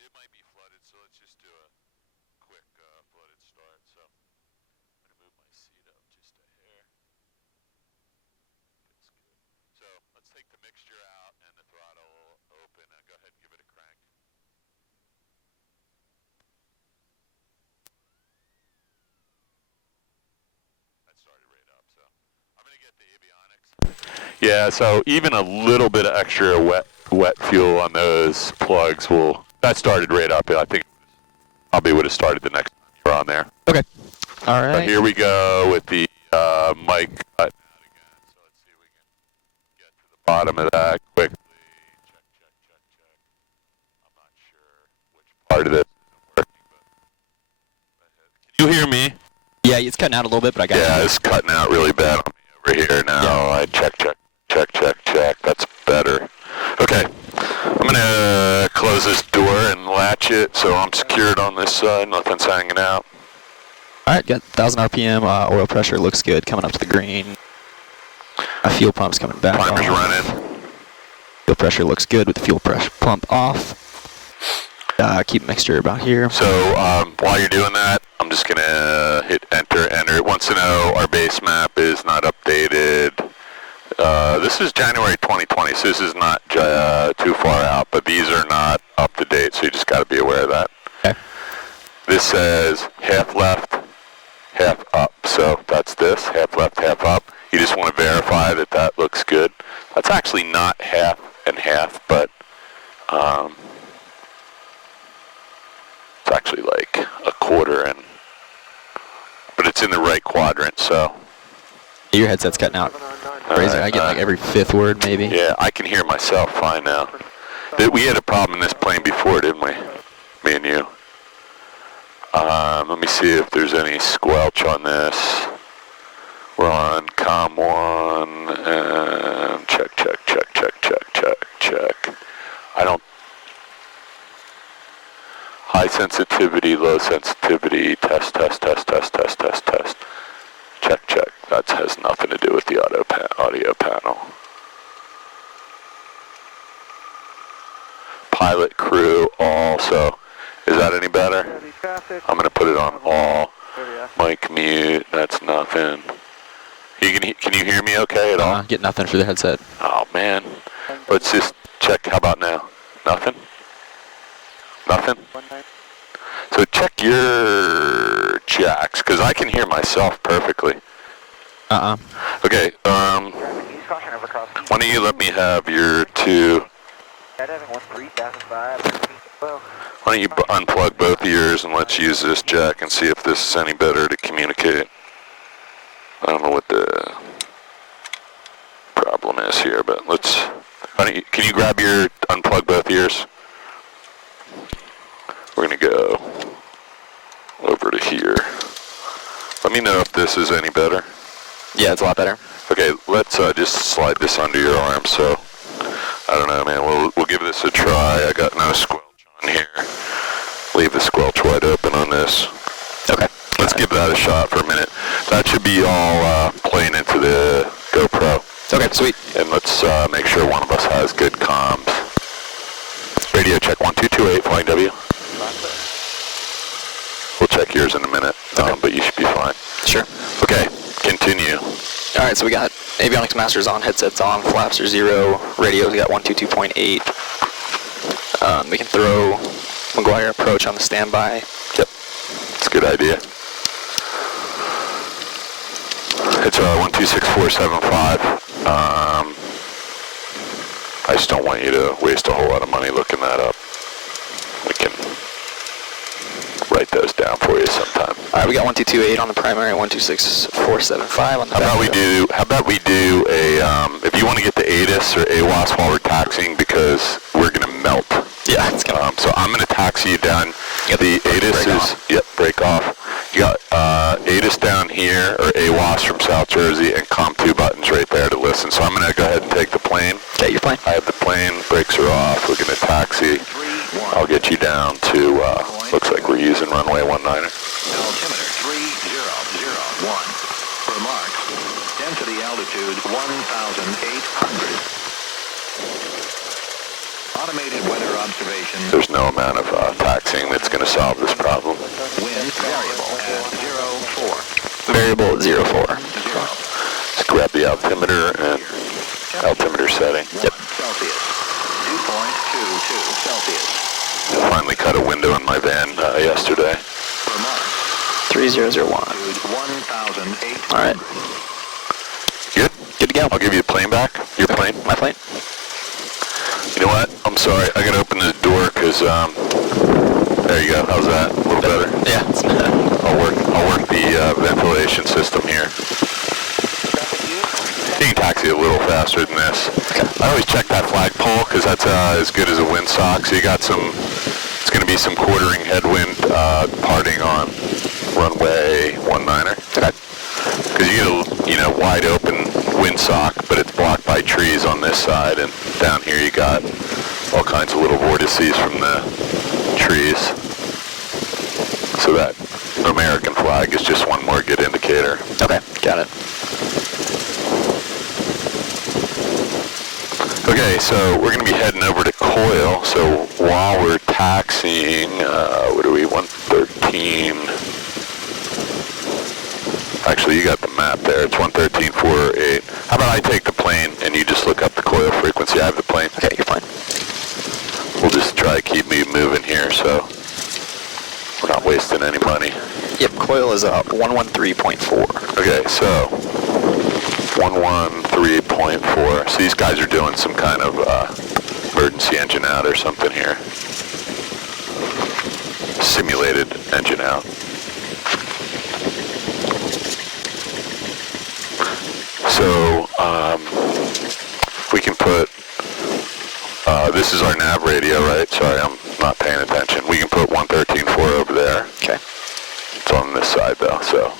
it might be flooded, so let's just do a quick flooded start. So I'm going to move my seat up just a hair. That's good. So let's take the mixture out and the throttle open and go ahead and give it a crank. That started right up, so I'm going to get the avionics. Yeah, so even a little bit of extra wet fuel on those plugs will, that started right up. I think probably would have started the next time you were on there. Okay. All right. But here we go with the mic cut out again. So let's see if we can get to the bottom of that quickly. Check, check, check, check. I'm not sure which part of this isn't working, but can you hear me? Yeah, it's cutting out a little bit, but I got you. Yeah, it's cutting out really bad on me over here now. Yeah. I check, check, check, check, check. That's better. Okay. I'm going to close this door and latch it so I'm secured on this side. Nothing's hanging out. All right, got 1,000 RPM. Oil pressure looks good. Coming up to the green. Fuel pump's coming back Primer's off. running. Fuel pressure looks good with the fuel pressure pump off. Keep mixture about here. So while you're doing that, I'm just going to hit enter. It wants to know our base map is not updated. This is January 2020, so this is not too far out, but these are not up to date, so you just got to be aware of that. Okay. This says half left, half up, so that's this, half left, half up. You just want to verify that that looks good. That's actually not half and half, but it's actually like a quarter, but it's in the right quadrant, so. Your headset's cutting out. Crazy. I get like every fifth word, maybe. Yeah, I can hear myself fine now. We had a problem in this plane before, didn't we? Me and you. Let me see if there's any squelch on this. We're on COM 1, and check, check, check, check, check, check, check. I don't... High sensitivity, low sensitivity, test, test, test, test, test, test, test. Check, check. That has nothing to do with the audio panel. Pilot, crew, all. So, is that any better? I'm going to put it on all. Mic mute. That's nothing. Can you hear me okay at all? Get nothing for the headset. Oh, man. Let's just check. How about now? Nothing? Nothing? So check your jacks, because I can hear myself perfectly. Okay, why don't you let me have your two... Why don't you unplug both ears and let's use this jack and see if this is any better to communicate. I don't know what the problem is here, but let's... Can you grab unplug both ears? We're going to go over to here. Let me know if this is any better. Yeah, it's a lot better. Okay, let's just slide this under your arm, so... I don't know, man. We'll give this a try. I got no squelch on here. Leave the squelch wide open on this. Okay. Let's give that a shot for a minute. That should be all playing into the GoPro. Okay, sweet. And let's make sure one of us has good comms. Radio check 1228, flying W. We'll check yours in a minute, but you should be fine. Sure. Okay, continue. All right, so we got avionics masters on, headsets on, flaps are 0, radios we got 122.8. We can throw McGuire approach on the standby. Yep, it's a good idea. It's 126475. I just don't want you to waste a whole lot of money looking that up. We can write those down for you sometime. All right, we got 1228 on the primary, 126475 on the How about we do a, if you want to get the ATIS or AWAS while we're taxiing, because we're going to melt. Yeah, it's going to so I'm going to taxi you down. The ATIS is, break off. You got ATIS down here, or AWAS from South Jersey, and COM2 buttons right there to listen. So I'm going to go ahead and take the plane. Okay, your plane. I have the plane, brakes are off, we're going to taxi. I'll get you down to, looks like we're using runway 19er. Altimeter 3001. Remarks. Density altitude 1,800. Automated weather observation. There's no amount of taxiing that's going to solve this problem. Wind variable at 04. Variable at 04. 0. Just grab the altimeter and altimeter setting. Yep. Celsius. 2.22 Celsius. Finally cut a window in my van yesterday. Vermont. 3001. 1,008. All right. Good? Good to go. I'll give you the plane back. Your plane. My plane. You know what? I'm sorry. I got to open the door because, there you go. How's that? A little better? Yeah. I'll work the ventilation system here. You can taxi a little faster than this. Okay. I always check that flagpole because that's as good as a windsock. So you got it's going to be some quartering headwind parting on runway 19er. Okay. Because you get a wide open windsock, but it's blocked by trees on this side, and down here you got all kinds of little vortices from the trees. So that American flag is just one more good indicator. Okay. Got it. Okay, so we're going to be heading over to Coil. So while we're taxiing, what are we, 113? Actually, you got the map there. It's 113.48. How about I take the plane and you just look up the Coil frequency? I have the plane. Okay, you're fine. We'll just try to keep me moving here so we're not wasting any money. Yep, coil is 113.4. Okay, so 113.4. So these guys are doing some kind of emergency engine out or something here. Simulated engine out. So we can put, this is our nav radio, right? Sorry, I'm not paying attention. We can put 113.4 over there. Okay. It's on this side though, so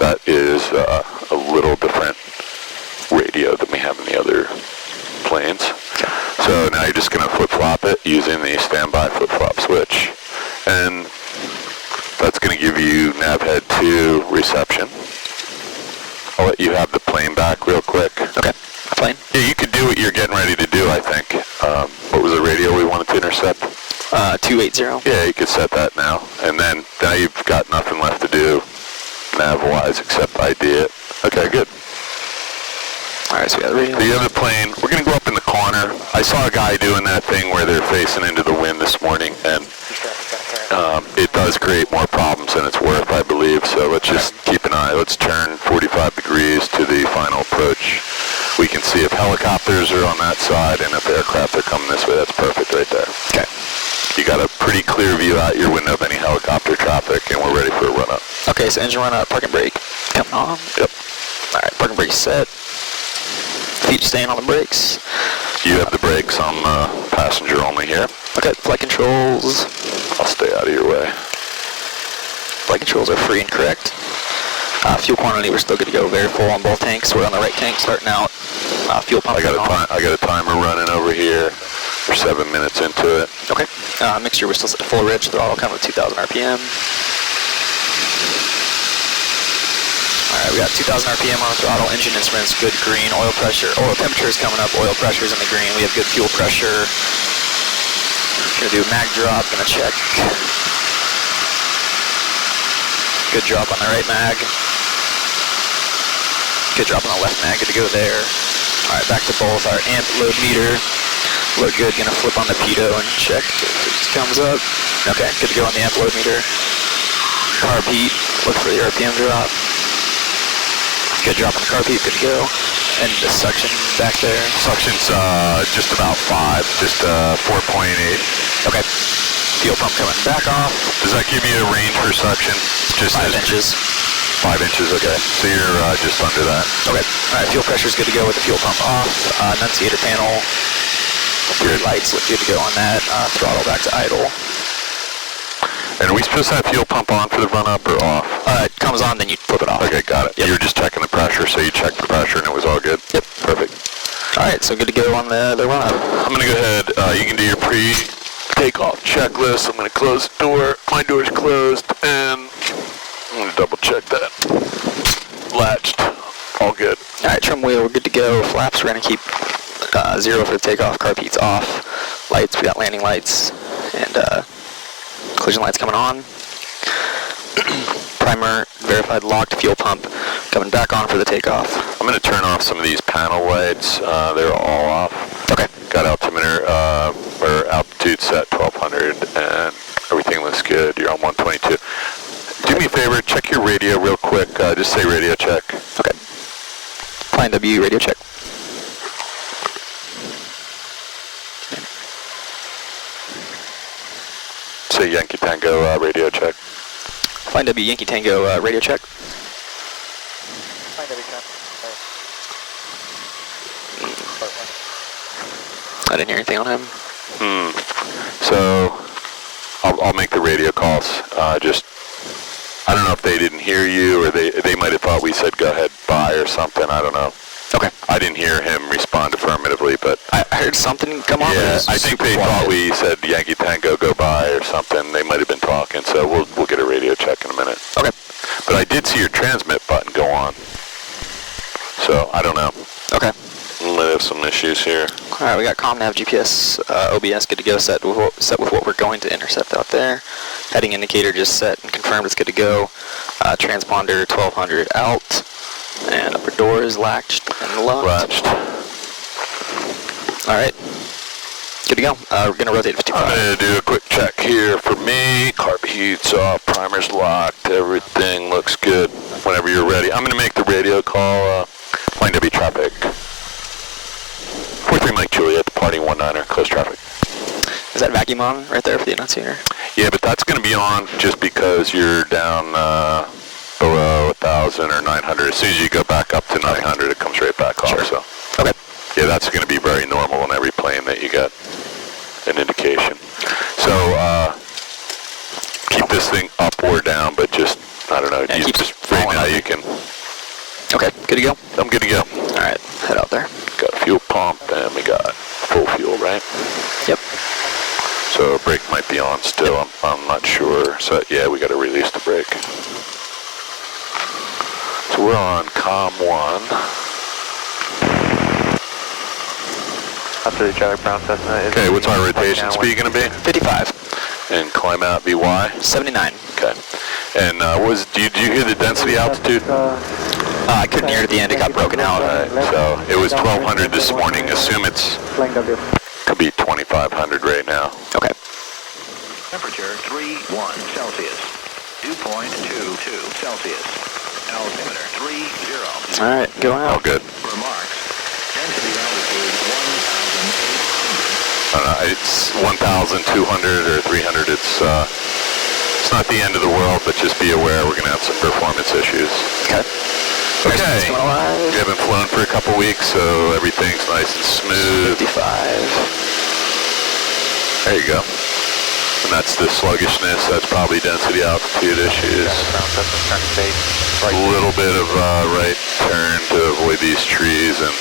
that is a little different radio than we have in the other planes. Okay. So now you're just going to flip-flop it using the standby flip-flop switch. And that's going to give you nav head 2 reception. I'll let you have the plane back real quick. Okay. Plane? Yeah, you could do what you're getting ready to do, I think. What was the radio we wanted to intercept? 280. Yeah, you could set that now. And then now you've got nothing left to do nav-wise except ID it. Okay, good. All right, so we got the radio. The other plane, we're going to go up in the corner. I saw a guy doing that thing where they're facing into the wind this morning, and it does create more problems than it's worth, I believe. So let's just keep an eye. Let's turn 45 degrees to the final approach. We can see if helicopters are on that side and if aircraft are coming this way. That's perfect right there. Okay. You got a pretty clear view out your window of any helicopter traffic, and we're ready for a run-up. Okay, so engine run up, parking brake coming on. Yep. All right, parking brake set. Feet staying on the brakes. You have the brakes. I'm passenger only here. Okay, flight controls. I'll stay out of your way. Flight controls are free and correct. Fuel quantity, we're still good to go. Very full on both tanks. We're on the right tank starting out. Fuel pump. I got a timer running over here. We're 7 minutes into it. Okay. Mixture, we're still set to full rich. Throttle coming with 2,000 RPM. All right, we got 2,000 RPM on the throttle. Engine instruments, good green. Oil pressure, oil temperature is coming up. Oil pressure is in the green. We have good fuel pressure. Gonna do mag drop. Gonna check. Good drop on the right mag. Good drop on the left mag. Good to go there. All right, back to both. Our amp load meter. Look good. Gonna flip on the pitot and check if it comes up. Okay, good to go on the amp load meter. Carb heat. Look for the RPM drop. Good drop on the carb heat. Good to go. And the suction back there. Suction's just about 5, just 4.8. Okay. Fuel pump coming back off. Does that give you a range for suction? Just 5 inches. 5 inches, okay. So you're just under that. Okay. All right, fuel pressure's good to go with the fuel pump off. Annunciator panel. Rear lights look good to go on that. Throttle back to idle. And are we supposed to have fuel pump on for the run-up or off? It comes on, then you flip it off. Okay, got it. Yep. You were just checking the pressure, so you checked the pressure and it was all good? Yep. Perfect. All right, so good to go on the run-up. I'm going to go ahead. You can do your pre-takeoff checklist. I'm going to close the door. My door's closed, and I'm going to double-check that. Latched. All good. All right, trim wheel, we're good to go. Flaps, we're going to keep 0 for the takeoff. Carb heat's off. lights. We got landing lights and collision lights coming on. Primer, verified locked fuel pump coming back on for the takeoff. I'm going to turn off some of these panel lights. They're all off. Okay. Got altimeter, or altitude set 1200, and everything looks good. You're on 122. Do me a favor, check your radio real quick. Just say radio check. Okay. Flying W, radio check. Say Yankee Tango, radio check. Flying W, Yankee Tango, radio check. I didn't hear anything on him. So, I'll make the radio calls. I don't know if they didn't hear you, or they might have thought we said go ahead, bye, or something. I don't know. Okay. I didn't hear him respond affirmatively, but I heard something come on. yeah, I think they thought we said Yankee Tango go by or something. They might have been talking, so we'll get a radio check in a minute. Okay. But I did see your transmit button go on, so I don't know. Okay. We might have some issues here. All right, we got ComNav, GPS, OBS good to go, set with what we're going to intercept out there. Heading indicator just set and confirmed it's good to go. Transponder 1200 out, and upper door is latched and locked. Latched. All right, good to go. We're gonna rotate 55. I'm gonna do a quick check here for me. Carb heat's off, primer's locked, everything looks good. Whenever you're ready, I'm gonna make the radio call. Line W traffic. 43 Mike Juliet, departing 19er, close traffic. Is that vacuum on right there for the annunciator? Yeah, but that's going to be on just because you're down below 1,000 or 900. As soon as you go back up to 900, it comes right back off. Sure. So, Okay. yeah, that's going to be very normal on every plane that you get an indication. So, keep this thing up or down, but just, I don't know, Yeah, you keep just falling right now on. you can. Okay, good to go. I'm good to go. All right, head out there. Got a fuel pump and we got full fuel, right? Yep. So brake might be on still. I'm not sure. So yeah, we got to release the brake. So we're on COM 1. After the Charlie Brown Cessna is... Okay, what's our rotation speed going to be? 55. And climb out VY? 79. Okay. And did you hear the density altitude? I couldn't hear it at the end. It got broken out. Alright, so it was 1,200 this morning. Assume it's could be 2,500 right now. Okay. Temperature 31 Celsius. Dew point 22 Celsius. Altimeter 30. All right, go All out. good. Remarks. Density altitude 1,800. I don't know, it's 1,200 or 300. It's not the end of the world, but just be aware we're going to have some performance issues. Okay. Okay. We haven't flown for a couple weeks, so everything's nice and smooth. 55. There you go. And that's the sluggishness. That's probably density altitude issues. A little bit of right turn to avoid these trees. And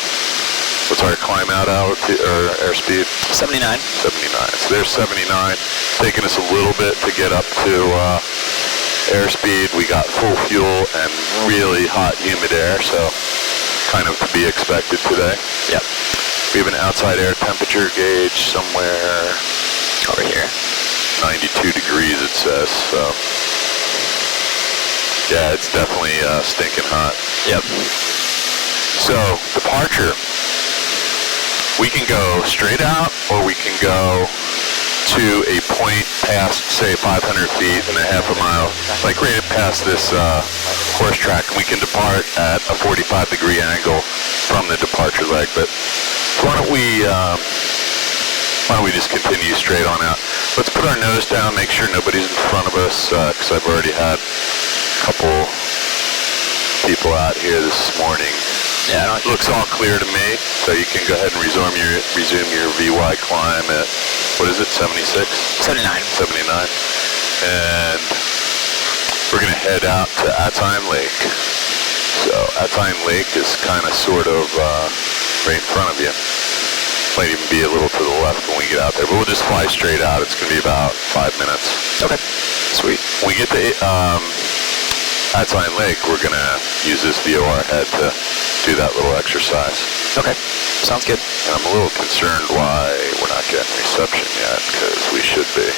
what's our climb out altitude or airspeed? 79. 79. So there's 79. Taking us a little bit to get up to airspeed. We got full fuel and really hot, humid air, so kind of to be expected today. Yep. We have an outside air temperature gauge somewhere Over here. 92 degrees, it says. So yeah, it's definitely stinking hot. Yep. So departure. We can go straight out, or we can go to a point past, say, 500 feet and a half a mile, like right past this horse track, and we can depart at a 45-degree angle from the departure leg. But why don't we just continue straight on out? Let's put our nose down, make sure nobody's in front of us, because I've already had a couple people out here this morning. Yeah, It looks all clear to me, so you can go ahead and resume your VY climb at, what is it, 76? 79. 79. And we're going to head out to Atine Lake. So Atine Lake is kind of sort of right in front of you. Might even be a little to the left when we get out there, but we'll just fly straight out. It's going to be about 5 minutes. Okay. Sweet. When we get to Atine Lake, we're going to use this VOR head to do that little exercise. Okay. Sounds good. And I'm a little concerned why we're not getting reception yet, because we should be.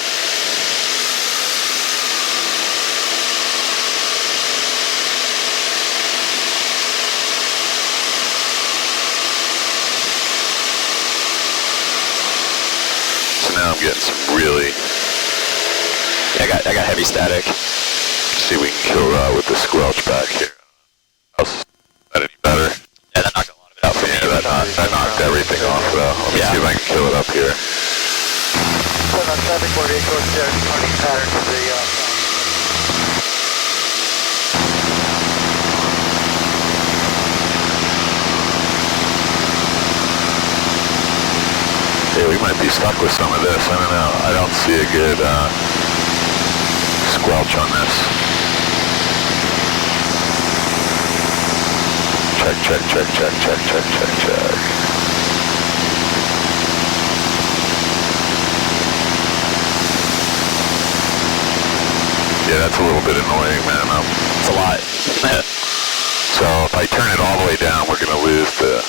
So now I'm getting some really... Yeah, I got heavy static. See if we can kill that with the squelch back here. Is that any better? Yeah, that knocked a lot of it out for me. Yeah, that knocked everything off though. Let me see if I can kill it up here. Traffic board 8 goes there, running pattern to the Yeah, we might be stuck with some of this. I don't know. I don't see a good squelch on this. Check. Yeah, that's a little bit annoying, man. It's a lot. So if I turn it all the way down, we're going to lose the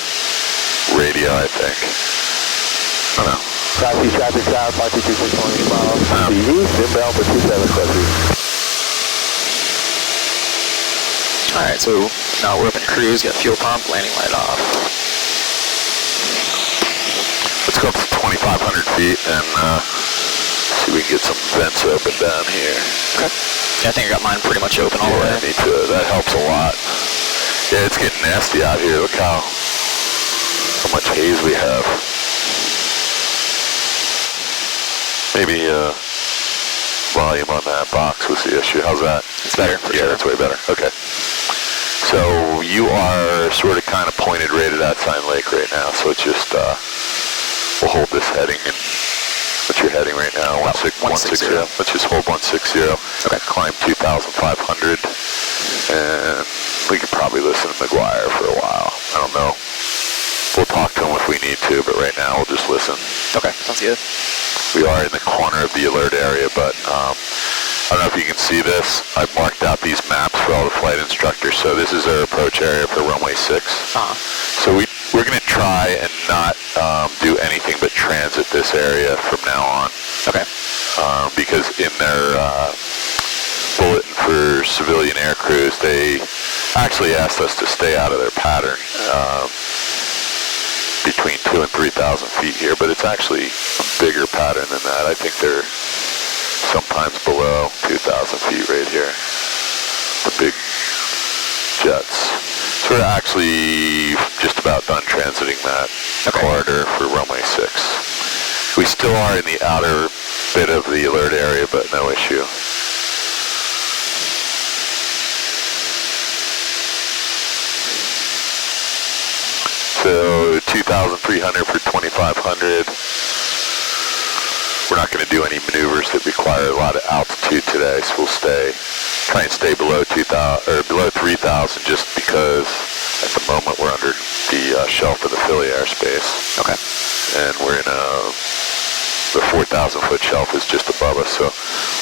radio, I think. I don't know. traffic south, 522 miles. Inbound for 27 Alright, so now we're up in cruise, got fuel pump, landing light off. Let's go up to 2,500 feet and see if we can get some vents open down here. Okay. Yeah, I think I got mine pretty much open all the way. Yeah, me too. That helps a lot. Yeah, it's getting nasty out here. Look how much haze we have. Maybe volume on that box was the issue. How's that? It's better, for sure. Yeah, that's way better. Okay. So you are sort of kind of pointed right at that Sign Lake right now. So it's just, we'll hold this heading. And what's your heading right now? 160. Let's just hold 160. Okay. Climb 2,500. And we could probably listen to McGuire for a while. I don't know. We'll talk to him if we need to, but right now we'll just listen. Okay, sounds good. We are in the corner of the alert area, but I don't know if you can see this. I've marked out these maps for all the flight instructors. So this is our approach area for runway 6. Uh-huh. So we're going to try and not do anything but transit this area from now on. Okay. Because in their bulletin for civilian air crews, they actually asked us to stay out of their pattern between 2,000 and 3,000 feet here, but it's actually a bigger pattern than that. I think they're sometimes below 2,000 feet right here, the big jets. So we're actually just about done transiting that corridor for runway 6. We still are in the outer bit of the alert area, but no issue. So 2,300 for 2,500. We're not going to do any maneuvers that require a lot of altitude today, so we'll try and stay below 2,000 or below 3,000, just because at the moment we're under the shelf of the Philly airspace. Okay. And we're in the 4,000 foot shelf is just above us, so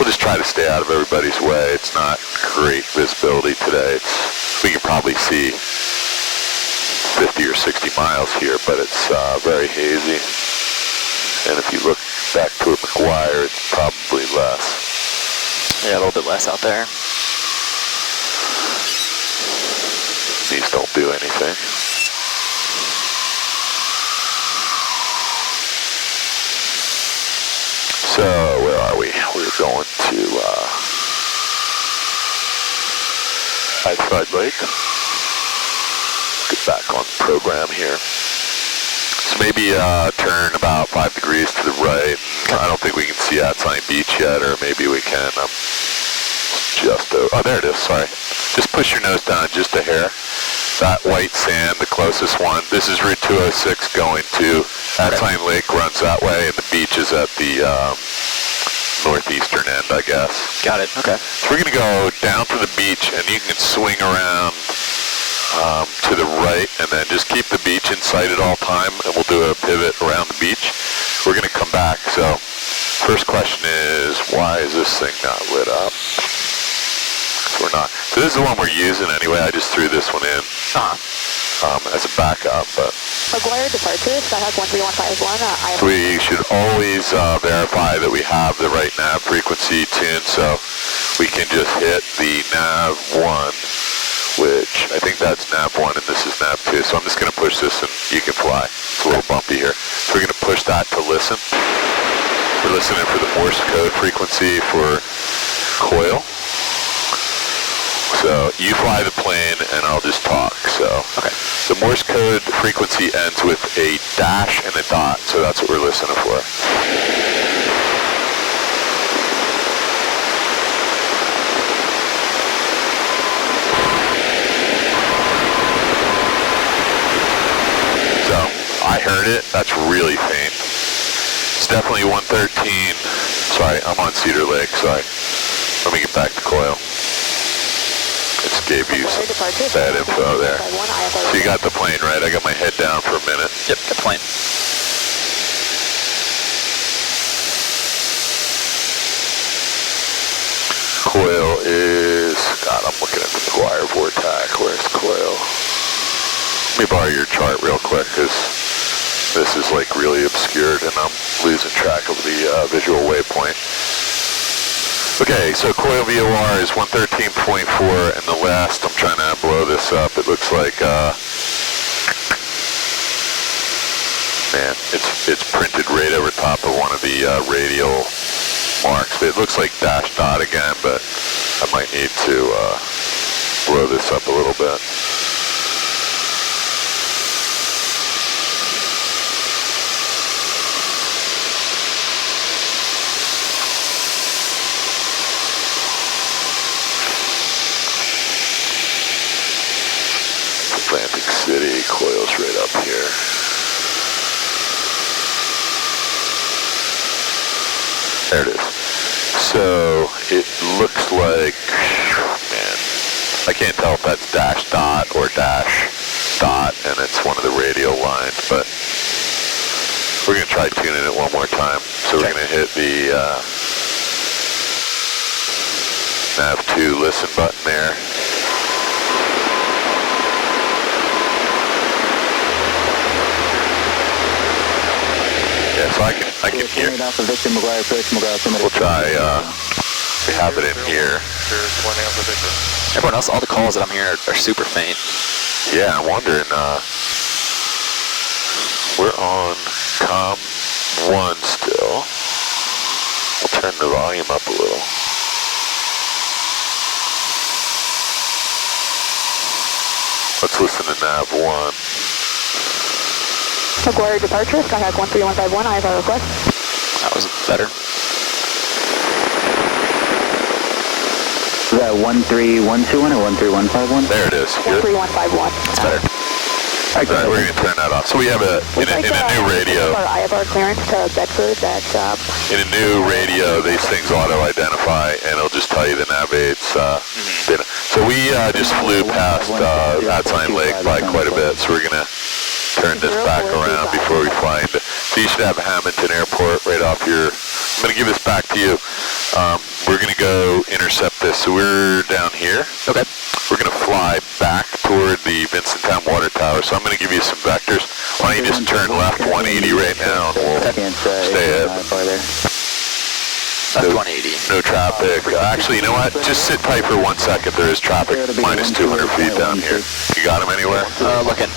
we'll just try to stay out of everybody's way. It's not great visibility today. We can probably see 50 or 60 miles here, but it's very hazy. And if you look back toward McGuire, it's probably less. Yeah, a little bit less out there. These don't do anything. So, where are we? We're going to Side Lake. Get back on the program here. So maybe turn about 5 degrees to the right. I don't think we can see Outside Beach yet, or maybe we can. Oh, there it is, sorry. Just push your nose down just a hair. That white sand, the closest one. This is Route 206 going to Outside Lake, runs that way, and the beach is at the northeastern end, I guess. Got it, okay. So we're going to go down to the beach, and you can swing around to the right, and then just keep the beach in sight at all time, and we'll do a pivot around the beach. We're going to come back. So first question is, why is this thing not lit up? We're not. So this is the one we're using anyway. I just threw this one in. as a backup, but Acquire departure, Skyhawk 13151. we should always verify that we have the right nav frequency tuned, so we can just hit the nav 1, which I think that's nav 1 and this is nav 2, so I'm just going to push this and you can fly. It's a little bumpy here. So we're going to push that to listen. We're listening for the Morse code frequency for coil. So you fly the plane and I'll just talk. So Okay. the Morse code frequency ends with a dash and a dot, so that's what we're listening for. So I heard it. That's really faint. It's definitely 113. Sorry, I'm on Cedar Lake. Sorry. Let me get back to coil. Just gave you some bad info there. So you got the plane right. I got my head down for a minute. Yep, the plane. Coil is, God, I'm looking at the McGuire Vortac. Where's coil? Let me borrow your chart real quick because this is like really obscured and I'm losing track of the visual waypoint. Okay, so coil VOR is 113.4 and the last, I'm trying to blow this up, it looks like, man, it's printed right over top of one of the radial marks. It looks like dash dot again, but I might need to blow this up a little bit. Atlantic City, coil's right up here. There it is. So it looks like, man, I can't tell if that's dash dot or dash dot, and it's one of the radial lines, but we're going to try tuning it one more time. So we're going to hit the nav 2 listen button there. Yeah, so I can hear. We'll try, we have it in here. Everyone else, all the calls that I'm hearing are super faint. Yeah, I'm wondering, we're on COM 1 still. We'll turn the volume up a little. Let's listen to nav 1. Acquire departure, Skyhawk 13151. I have a request. That was better. Is that 13121 or 13151? There it is. Good. 13151. That's better. All right, we're going to turn that off. So we have in a new radio. I have our clearance to Bedford. That's In a new radio, these things auto-identify, and it'll just tell you the nav aids. Data. So we just flew past Patsine Lake by quite a bit, so we're going to turn this back around before we fly into. So you should have Hamilton Airport right off your. I'm going to give this back to you. We're going to go intercept this. So we're down here. Okay. We're going to fly back toward the Vincenttown Water Tower. So I'm going to give you some vectors. Why don't you just turn left 180 right now, and we'll stay at. Left 180. No traffic. Actually, you know what? Just sit tight for 1 second. There is traffic minus 200 feet down here. You got him anywhere? Looking.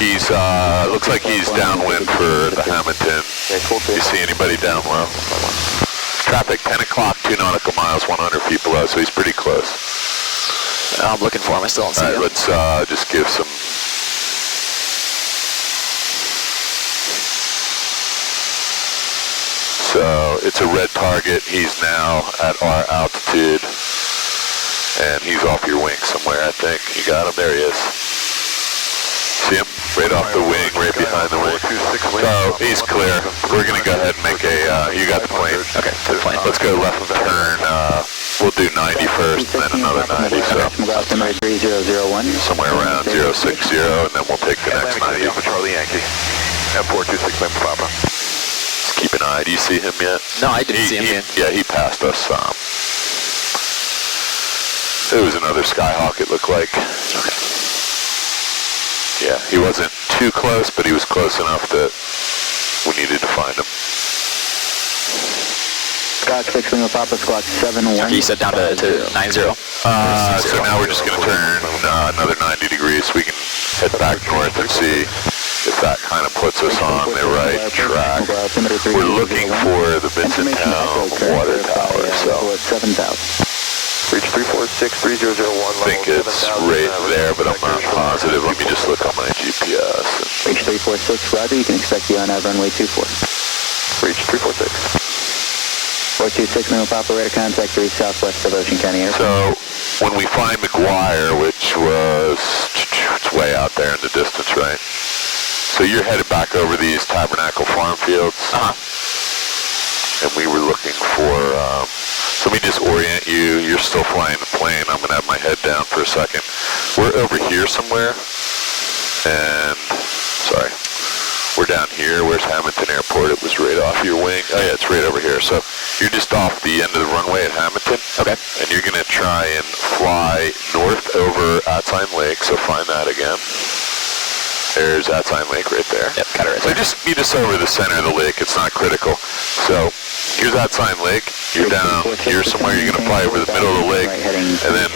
He's, looks like he's downwind for the Hamilton. You see anybody down low? Traffic, 10 o'clock, 2 nautical miles, 100 feet below, so he's pretty close. I'm looking for him. I still don't see All right, him. let's just give some. So it's a red target. He's now at our altitude, and he's off your wing somewhere, I think. You got him? There he is. See him? Right off the wing, right behind the wing. So he's clear. We're going to go ahead and make a, you got the plane. Okay, the plane. Let's go left and turn. We'll do 90 first and then another 90. So somewhere around 060, and then we'll take the next 90. Charlie Yankee. At 426 Lima Papa. Just keep an eye. Do you see him yet? No, I didn't see him yet. Yeah, he passed us. It was another Skyhawk, it looked like. Okay. Yeah, he wasn't too close, but he was close enough that we needed to find him. Squawk 6 Lima Papa, Squawk 7-1. You said down to 90. So now we're just going to turn another 90 degrees so we can head back north and see if that kind of puts us on the right track. We're looking for the Vincent Town water tower, so Reach 346-3001. I think it's right there, but I'm not positive. Let me just look on my GPS. Reach 346, Roger. You can expect you on runway 24. Reach 346. 426 Lima Papa, radar contact 3 southwest of Ocean County Airport. So when we find McGuire, which was it's way out there in the distance, right? So you're headed back over these Tabernacle farm fields, and we were looking for. So let me just orient you. You're still flying the plane. I'm gonna have my head down for a second. We're over here somewhere, and sorry. We're down here. Where's Hamilton Airport? It was right off your wing. Oh yeah, it's right over here. So you're just off the end of the runway at Hamilton. Okay. And you're going to try and fly north over Atzine Lake. So find that again. There's Atzine Lake right there. Yep, got it right so there. just be just over the center of the lake. It's not critical. So here's Atzine Lake. You're down here somewhere. You're going to fly over the middle of the lake. And then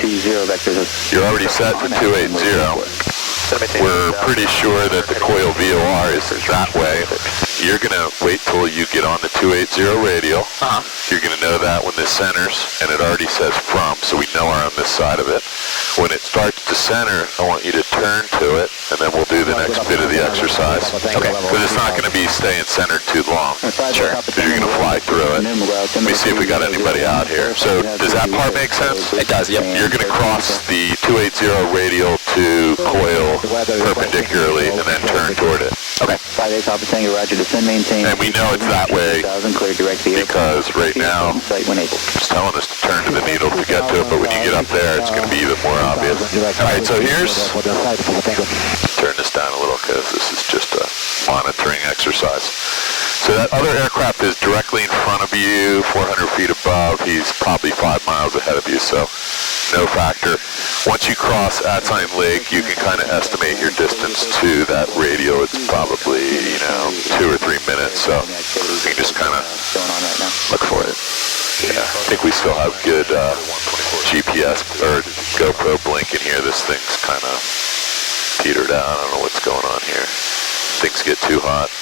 you're already set to 280. We're pretty sure that the coil VOR is that way. You're going to wait till you get on the 280 radio. You're going to know that when this centers, and it already says from, so we know we're on this side of it. When it starts to center, I want you to turn to it, and then we'll do the next bit of the exercise. Okay. But it's not going to be staying centered too long. Sure. Because you're going to fly through it. Let me see if we got anybody out here. So does that part make sense? It does, yep. You're going to cross the 280 radial to coil perpendicularally and then turn toward it. Okay. 5-8 Papa Tango, Roger, descend, maintain. And we know it's that way because right now it's telling us to turn to the needle to get to it, but when you get up there, it's going to be even more obvious. All right, so here's, turn this down a little because this is just a monitoring exercise. So that other aircraft is directly in front of you, 400 feet above. He's probably 5 miles ahead of you, so no factor. Once you cross Atzine Lake, you can kind of estimate your distance to that radio. It's probably, 2 or 3 minutes, so you can just kind of look for it. Yeah, I think we still have good GPS or GoPro blinking here. This thing's kind of petered out. I don't know what's going on here. Things get too hot.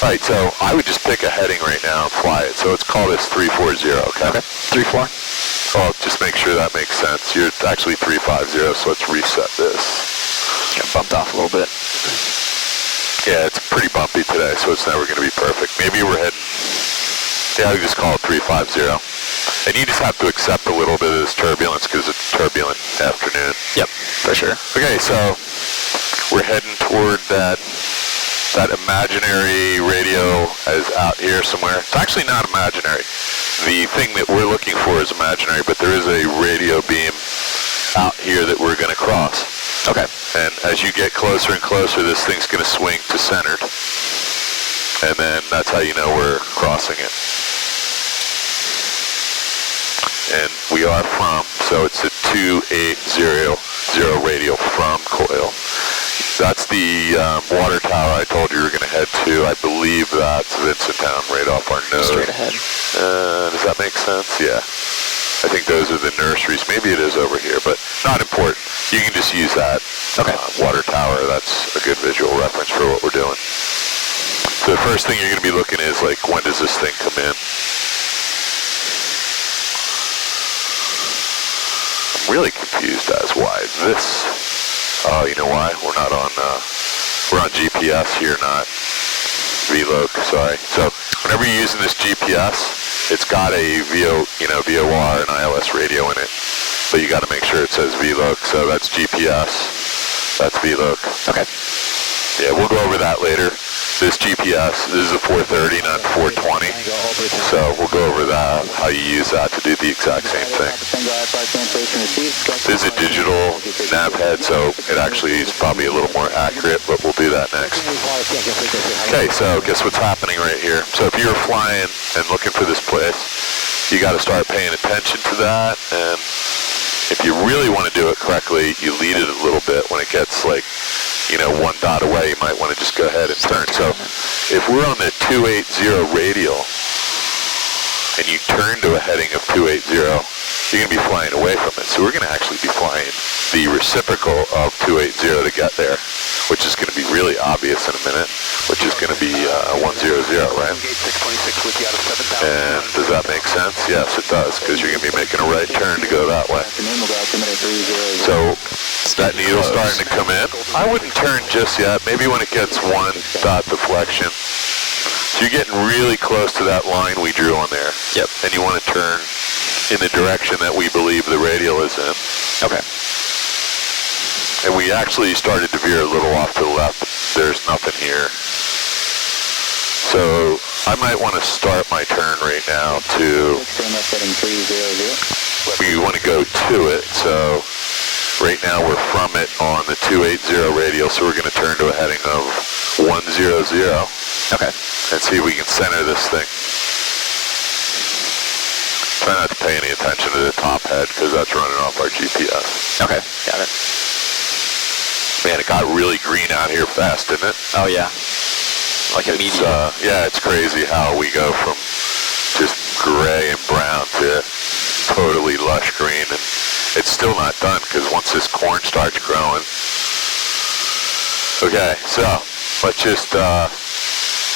All right, so I would just pick a heading right now and fly it. So let's call this 340, okay? Okay. 34. Well, just make sure that makes sense. You're actually 350, so let's reset this. Got bumped off a little bit. Yeah, it's pretty bumpy today, so it's never going to be perfect. Maybe we're heading, I would just call it 350. And you just have to accept a little bit of this turbulence because it's a turbulent afternoon. Yep, for sure. Okay, so we're heading toward that imaginary radio is out here somewhere. It's actually not imaginary. The thing that we're looking for is imaginary, but there is a radio beam out here that we're going to cross. Okay. And as you get closer and closer, this thing's going to swing to centered. And then that's how you know we're crossing it. And we are from, so it's a 2800 radio from coil. That's the water tower I told you we were going to head to. I believe that's Vincent Town right off our nose. Straight ahead. Does that make sense? Yeah. I think those are the nurseries. Maybe it is over here, but not important. You can just use that water tower. That's a good visual reference for what we're doing. So the first thing you're going to be looking is, like, when does this thing come in? I'm really confused as why this... Oh, you know why? We're not on, we're on GPS here, not VLOC, sorry. So whenever you're using this GPS, it's got a VOR and ILS radio in it, but you got to make sure it says VLOC. So that's GPS, that's VLOC. Okay. Yeah, we'll go over that later. This GPS, this is a 430, not 420. So we'll go over that, how you use that to do the exact same thing. This is a digital nav head, so it actually is probably a little more accurate, but we'll do that next. Okay, so guess what's happening right here? So if you're flying and looking for this place, you got to start paying attention to that. And if you really want to do it correctly, you lead it a little bit when it gets like you know, one dot away, you might want to just go ahead and turn. So if we're on the 280 radial and you turn to a heading of 280, you're going to be flying away from it. So we're going to actually be flying the reciprocal of 280 to get there, which is going to be really obvious in a minute, which is going to be 100, right? And does that make sense? Yes, it does, because you're going to be making a right turn to go that way. So that needle's starting to come in. I wouldn't turn just yet. Maybe when it gets one dot deflection. So you're getting really close to that line we drew on there. Yep. And you want to turn in the direction that we believe the radial is in. Okay. And we actually started to veer a little off to the left. There's nothing here. So I might want to start my turn right now to, we want to go to it. So right now we're from it on the 280 radial. So we're going to turn to a heading of 100. Okay. And see if we can center this thing. Try not to pay any attention to the top head because that's running off our GPS. Okay, got it. Man, it got really green out here fast, didn't it? Oh yeah. Like immediate. Yeah, it's crazy how we go from just gray and brown to totally lush green, and it's still not done because once this corn starts growing. Okay, so let's just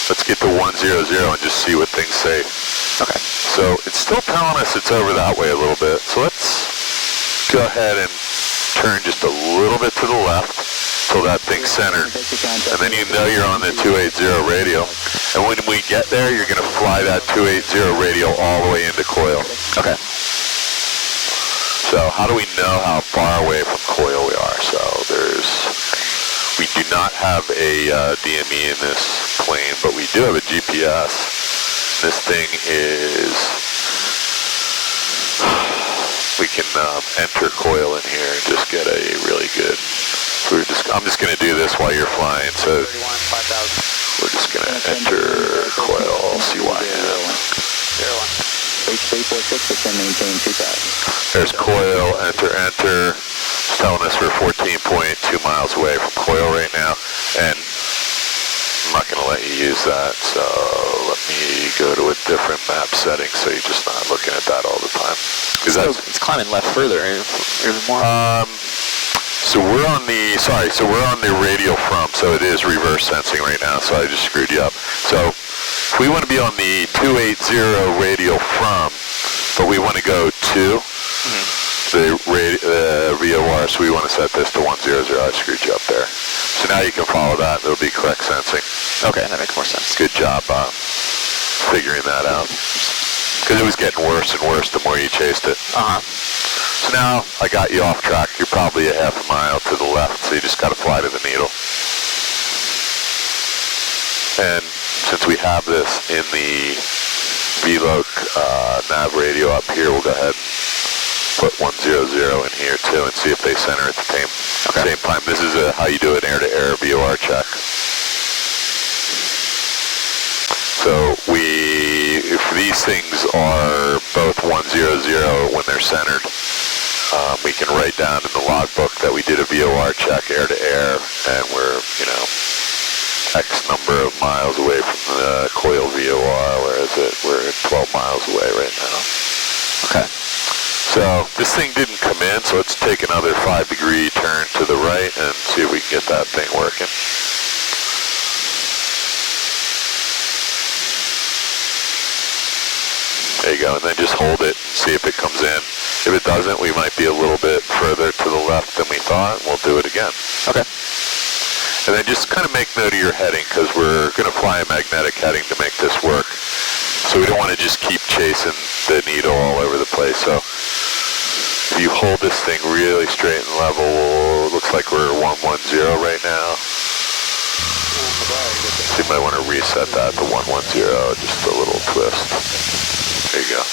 let's get to 100 and just see what things say. Okay. So it's still telling us it's over that way a little bit. So let's go ahead and turn just a little bit to the left till that thing's centered. And then you know you're on the 280 radial. And when we get there, you're going to fly that 280 radial all the way into coil. Okay. So how do we know how far away from coil we are? So we do not have a DME in this plane, but we do have a GPS. This thing is, we can enter coil in here and just get a really good, I'm just going to do this while you're flying, so we're just going to enter coil, CYM. There's coil, enter. It's telling us we're 14.2 miles away from coil right now, and I'm not going to let you use that, so let me go to a different map setting so you're just not looking at that all the time. So it's climbing left further, even more. So we're on the radial from, so it is reverse sensing right now, so I just screwed you up. So if we want to be on the 280 radial from, but we want to go to the VOR, so we want to set this to 100. I screwed you up there. So now you can follow that. It'll be correct sensing. Okay, that makes more sense. Good job figuring that out. Because it was getting worse and worse the more you chased it. So now I got you off track. You're probably a half a mile to the left, so you just got to fly to the needle. And since we have this in the VLOC nav radio up here, we'll go ahead and put 100 in here too and see if they center at the same time. This is how you do an air-to-air VOR check. So if these things are both 100 when they're centered, we can write down in the logbook that we did a VOR check air-to-air, and we're, X number of miles away from the coil VOR, whereas we're 12 miles away right now. Okay. So this thing didn't come in, so let's take another 5-degree turn to the right and see if we can get that thing working. There you go, and then just hold it and see if it comes in. If it doesn't, we might be a little bit further to the left than we thought, and we'll do it again. Okay. And then just kind of make note of your heading, because we're going to fly a magnetic heading to make this work. So we don't want to just keep chasing the needle all over the place. So if you hold this thing really straight and level, it looks like we're 110 right now. So you might want to reset that to 110, just a little twist. There you go.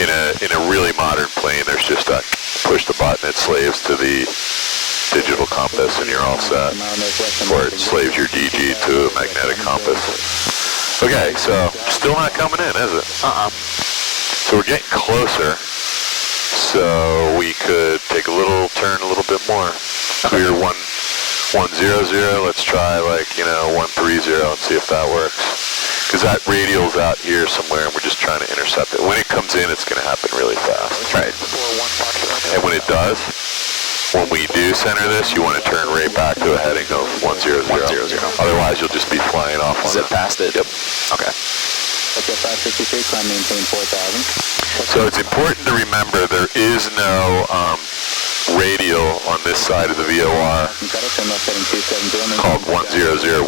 In a really modern plane, there's just a push the button, it slaves to the digital compass, and you're all set. Or it slaves your DG to a magnetic compass. Okay, so still not coming in, is it? So we're getting closer. So we could take a little turn a little bit more. Clear 100, let's try like, 130 and see if that works. Because that radial's out here somewhere and we're just trying to intercept it. When it comes in, it's going to happen really fast. Right. And when it does, when we do center this, you want to turn right back to a heading of 100. 100. Otherwise, you'll just be flying off on Zip it. past it? Yep. Okay. Okay, 563, climb maintain 4,000. So it's important to remember there is no radial on this side of the VOR called 100.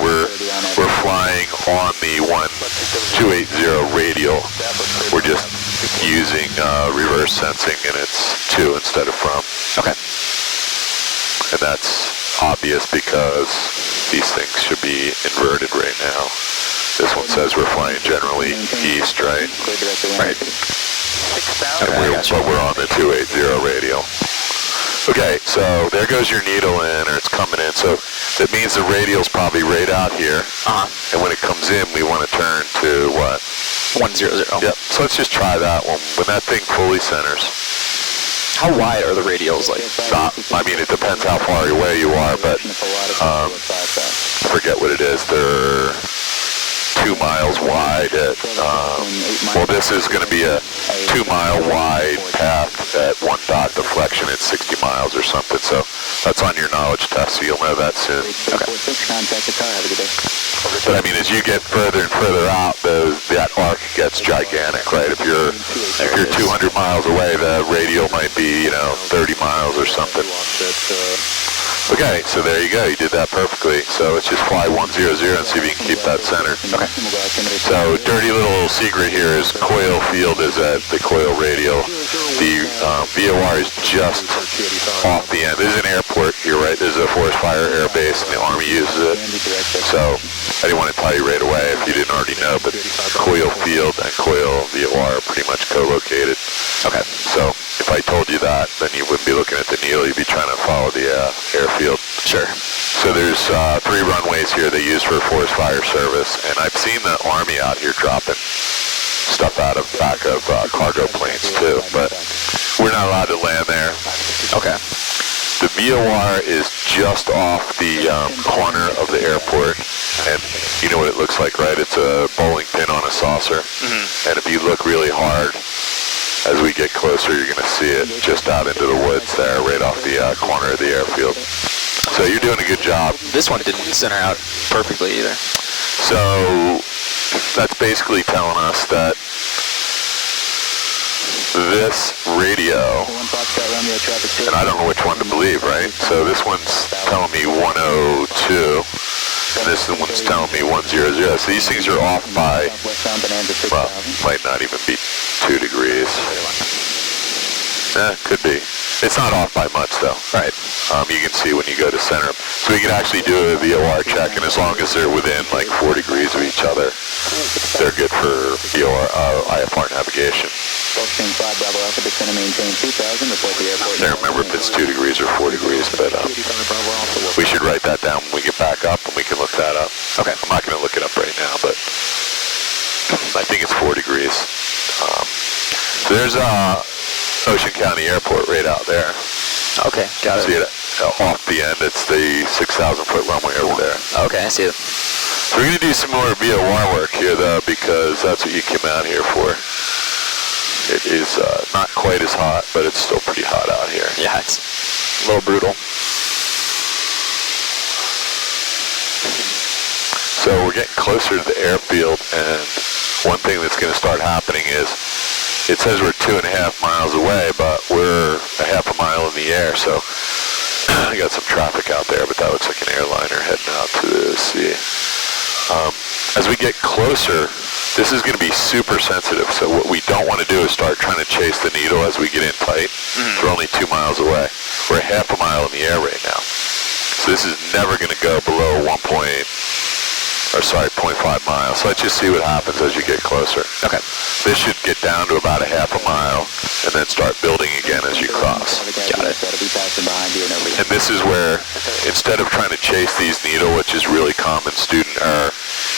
We're flying on the 1280 radial. We're just using reverse sensing, and it's to instead of from. Okay. And that's obvious because these things should be inverted right now. This one says we're flying generally east, right? Right. And but we're on the 280 radial. Okay, so there goes your needle in, or it's coming in. So that means the radial's probably right out here. And when it comes in, we want to turn to what? 100. Yep. So let's just try that one. When that thing fully centers. How wide are the radials? Like, I mean, it depends how far away you are, but I forget what it is. They're 2 miles wide at, well, this is going to be a 2 mile wide path at 1 dot deflection at 60 miles or something. So that's on your knowledge test, so you'll know that soon. Okay. But I mean, as you get further and further out, that arc gets gigantic, right? If you're 200 miles away, the radial might be, 30 miles or something. Okay, so there you go. You did that perfectly. So let's just fly 100 and see if you can keep that centered. Okay. So dirty little secret here is coil field is at the coil radial. The VOR is just off the end. This is an airport here, right? This is a forest fire air base, and the Army uses it. So I didn't want to tell you right away if you didn't already know, but coil field and coil VOR are pretty much co-located. Okay. So if I told you that, then you wouldn't be looking at the needle. You'd be trying to follow the airfield. Sure. So there's 3 runways here they use for forest fire service, and I've seen the Army out here dropping stuff out of back of cargo planes too, but we're not allowed to land there. Okay. The VOR is just off the corner of the airport, and you know what it looks like, right? It's a bowling pin on a saucer, and if you look really hard, as we get closer, you're going to see it just out into the woods there, right off the corner of the airfield. So you're doing a good job. This one didn't center out perfectly either. So that's basically telling us that this radio, and I don't know which one to believe, right? So this one's telling me 102, and this one's telling me 100. So these things are off by, well, might not even be 2 degrees. Could be. It's not off by much, though. Right. You can see when you go to center them. So we can actually do a VOR check, and as long as they're within like 4 degrees of each other, they're good for VOR, IFR navigation. I can't remember if it's 2 degrees or 4 degrees, but we should write that down when we get back up, and we can look that up. Okay. I'm not going to look it up right now, but I think it's 4 degrees. So there's Ocean County Airport right out there. Okay, got it. See it off the end. It's the 6,000-foot runway over there. Okay, I see it. So we're going to do some more VOR work here, though, because that's what you came out here for. It is not quite as hot, but it's still pretty hot out here. Yeah, it's a little brutal. So we're getting closer to the airfield, and one thing that's going to start happening is it says we're 2.5 miles away, but we're a half a mile in the air, so I got some traffic out there, but that looks like an airliner heading out to the sea. As we get closer, this is going to be super sensitive, so what we don't want to do is start trying to chase the needle as we get in tight. We're only 2 miles away. We're a half a mile in the air right now. So this is never going to go below 0.5 miles. So let's just see what happens as you get closer. Okay. This should get down to about a half a mile and then start building again as you cross. Got it. And this is where, instead of trying to chase these needle, which is really common student error,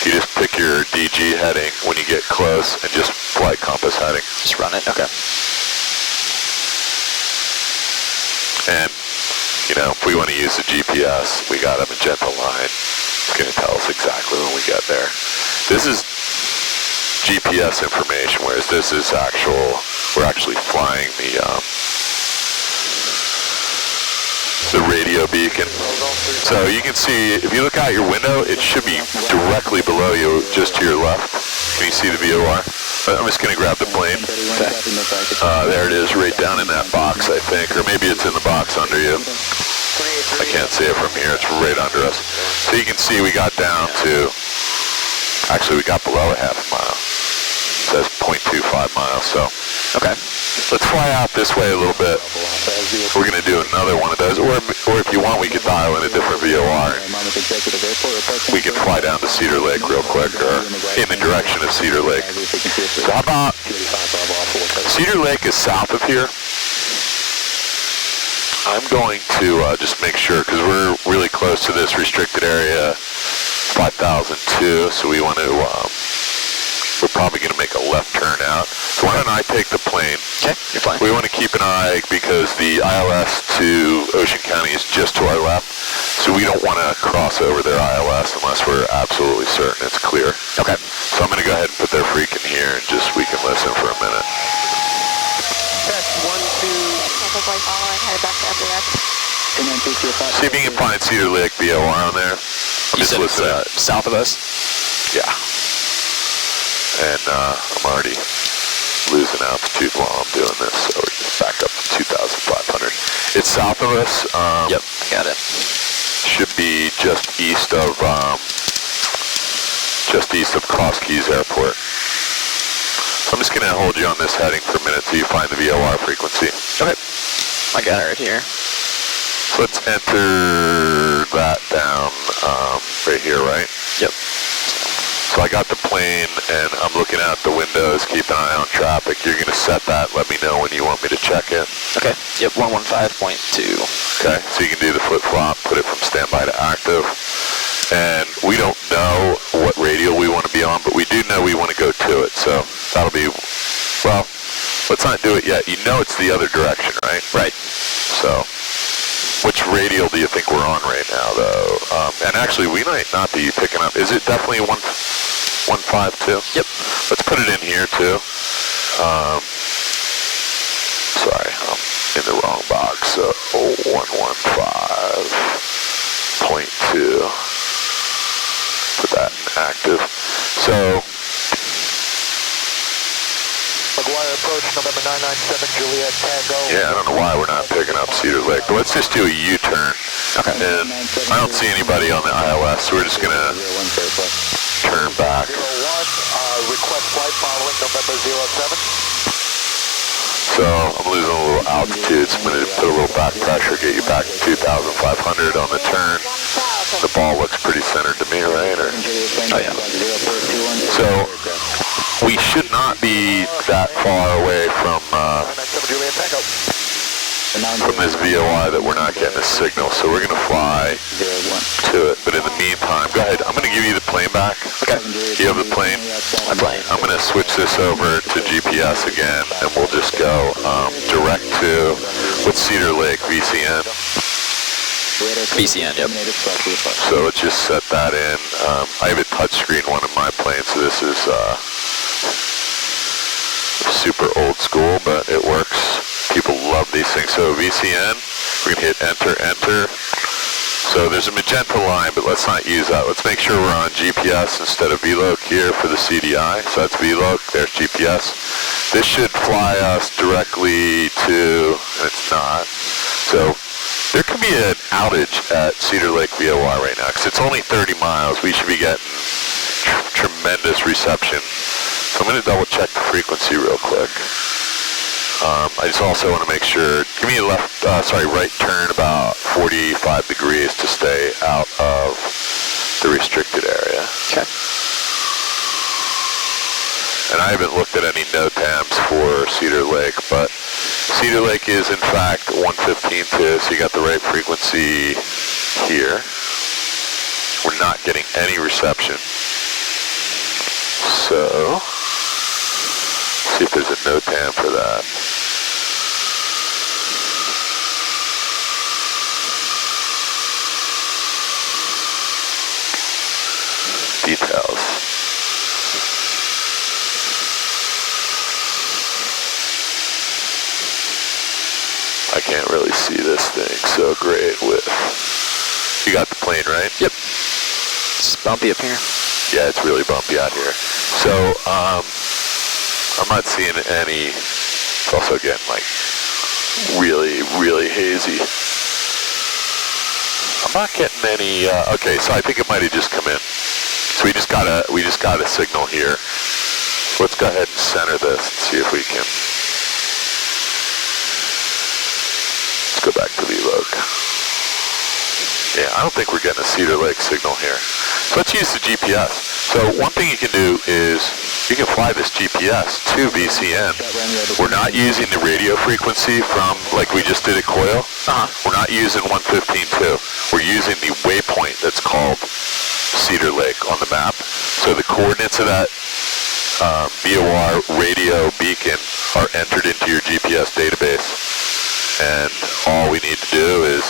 you just pick your DG heading when you get close and just flight compass heading. Just run it. Okay. And you know, if we want to use the GPS, we got a magenta line. It's going to tell us exactly when we get there. This is GPS information, whereas this is we're actually flying the radio beacon. So you can see, if you look out your window, it should be directly below you, just to your left. Can you see the VOR? I'm just going to grab the plane. There it is, right down in that box, I think. Or maybe it's in the box under you. I can't see it from here. It's right under us. So you can see we got down to, actually we got below a half mile. It says 0.25 miles, so. Okay. Let's fly out this way a little bit. We're going to do another one of those. Or if you want, we could dial in a different VOR. We can fly down to Cedar Lake real quick, or in the direction of Cedar Lake. So how about, Cedar Lake is south of here. I'm going to just make sure, because we're really close to this restricted area, 5002, so we want to, we're probably going to make a left turn out. So why don't I take the plane? Okay, you're fine. We want to keep an eye, because the ILS to Ocean County is just to our left, so we don't want to cross over their ILS unless we're absolutely certain it's clear. Okay. So I'm going to go ahead and put their freak in here, and just we can listen for a minute. Test 1, 2. Following, headed back to FDX. See if you can find Cedar Lake VOR on there. You said it's south of us? Yeah. And I'm already losing altitude while I'm doing this, so we're just back up to 2,500. It's south of us. Yep, got it. Should be just east of Cross Keys Airport. I'm just going to hold you on this heading for a minute till you find the VOR frequency. Okay. I got it right here. So let's enter that down right here, right? Yep. So I got the plane, and I'm looking out the windows, keep an eye on traffic. You're going to set that. Let me know when you want me to check it. Okay. Yep, 115.2. Okay, so you can do the flip-flop, put it from standby to active. And we don't know what radial we want to be on, but we do know we want to go to it. So that'll be, well, let's not do it yet. You know it's the other direction, right? Right. So which radial do you think we're on right now, though? And actually, we might not be picking up. Is it definitely 152? Yep. Let's put it in here, too. Sorry, I'm in the wrong box. 115.2. Put that in active. So, McGuire approach, November 997, Juliet Tango. yeah, I don't know why we're not picking up Cedar Lake, but let's just do a U-turn. Okay. And I don't see anybody on the ILS, so we're just going to turn back. 01, request flight following November 07. So I'm losing a little altitude, so I'm going to put a little back pressure, get you back to 2,500 on the turn. The ball looks pretty centered to me, right? Or, Oh, yeah. so we should not be that far away from 997, Juliet Tango. this VOI that we're not getting a signal, so we're going to fly to it. But in the meantime, go ahead. I'm going to give you the plane back. Okay. You have the plane? I'm flying. I'm going to switch this over to GPS again, and we'll just go direct to, what's Cedar Lake, VCN? VCN, yep. So let's just set that in. I have a touchscreen one in my plane, so this is super old school, but it works. People love these things. So VCN, we're going to hit enter, enter. So there's a magenta line, but let's not use that. Let's make sure we're on GPS instead of VLOC here for the CDI. So that's VLOC, there's GPS. This should fly us directly to, and it's not. So there could be an outage at Cedar Lake VOR right now, because it's only 30 miles. We should be getting tremendous reception. So I'm going to double check the frequency real quick. I just also want to make sure, give me a right turn about 45 degrees to stay out of the restricted area. Okay. And I haven't looked at any NOTAMs for Cedar Lake, but Cedar Lake is in fact 115.2, so you got the right frequency here. We're not getting any reception. So, see if there's a NOTAM for that. details. I can't really see this thing so great with... You got the plane, right? Yep. It's bumpy up here. Yeah, it's really bumpy out here. So, I'm not seeing any... It's also getting, like, really, really hazy. I'm not getting any... okay, so I think it might have just come in. So we just got a signal here. Let's go ahead and center this and see if we can... Let's go back to VLOC. Yeah, I don't think we're getting a Cedar Lake signal here. So let's use the GPS. So one thing you can do is you can fly this GPS to VCN. We're not using the radio frequency from, like we just did at Coil. We're not using 115.2. We're using the waypoint that's called Cedar Lake on the map. So the coordinates of that VOR radio beacon are entered into your GPS database. And all we need to do is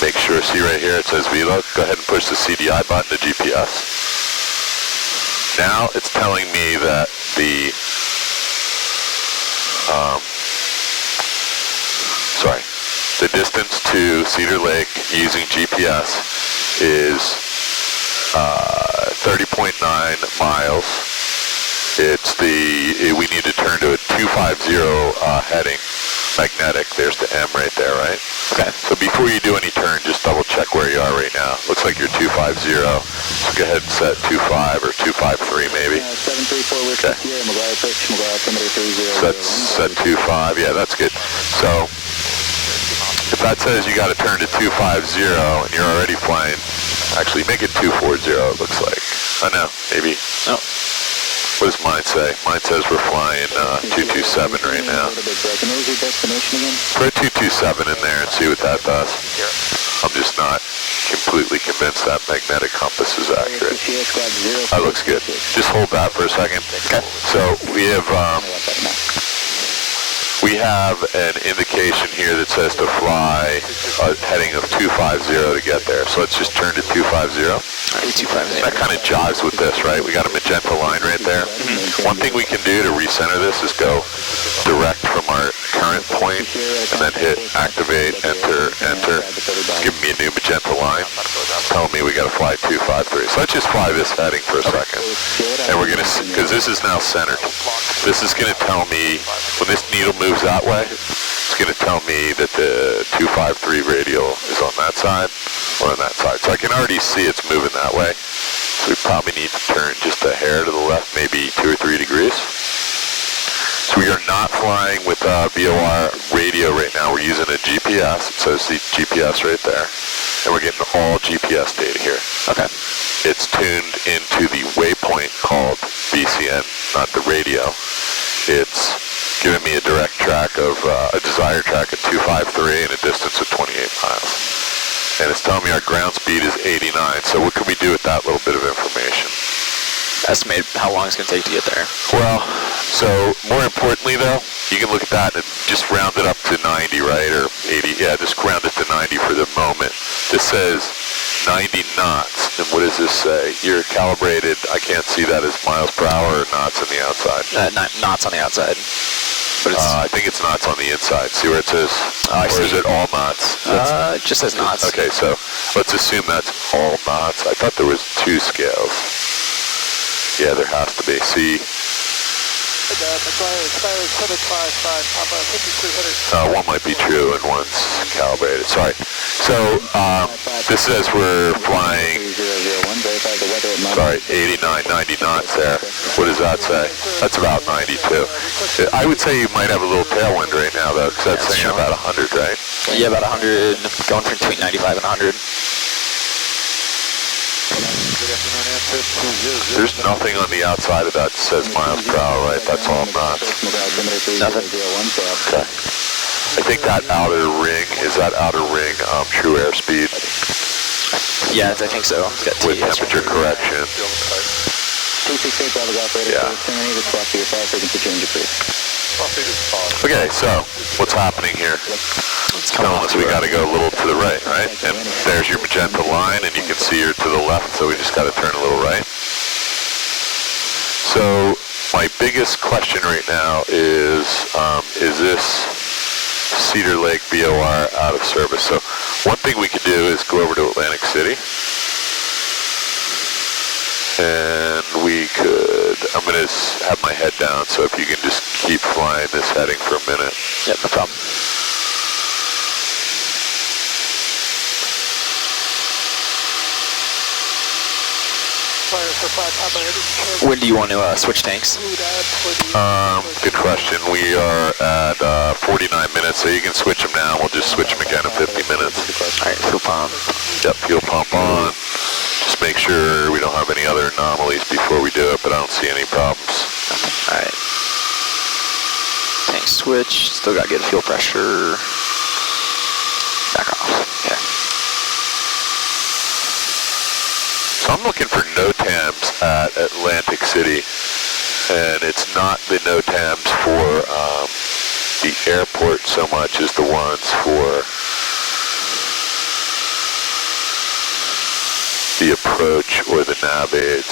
make sure, see right here, it says VLOC. Go ahead and push the CDI button to GPS. Now it's telling me that the, the distance to Cedar Lake using GPS is 30.9 miles. It's we need to turn to a 250 heading. Magnetic, there's the M right there, right? Okay. So before you do any turn, just double check where you are right now. Looks like you're 250. So go ahead and set 25 or 253 maybe. 734 okay. McGuire approach, McGuire altimeter 30. Set 25, yeah, that's good. So if that says you got to turn to 250 and you're already flying, actually make it 240 it looks like. I know, maybe. Oh. What does mine say? Mine says we're flying 227 right now. Put 227 in there and see what that does. I'm just not completely convinced that magnetic compass is accurate. That looks good. Just hold that for a second. Okay. So we have an indication here that says to fly a heading of 250 to get there. So let's just turn to 250. That kind of jives with this, right? We got a magenta line right there. One thing we can do to recenter this is go direct from our current point and then hit activate, enter, enter. It's giving me a new magenta line. Telling me we got to fly 253. So let's just fly this heading for a second. And we're going to, because this is now centered. This is going to tell me, when this needle moves that way, it's going to tell me that the 253 radial is on that side or on that side. So I can already see it's moving that way. So we probably need to turn just a hair to the left, maybe 2 or 3 degrees. So we are not flying with VOR radio right now. We're using a GPS. It says the GPS right there. And we're getting all GPS data here. Okay. It's tuned into the waypoint called VCN, not the radio. It's giving me a direct track of, a desired track of 253 and a distance of 28 miles. And it's telling me our ground speed is 89. So what can we do with that little bit of information? Estimate how long it's going to take to get there. Well, so more importantly though, you can look at that and just round it up to 90, right? Or 80, yeah, just round it to 90 for the moment. This says 90 knots. And what does this say? You're calibrated, I can't see that as miles per hour or knots on the outside. Knots on the outside. But it's, I think it's knots on the inside. See where it says? Or is it all knots? It just says knots. Okay, so let's assume that's all knots. I thought there was 2 scales. Yeah, there has to be. See? One might be true and one's calibrated. Sorry. So this says we're flying, 89, 90 knots there. What does that say? That's about 92. I would say you might have a little tailwind right now, though, because that's saying about 100, right? Yeah, about 100, going from between 95 and 100. There's nothing on the outside of that that says miles per hour, right? That's all knots. Nothing. Okay. I think that outer ring, is that outer ring true airspeed? Yeah, I think so. It's got with temperature correction. Yeah. Okay, so what's happening here? Telling us we got to go a little to the right, right? And there's your magenta line, and you can see her to the left, so we just got to turn a little right. my biggest question right now is this Cedar Lake VOR out of service? So one thing we could do is go over to Atlantic City. And we could, I'm going to have my head down, so if you can just keep flying this heading for a minute. Yep, no problem. When do you want to switch tanks? Good question. We are at 49 minutes, so you can switch them now. We'll just switch them again in 50 minutes. All right, fuel pump. Yep, fuel pump on. Just make sure we don't have any other anomalies before we do it, but I don't see any problems. All right. Tank switch. Still got good fuel pressure. Back off. Okay. So I'm looking for NOTAMs at Atlantic City, and it's not the NOTAMs for the airport so much as the ones for the approach or the nav aids.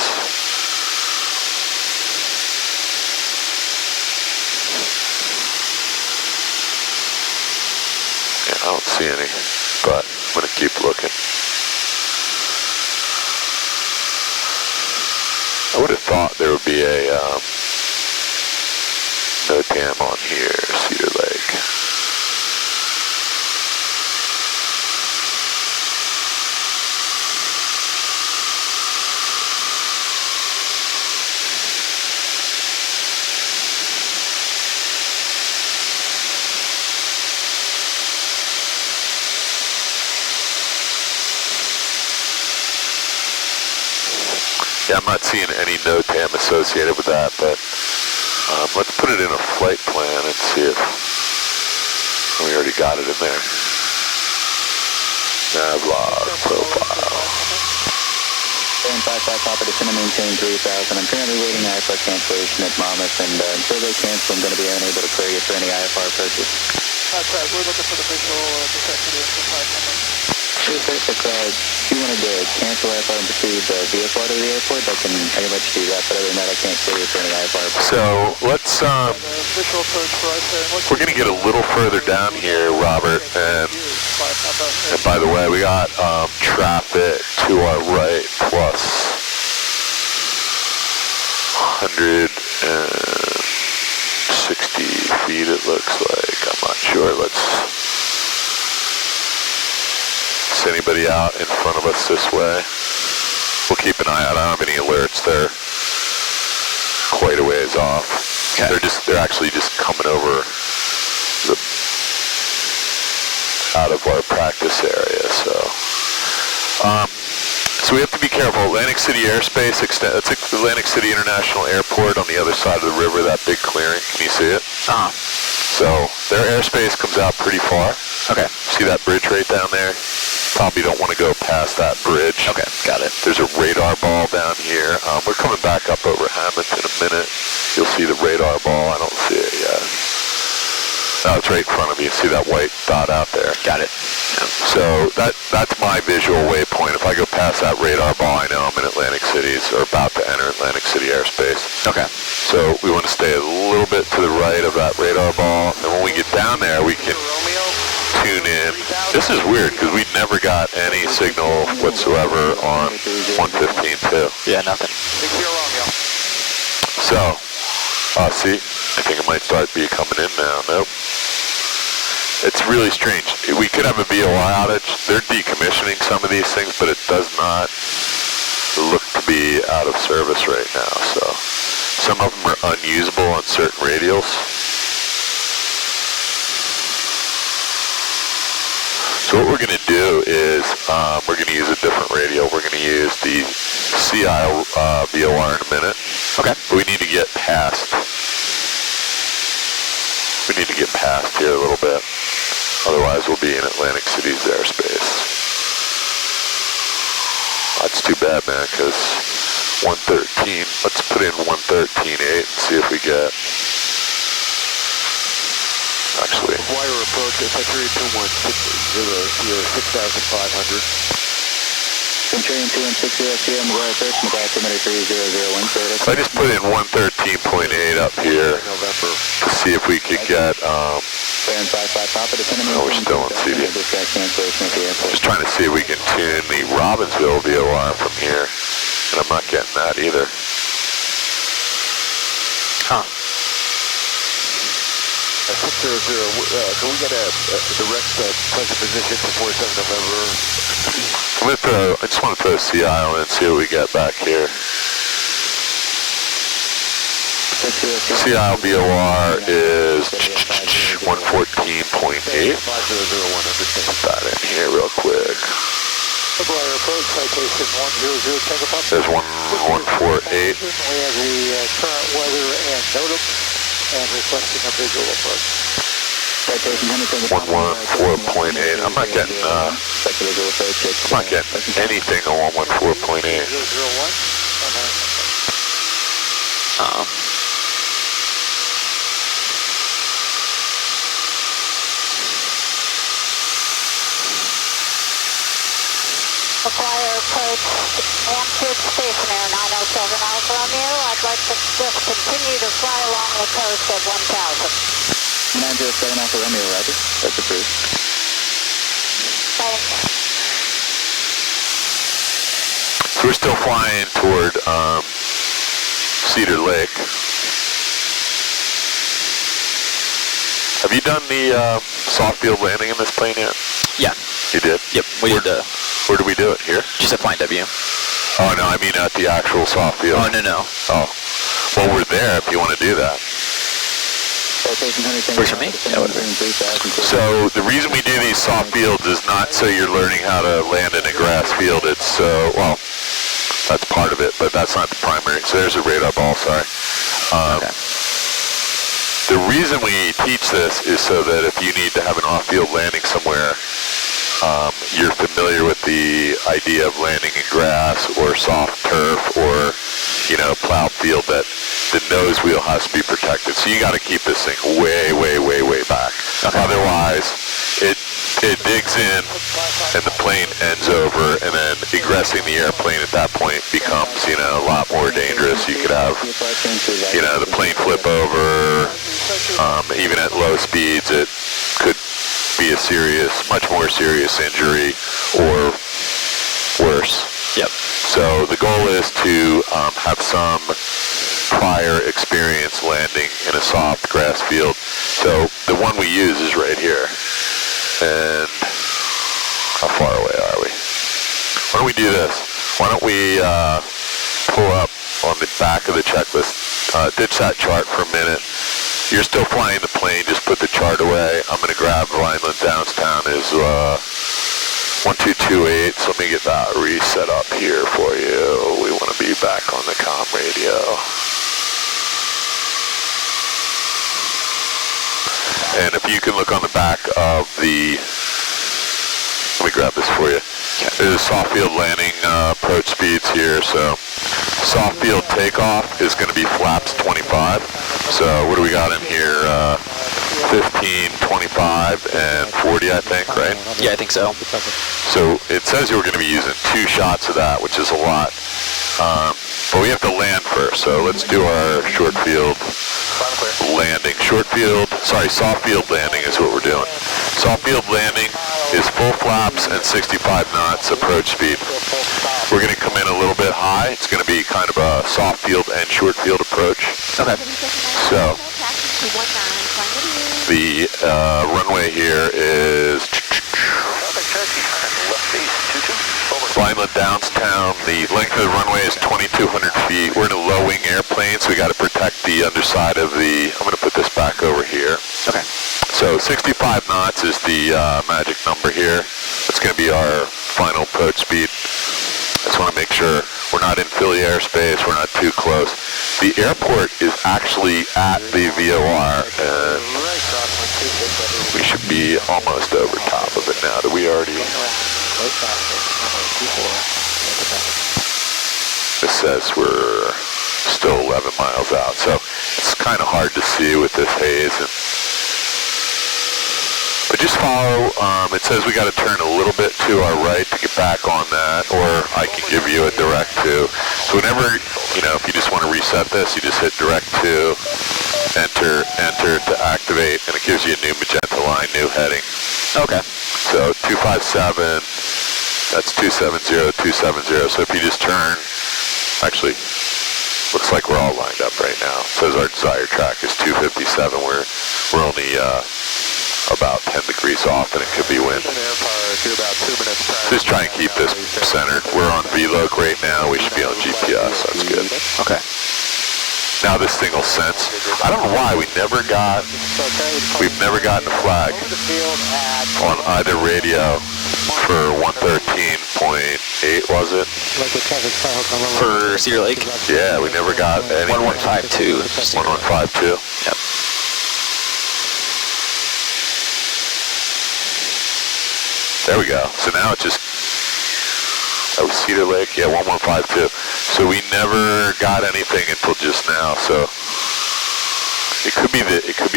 Yeah, I don't see any, but I'm going to keep looking. I would have thought there would be a NOTAM on here, Cedar Lake. Yeah, I'm not seeing any NOTAM associated with that, but let's put it in a flight plan and see if we already got it in there. Nav log profile. 755 Papa, descend and maintain 3,000. I'm currently waiting IFR cancellation at Monmouth, and until they cancel, I'm going to be unable to clear you for any IFR purchase. That's right, we're looking for the visual necessity of the flight number. Sure, sir. If you wanted to cancel IFR and proceed VFR to the airport, I can let you do that, but other than that, I can't clear you for any IFR purchase. So let's, we're going to get a little further down here, Robert, and by the way, we got traffic to our right plus 160 feet, it looks like. I'm not sure. Is anybody out in front of us this way? We'll keep an eye out. I don't have any alerts. They're quite a ways off. Okay. They're actually just coming over out of our practice area. So we have to be careful. Atlantic City airspace extend. That's Atlantic City International Airport on the other side of the river. That big clearing. Can you see it? So their airspace comes out pretty far. Okay. See that bridge right down there? Probably don't want to go past that bridge. Okay, got it. There's a radar ball down here. We're coming back up over Hammond in a minute. You'll see the radar ball. I don't see it yet. No, it's right in front of you. See that white dot out there? Got it. Yeah. So that's my visual waypoint. If I go past that radar ball, I know I'm in Atlantic City or about to enter Atlantic City airspace. Okay. So we want to stay a little bit to the right of that radar ball. And when we get down there, we can tune in. This is weird because we never got any signal whatsoever on 115.2. Yeah, nothing. So, see, I think it might start coming in now. Nope. It's really strange. We could have a VOR outage. They're decommissioning some of these things, but it does not look to be out of service right now. So some of them are unusable on certain radials. So what we're going to do is we're going to use a different radio. We're going to use the CI VOR in a minute. Okay. But we need to get past. We need to get past here a little bit. Otherwise, we'll be in Atlantic City's airspace. That's too bad, man, because 113. Let's put in 113.8 and see if we get. Actually. Wire approach at 32160, 6,500. Centurion 2160 SCM, Wire approach, McGuire perimeter 3001, I just put in 113.8 15.8 up here to see if we could get, Baron 55 Papa, descending we're still on CD. dispatch cancellation at the airport. Just trying to see if we can tune the Robbinsville VOR from here, and I'm not getting that either. Huh. 600, can we get a direct present position to 47 November? I just want to throw CI on and see what we get back here. CI VOR is 114.8. Put that in here real quick. Maguire approach, citation 100, Tango Pop. There's 148. We have the current weather and NOTAM and requesting a visual approach. 114.8. I'm not getting anything on 114.8. 001. Uh-oh. Maguire approach, Amsterdam stationary 907 Alpha Romeo. I'd like to just continue to fly along the coast at 1000. 907 Alpha Romeo, roger. That's approved. Thanks. So we're still flying toward Cedar Lake. Have you done the soft field landing in this plane yet? Yeah. You did? Yep. We did the. Where do we do it? Here? Just at Flying W. Oh, no, I mean at the actual soft field. Oh, no. Oh. Well, we're there if you want to do that. Works for me. So the reason we do these soft fields is not so you're learning how to land in a grass field. It's, well, that's part of it, but that's not the primary. So there's a radar ball, sorry. Okay. The reason we teach this is so that if you need to have an off-field landing somewhere, you're familiar with the idea of landing in grass or soft turf or, plowed field that the nose wheel has to be protected. So you got to keep this thing way, way, way, way back. Okay. Otherwise, it digs in and the plane ends over, and then egressing the airplane at that point becomes, a lot more dangerous. You could have, the plane flip over. Even at low speeds, it could be a much more serious injury or worse. Yep. So the goal is to have some prior experience landing in a soft grass field. So the one we use is right here. And how far away are we? Why don't we do this? Why don't we pull up on the back of the checklist, ditch that chart for a minute. You're still flying the plane, just put the chart away. I'm going to grab Vineland Downstown is 1228, so let me get that reset up here for you. We want to be back on the comm radio. And if you can look on the back of the, let me grab this for you. There's soft field landing approach speeds here, so soft field takeoff is going to be flaps 25. So what do we got in here? 15, 25, and 40, I think, right? Yeah, I think so. So it says you're going to be using 2 shots of that, which is a lot. But we have to land first, so let's do our short field landing. Soft field landing is what we're doing. Soft field landing is full flaps and 65 knots approach speed. We're going to come in a little bit high. It's going to be kind of a soft field and short field approach. Okay. So the runway here is Vineland Downstown. The length of the runway is 2,200 feet. We're in a low-wing airplane, so we got to protect the underside of the. I'm going to put this back over here. Okay. So 65 knots is the magic number here. That's going to be our final approach speed. I just want to make sure we're not in Philly airspace. We're not too close. The airport is actually at the VOR, and we should be almost over top of it now. Do we already? This says we're still 11 miles out, so it's kind of hard to see with this haze. But just follow, it says we got to turn a little bit to our right to get back on that, or I can give you a direct to. So whenever, you know, if you just want to reset this, you just hit direct to, enter to activate, and it gives you a new magenta line, new heading. Okay. So 257, that's 270, 270. So if you just turn, actually, looks like we're all lined up right now. It says our desired track is 257. We're only about 10 degrees off, and it could be wind. Just try and keep this centered. We're on VLOC right now. We should be on GPS. That's good. Okay. Now this thing will sense. I don't know why we've never gotten a flag on either radio for 113.8, was it? For Cedar Lake? Yeah, we never got anything. 1152. 1152. Yep. There we go. So now it just, that was Cedar Lake, yeah, 1152. So we never got anything until just now. So it could be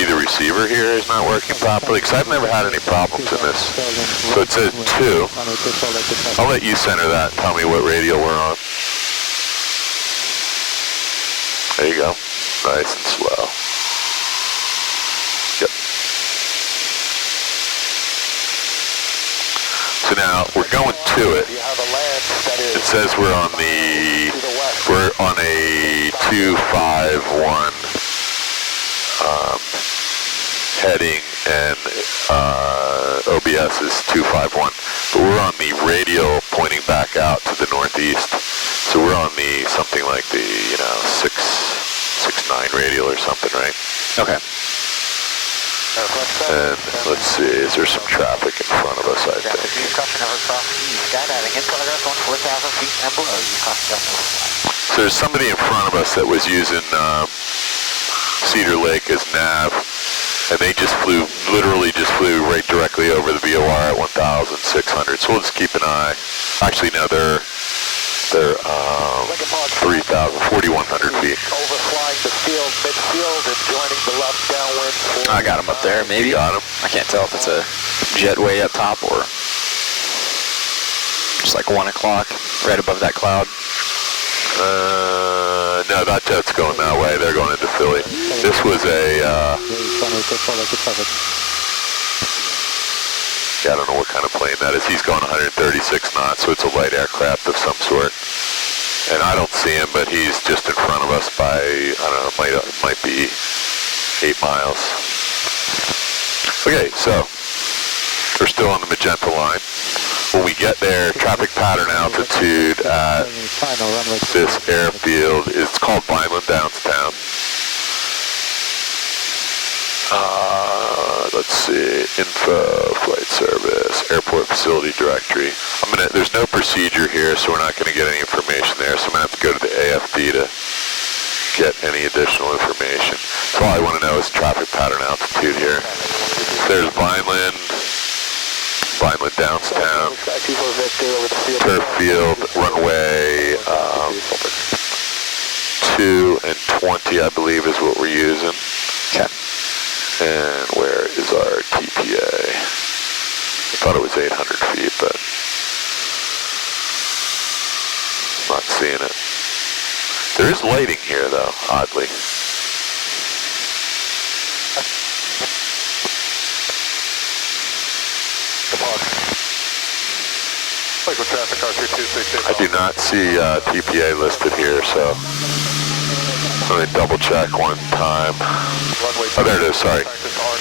the receiver here is not working properly, because I've never had any problems in this. So it says 2. I'll let you center that and tell me what radio we're on. There you go. Nice and slow. Yep. So now we're going to it. It says we're on a 251 heading, and OBS is 251. But we're on the radial pointing back out to the northeast. So we're on the something like the 669 radial or something, right? Okay. And let's see, is there some traffic in front of us, I think. So there's somebody in front of us that was using Cedar Lake as nav, and they literally just flew right directly over the VOR at 1,600. So we'll just keep an eye. Actually, no, they're 4,100 feet. Overflying the field, midfield, and joining the left downwind. I got him up there, maybe. Got him. I can't tell if it's a jet way up top or just like 1 o'clock right above that cloud. No, that jet's going that way. They're going into Philly. This was a, yeah, I don't know what kind of plane that is. He's going 136 knots, so it's a light aircraft of some sort. And I don't see him, but he's just in front of us by, I don't know, it might be 8 miles. Okay, so we're still on the magenta line. When we get there, traffic pattern altitude at this airfield, it's called Vineland Downtown. Let's see, info, flight service, airport facility directory. There's no procedure here, so we're not going to get any information there, so I'm going to have to go to the AFD to get any additional information. So all I want to know is traffic pattern altitude here. There's Vineland Downtown, turf field, runway 2 and 20, I believe, is what we're using. Okay. And where is our TPA? I thought it was 800 feet, but I'm not seeing it. There is lighting here, though, oddly. I do not see TPA listed here, so let me double check one time. Oh, there it is, sorry.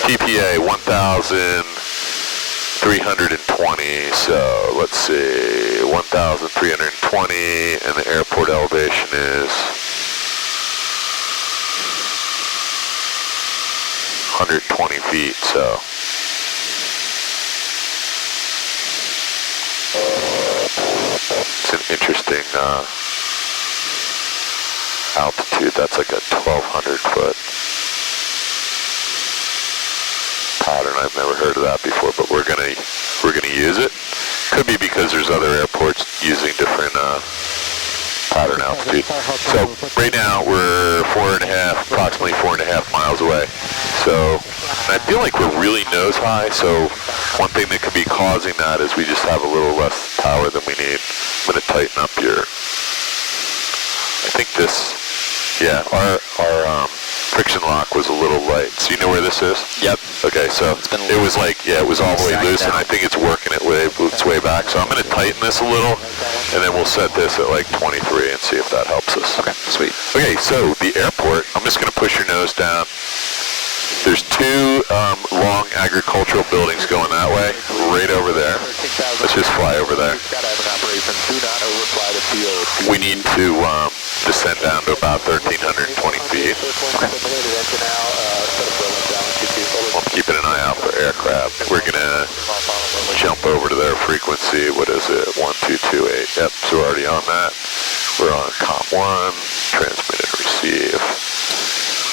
TPA 1,320, so let's see, 1,320, and the airport elevation is 120 feet, so. It's an interesting altitude. That's like a 1,200 foot pattern. I've never heard of that before, but we're gonna use it. Could be because there's other airports using different pattern altitude. So right now we're approximately 4.5 miles away. So I feel like we're really nose high, so one thing that could be causing that is we just have a little less power than we need. I'm going to tighten up your, I think this, yeah, our friction lock was a little light. So you know where this is? Yep. Okay, so it was like, yeah, it was all the way loose, and I think it's working its way back. So I'm going to tighten this a little, and then we'll set this at like 23 and see if that helps us. Okay, sweet. Okay, so the airport, I'm just going to push your nose down. There's two long agricultural buildings going that way, right over there. Let's just fly over there. We need to descend down to about 1,320 feet. I'm keeping an eye out for aircraft. We're going to jump over to their frequency. What is it? 1228. Yep, so we're already on that. We're on COM 1, transmit and receive.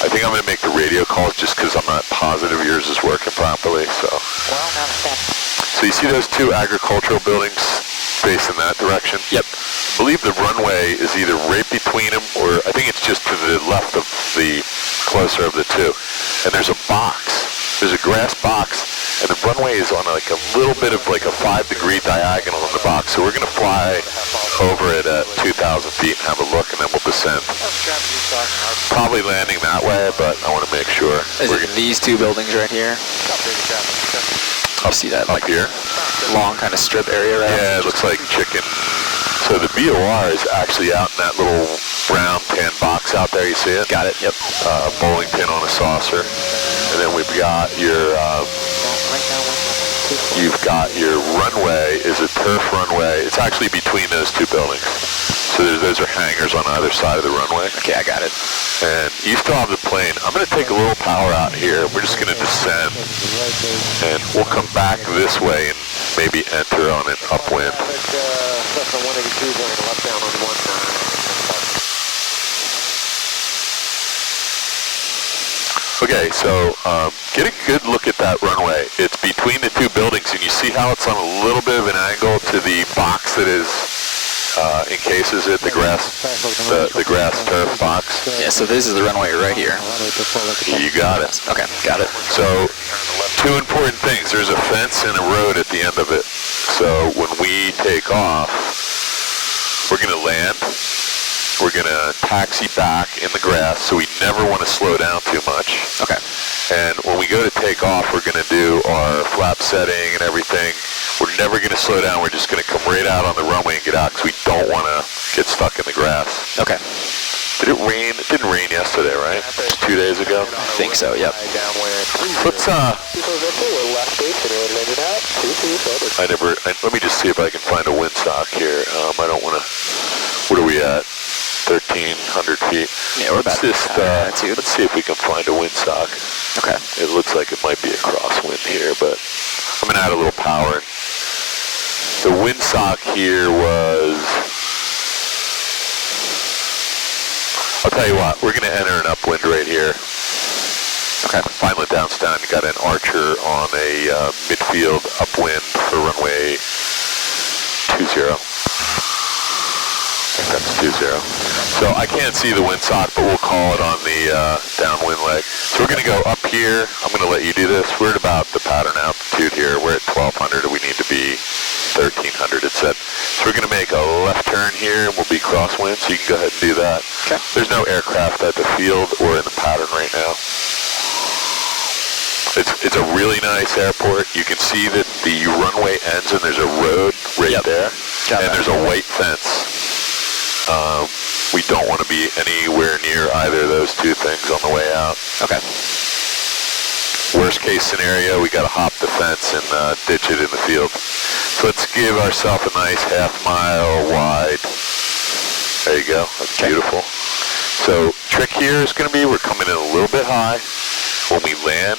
I think I'm going to make the radio calls just because I'm not positive yours is working properly. So you see those two agricultural buildings facing that direction? Yep. I believe the runway is either right between them, or I think it's just to the left of the closer of the two. And there's a box. There's a grass box, and the runway is on like a little bit of like a 5-degree diagonal in the box. So we're going to fly over it at 2,000 feet and have a look, and then we'll descend. Probably landing that way, but I want to make sure. Is it these two buildings right here? You see that up here? Long kind of strip area, right? Yeah, it looks like chicken. So the VOR is actually out in that little brown tan box out there. You see it? Got it. Yep. Bowling pin on a saucer, and then we've got your. You've got your runway is a turf runway. It's actually between those two buildings. So those are hangars on either side of the runway. Okay, I got it. And you still have the plane. I'm going to take a little power out here. We're just going to descend, and we'll come back this way and maybe enter on an upwind. Okay, so get a good look at that runway. It's between the two buildings, and you see how it's on a little bit of an angle to the box that is encases it, the grass turf box. Yeah, so this is the runway right here. You got it. Okay, got it. So, two important things. There's a fence and a road at the end of it. So when we take off, we're going to land. We're going to taxi back in the grass, so we never want to slow down too much. Okay. And when we go to take off, we're going to do our flap setting and everything. We're never going to slow down. We're just going to come right out on the runway and get out because we don't want to get stuck in the grass. Okay. Did it rain? It didn't rain yesterday, right? 2 days ago? I think so, yep. Let's, let me just see if I can find a windsock here. I don't want to, what are we at? 1,300 feet. Yeah, we're about let's see if we can find a windsock. Okay. It looks like it might be a crosswind here, but I'm going to add a little power. The windsock here was, I'll tell you what, we're going to enter an upwind right here. Okay. Final down's down. You got an Archer on a midfield upwind for runway 20. That's 20. So I can't see the windsock, but we'll call it on the downwind leg. So we're going to go up here. I'm going to let you do this. We're at about the pattern altitude here. We're at 1,200. We need to be 1,300, it said. So we're going to make a left turn here, and we'll be crosswind, so you can go ahead and do that. Okay. There's no aircraft at the field or in the pattern right now. It's a really nice airport. You can see that the runway ends, and there's a road right there, and there's a white fence. We don't want to be anywhere near either of those two things on the way out. Okay. Worst case scenario, we got to hop the fence and ditch it in the field. So let's give ourselves a nice half-mile wide. There you go. That's beautiful. So trick here is going to be we're coming in a little bit high. When we land,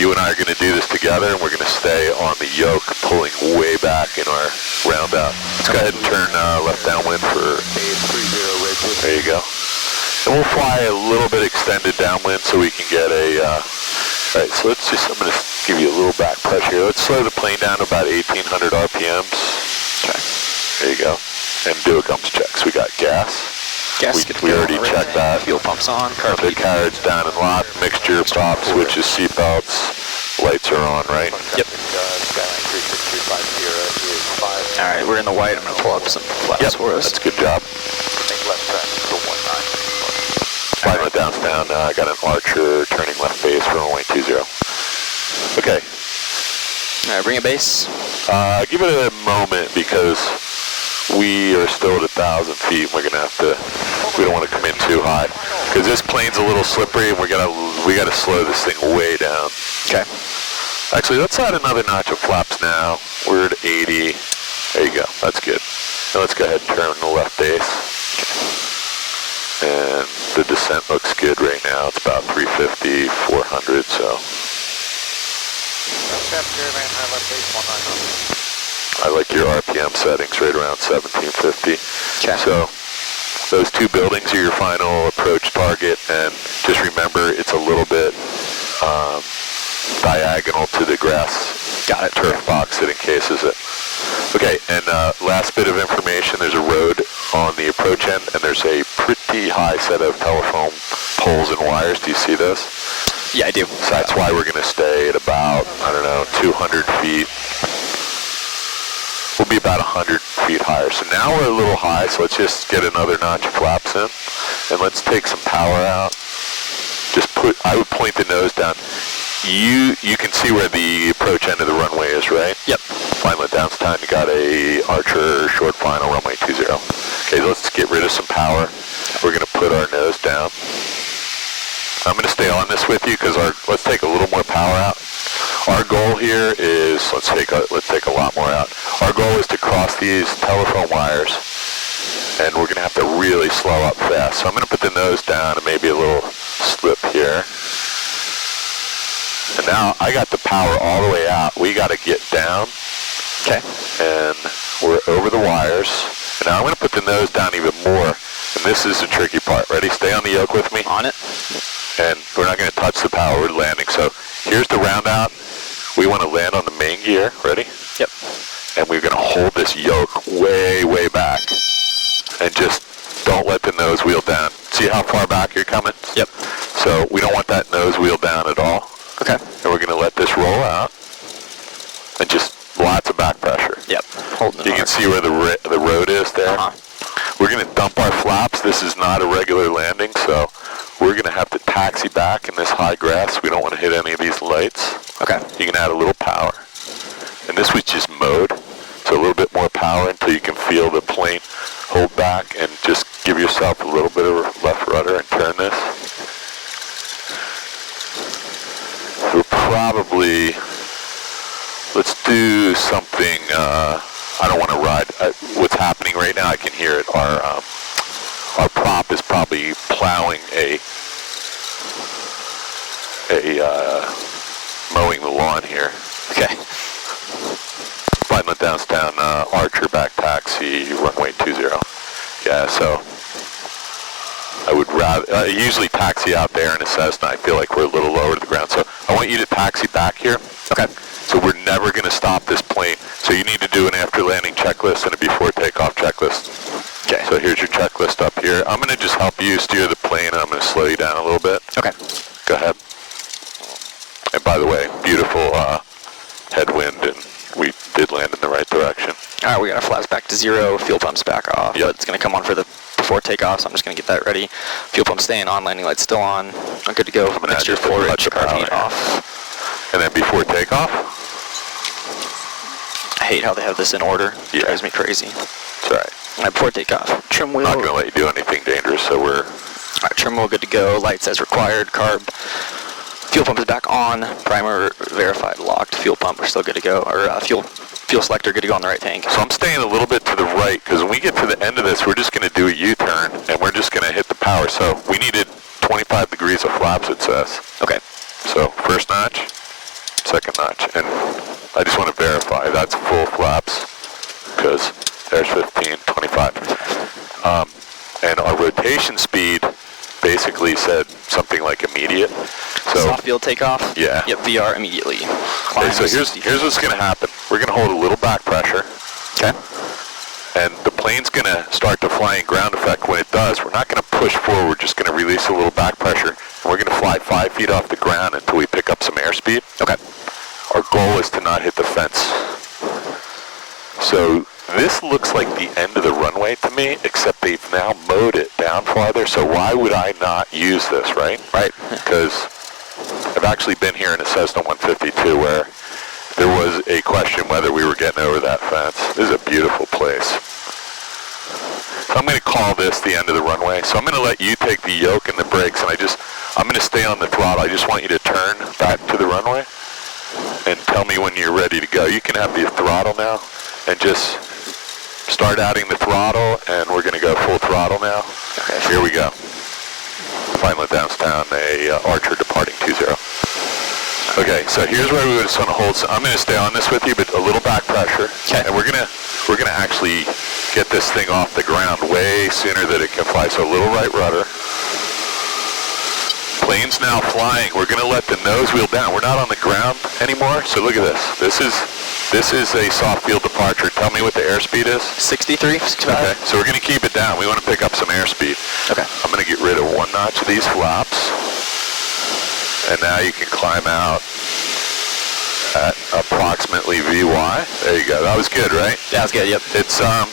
you and I are going to do this together, and we're going to stay on the yoke, pulling way back in our round out. Let's go ahead and turn left downwind for, there you go. And we'll fly a little bit extended downwind so we can get a, all right, so let's just, I'm going to give you a little back pressure here. Let's slow the plane down to about 1,800 RPMs. Okay. There you go. And do a gums check. So we got gas. Gas good to we go already already. checked that. Fuel pumps on, carb The heat. carriage down and locked, mixture, pop, switches, seatbelts, lights are on, right? Yep. Skyline 36350 is 5. All right, we're in the white. I'm going to pull up some flaps for us. That's a good job. Make left track for 19. Final downs down, I got an Archer turning left base, runway 20. Okay. All right, bring a base. Give it a moment because we are still at 1,000 feet. We're gonna have to. We don't want to come in too high because this plane's a little slippery, and we gotta slow this thing way down. Okay. Actually, let's add another notch of flaps now. We're at 80. There you go. That's good. Now let's go ahead and turn the left base. And the descent looks good right now. It's about 350, 400. So. I like your RPM settings right around 1750. Okay. So those two buildings are your final approach target, and just remember it's a little bit diagonal to the grass. Got it. Turf box that encases it. Okay, and last bit of information, there's a road on the approach end, and there's a pretty high set of telephone poles and wires. Do you see those? Yeah, I do. So that's why we're going to stay at about, 200 feet. We'll be about 100 feet higher. So now we're a little high, so let's just get another notch of flaps in. And let's take some power out. I would point the nose down. You can see where the approach end of the runway is, right? Yep. Final downs time, you got a Archer short final, runway 20. Okay, let's get rid of some power. We're going to put our nose down. I'm going to stay on this with you because let's take a little more power out. Our goal here is, let's take a lot more out. Our goal is to cross these telephone wires, and we're going to have to really slow up fast. So I'm going to put the nose down and maybe a little slip here. And now I got the power all the way out. We got to get down. Okay. And we're over the wires. And now I'm going to put the nose down even more. And this is the tricky part. Ready? Stay on the yoke with me. On it. And we're not going to touch the power. We're landing. So here's the round out. We want to land on the main gear. Ready? Yep. And we're going to hold this yoke way, way back. And just don't let the nose wheel down. See how far back you're coming? Yep. So we don't want that nose wheel down at all. Okay. And we're going to let this roll out. And just lots of back pressure. Yep. Holding it You on. can see where the road is there. Uh-huh. We're going to dump our flaps. This is not a regular landing, so we're going to have to taxi back in this high grass. We don't want to hit any of these lights. Okay. You can add a little power. And this was just mode, so a little bit more power until you can feel the plane hold back, and just give yourself a little bit of left rudder and turn this. We'll probably, let's do something, I don't want to ride. What's happening right now, I can hear it. Our prop is probably plowing mowing the lawn here. Okay. Final downs down, Archer back taxi, runway 20. Yeah, so I would rather, I usually taxi out there in a Cessna. I feel like we're a little lower to the ground. So I want you to taxi back here. Okay. So we're never going to stop this plane. So you need to do an after landing checklist and a before takeoff checklist. Okay. So here's your checklist up here. I'm going to just help you steer the plane, and I'm going to slow you down a little bit. Okay. Go ahead. And by the way, beautiful headwind, and we did land in the right direction. All right, we got our flaps back to 0, fuel pumps back off. Yep. But it's going to come on for the before takeoff, so I'm just going to get that ready. Fuel pump staying on, landing lights still on. I'm good to go. gonna Mixture add just a 4 touch inch of carb power heat here. off. And then before takeoff? I hate how they have this in order. Yeah. Drives me crazy. It's all right. All right, before takeoff, trim wheel. I'm not going to let you do anything dangerous, so we're... All right, trim wheel good to go. Lights as required. Carb. Fuel pump is back on. Primer verified, locked. Fuel pump, we're still good to go. Or fuel selector good to go on the right tank. So I'm staying a little bit to the right, because when we get to the end of this, we're just going to do a U-turn, and we're just going to hit the power. So we needed 25 degrees of flaps, it says. Okay. So first notch, second notch, and I just want to verify that's full flaps, because there's 15, 25. And our rotation speed basically said something like immediate. So Soft field takeoff? Yeah. Yep, VR immediately. okay, so here's what's going to happen. We're going to hold a little back pressure. Okay. And the plane's going to start to fly in ground effect. When it does, we're not going to push forward. We're just going to release a little back pressure. And we're going to fly 5 feet off the ground until we pick up some airspeed. Okay. Our goal is to not hit the fence. So this looks like the end of the runway to me, except they've now mowed it down farther. So why would I not use this, right? Right. Because I've actually been here in a Cessna 152 where there was a question whether we were getting over that fence. This is a beautiful place. So I'm going to call this the end of the runway. So I'm going to let you take the yoke and the brakes, and I'm going to stay on the throttle. I just want you to turn back to the runway and tell me when you're ready to go. You can have the throttle now and just start adding the throttle, and we're going to go full throttle now. Okay. Here we go. Final downtown, Archer departing 20. Okay, so here's where we just want to hold. So I'm going to stay on this with you, but a little back pressure. Okay. And we're gonna actually get this thing off the ground way sooner than it can fly. So a little right rudder. Plane's now flying. We're going to let the nose wheel down. We're not on the ground anymore. So look at this. This is a soft field departure. Tell me what the airspeed is. 63, 65. Okay, so we're going to keep it down. We want to pick up some airspeed. Okay. I'm going to get rid of 1 notch of these flaps. And now you can climb out at approximately VY. There you go. That was good, right? That was good, yep. It's a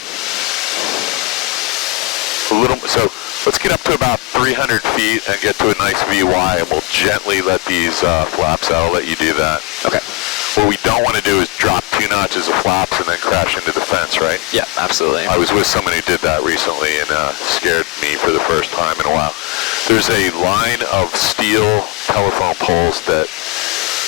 little, so let's get up to about 300 feet and get to a nice VY, and we'll gently let these flaps out. I'll let you do that. Okay. What we don't want to do is drop 2 notches of flaps and then crash into the fence, right? Yeah, absolutely. I was with someone who did that recently and scared me for the first time in a while. There's a line of steel telephone poles that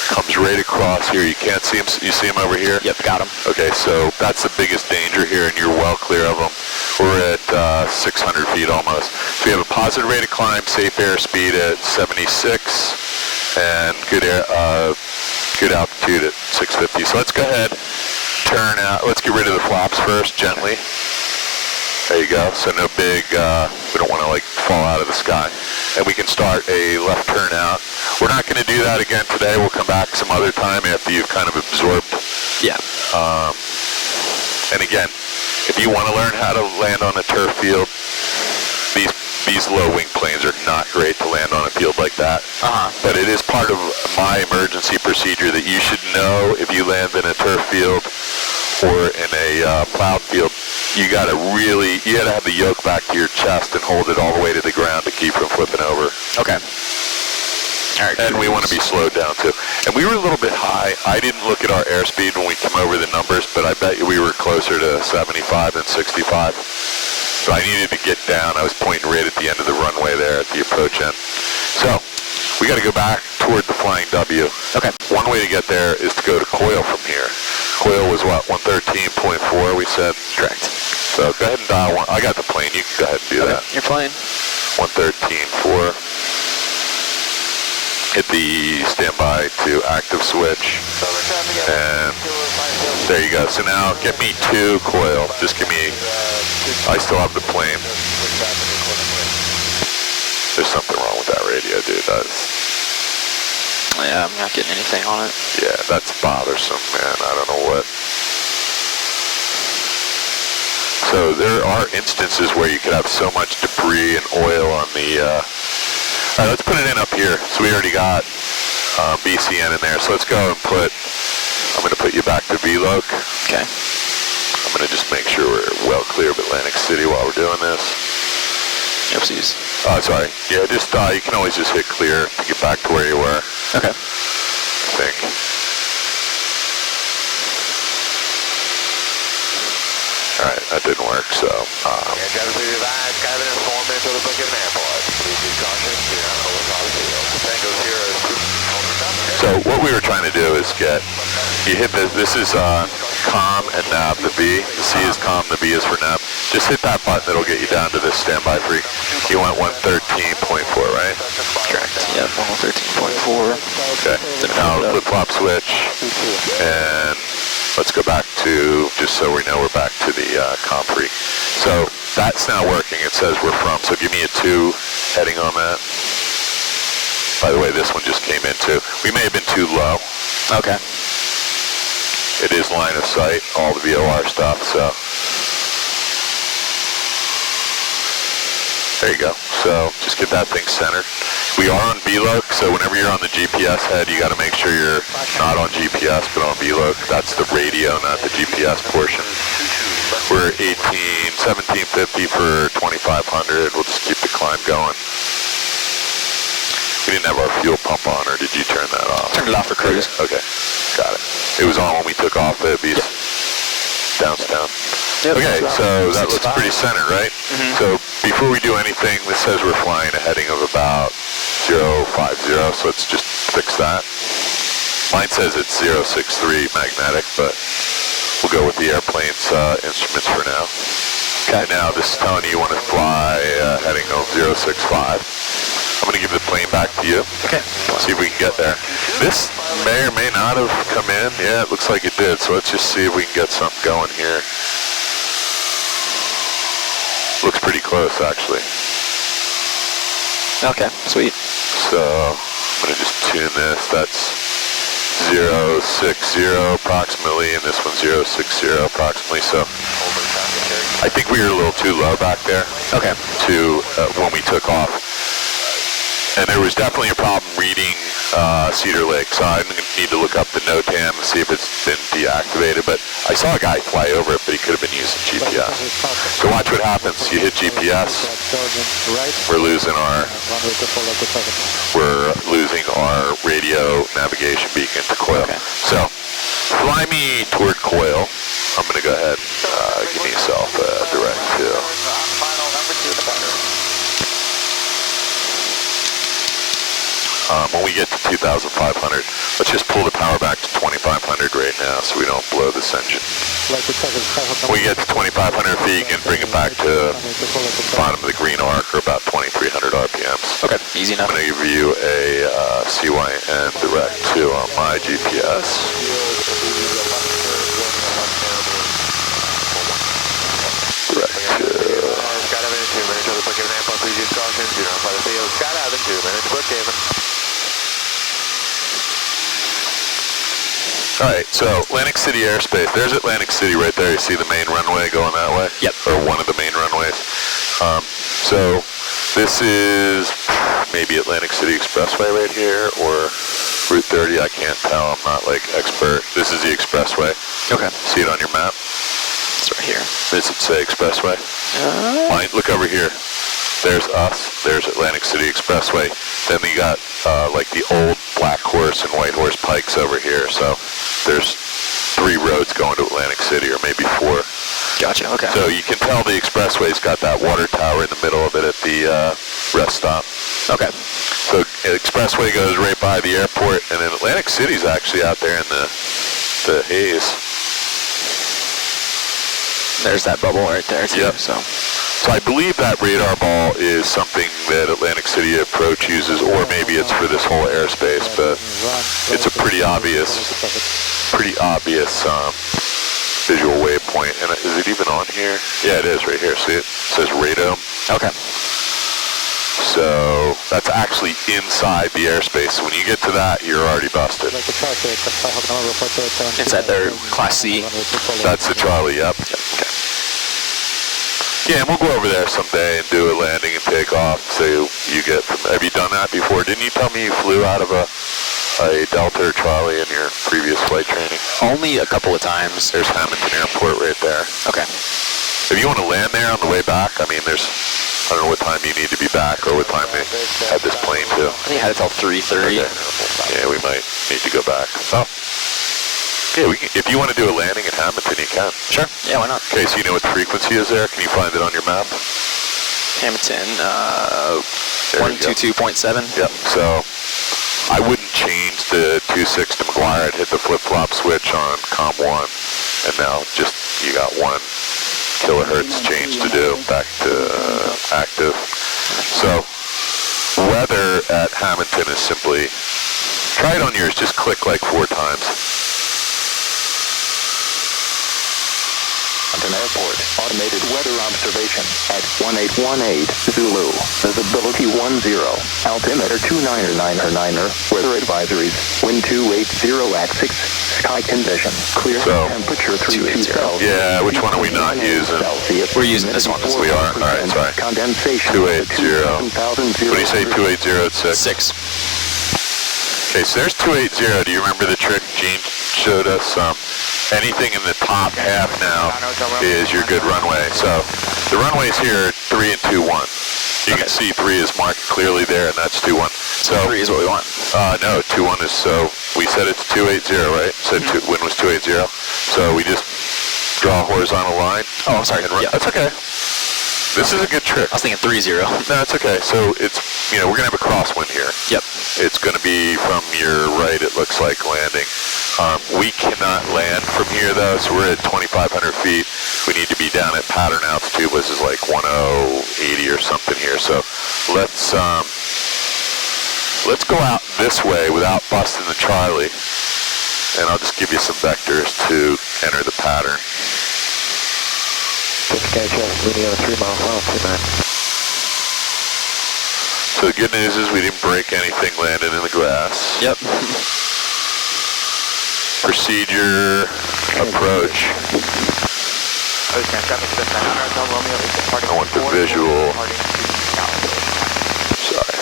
comes right across here. You can't see them. You see them over here? Yep, got them. Okay, so that's the biggest danger here, and you're well clear of them. We're at 600 feet almost. So we have a positive rate of climb, safe airspeed at 76, and good altitude at 650. So let's go ahead, turn out. Let's get rid of the flaps first, gently. There you go. So no big, we don't want to like fall out of the sky. And we can start a left turn out. We're not going to do that again today. We'll come back some other time after you've kind of absorbed. Yeah. And again, if you want to learn how to land on a turf field, these low wing planes are not great to land on a field like that. But it is part of my emergency procedure that you should know if you land in a turf field or in a plowed field. You gotta have the yoke back to your chest and hold it all the way to the ground to keep from flipping over. Okay. All right. And we want to be slowed down too. And we were a little bit high. I didn't look at our airspeed when we came over the numbers, but I bet you we were closer to 75 than 65. So I needed to get down. I was pointing right at the end of the runway there at the approach end. So we got to go back toward the Flying W. Okay. One way to get there is to go to coil from here. Coil was what, 113.4 we said? Correct. So go ahead and dial one. I got the plane. You can go ahead and do that. You're flying. 113.4. Hit the standby to active switch. And there you go. So now get me to coil. Just give me, I still have the plane. There's something wrong with that radio, dude. Yeah, I'm not getting anything on it. Yeah, that's bothersome, man. I don't know what. So there are instances where you could have so much debris and oil on the, all right, let's put it in up here. So we already got BCN in there. So let's go and I'm going to put you back to VLOC. Okay. I'm going to just make sure we're well clear of Atlantic City while we're doing this. Oopsies. Sorry. Yeah, just, you can always just hit clear to get back to where you were. Okay. I think. All right, that didn't work, so. Drivers please advise, Skyline is 4 minutes over booking an airport. Please be cautious, do not overcall the field. Tango Sierra is So what we were trying to do is you hit this is COM and nav, the B. The C is COM, the B is for nav. Just hit that button, it'll get you down to this standby free. You went 113.4, right? Correct. Yeah, 113.4. Okay. Now flip-flop switch, and let's go back to, just so we know we're back to the COM free. So that's now working, it says we're from, so give me a 2 heading on that. By the way, this one just came in too. We may have been too low. Okay. It is line of sight, all the VOR stuff, so. There you go. So just get that thing centered. We are on VLOC, so whenever you're on the GPS head, you got to make sure you're not on GPS, but on VLOC. That's the radio, not the GPS portion. We're 1750 for 2500. We'll just keep the climb going. We didn't have our fuel pump on, or did you turn that off? Turned it off for cruise. Okay, got it. It was on when we took off at Beast. Down. Yep, Okay, so that 6.5. looks pretty centered, right? So before we do anything, this says we're flying a heading of about 050, so let's just fix that. Mine says it's 063 magnetic, but we'll go with the airplane's instruments for now. Okay. And now this is telling you want to fly a heading of 065. I'm going to give the plane back to you. Okay. See if we can get there. This may or may not have come in. Yeah, it looks like it did. So let's just see if we can get something going here. Looks pretty close, actually. Okay, sweet. So I'm going to just tune this. That's 060 approximately, and this one's 060 approximately. So I think we were a little too low back there. Okay. To when we took off. And there was definitely a problem reading Cedar Lake, so I'm going to need to look up the NOTAM and see if it's been deactivated. But I saw a guy fly over it, but he could have been using GPS. So watch what happens. You hit GPS, we're losing our radio navigation beacon to Coil. Okay. So fly me toward Coil. I'm going to go ahead and give myself a direct to. When we get to 2,500, let's just pull the power back to 2,500 right now so we don't blow this engine. When we get to 2,500 feet, you can bring it back to the bottom of the green arc, or about 2,300 RPMs. Okay, easy enough. I'm going to give you a CYN direct to on my GPS. Direct to... Skydiving in 2 minutes, other book given ample previous caution, do not fly the field. Skydiving 2 minutes, book given. Alright, so Atlantic City airspace. There's Atlantic City right there. You see the main runway going that way? Yep. Or one of the main runways. So this is maybe Atlantic City Expressway right here, or Route 30. I can't tell. I'm not like expert. This is the expressway. Okay. See it on your map? It's right here. Does it say expressway? Mine, look over here. There's us. There's Atlantic City Expressway. Then we got like the old Black Horse and White Horse Pikes over here. So there's 3 roads going to Atlantic City, or maybe 4. Gotcha, okay. So you can tell the expressway's got that water tower in the middle of it at the rest stop. Okay. So the expressway goes right by the airport, and then Atlantic City's actually out there in the haze. There's that bubble right there too. Yep. So I believe that radar ball is something that Atlantic City Approach uses, or maybe it's for this whole airspace, but it's a pretty obvious visual waypoint. And is it even on here? Yeah, it is right here. See it? It says radome. okay. So that's actually inside the airspace. So when you get to that, you're already busted. Inside their Class C. That's the Charlie, yep. Okay. Yeah, and we'll go over there someday and do a landing and take off. So you get from, have you done that before? Didn't you tell me you flew out of a Delta or Charlie in your previous flight training? Only a couple of times. There's Hamilton Airport right there. Okay. If you want to land there on the way back, I mean, I don't know what time you need to be back or what time they had this plane to. I think I had it till 3:30. Okay. Yeah, we might need to go back. Oh. Yeah, if you want to do a landing at Hamilton, you can. Sure. Yeah, why not? Okay, so you know what the frequency is there? Can you find it on your map? Hamilton, There we go. 122.7. Yep, so I wouldn't change the 26 to McGuire. I'd hit the flip-flop switch on COM 1, and now just you got 1 kilohertz change to do back to active. So weather at Hamilton is simply, try it on yours, just click like 4 times. Mountain Airport. Automated weather observation at 1818 Zulu. Visibility 10. Altimeter 299er. Weather advisories. Wind 280 at 6. Sky condition. Clear. So, Temperature 32 Celsius. Yeah, which one are we not using? We're using this one. We are? Alright, sorry. Condensation. 280. What do you say, 280 at 6? 6. Okay, so there's 280. Do you remember the trick Gene showed us? Anything in the top half now is your good runway. So the runways here are 3 and 2-1. You can see 3 is marked clearly there, and that's 2-1. So 3 is what we want. No, 2-1 is, so we said it's 280, right? So wind was 280. So we just draw a horizontal line. Oh, I'm sorry. Yeah. That's okay. This is a good trick. I was thinking 30. No, that's okay. So it's, we're going to have a crosswind here. Yep. It's going to be from your right, it looks like, landing. We cannot land from here, though, so we're at 2,500 feet. We need to be down at pattern altitude, which is like 1080 or something here. So let's go out this way without busting the Charlie, and I'll just give you some vectors to enter the pattern. So the good news is we didn't break anything landing in the grass. Yep. Procedure, approach. I want the visual. Sorry.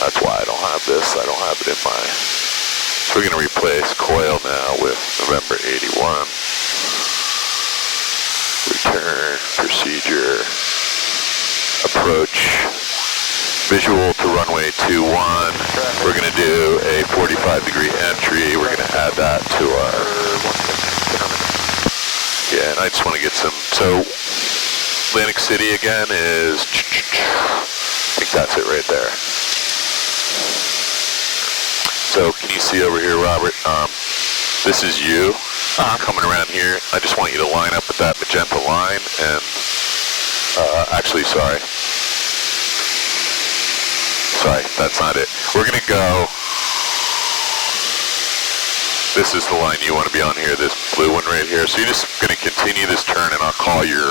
That's why I don't have this. I don't have it in my... So we're going to replace coil now with November 81. Return, procedure, approach, visual to runway 21. We're going to do a 45-degree entry. We're going to add that to our... Yeah, and I just want to get some... So, Atlantic City again is... I think that's it right there. So, can you see over here, Robert? This is you. Coming around here, I just want you to line up with that magenta line and, actually, sorry, that's not it. We're going to go, this is the line you want to be on here, this blue one right here. So you're just going to continue this turn and I'll call your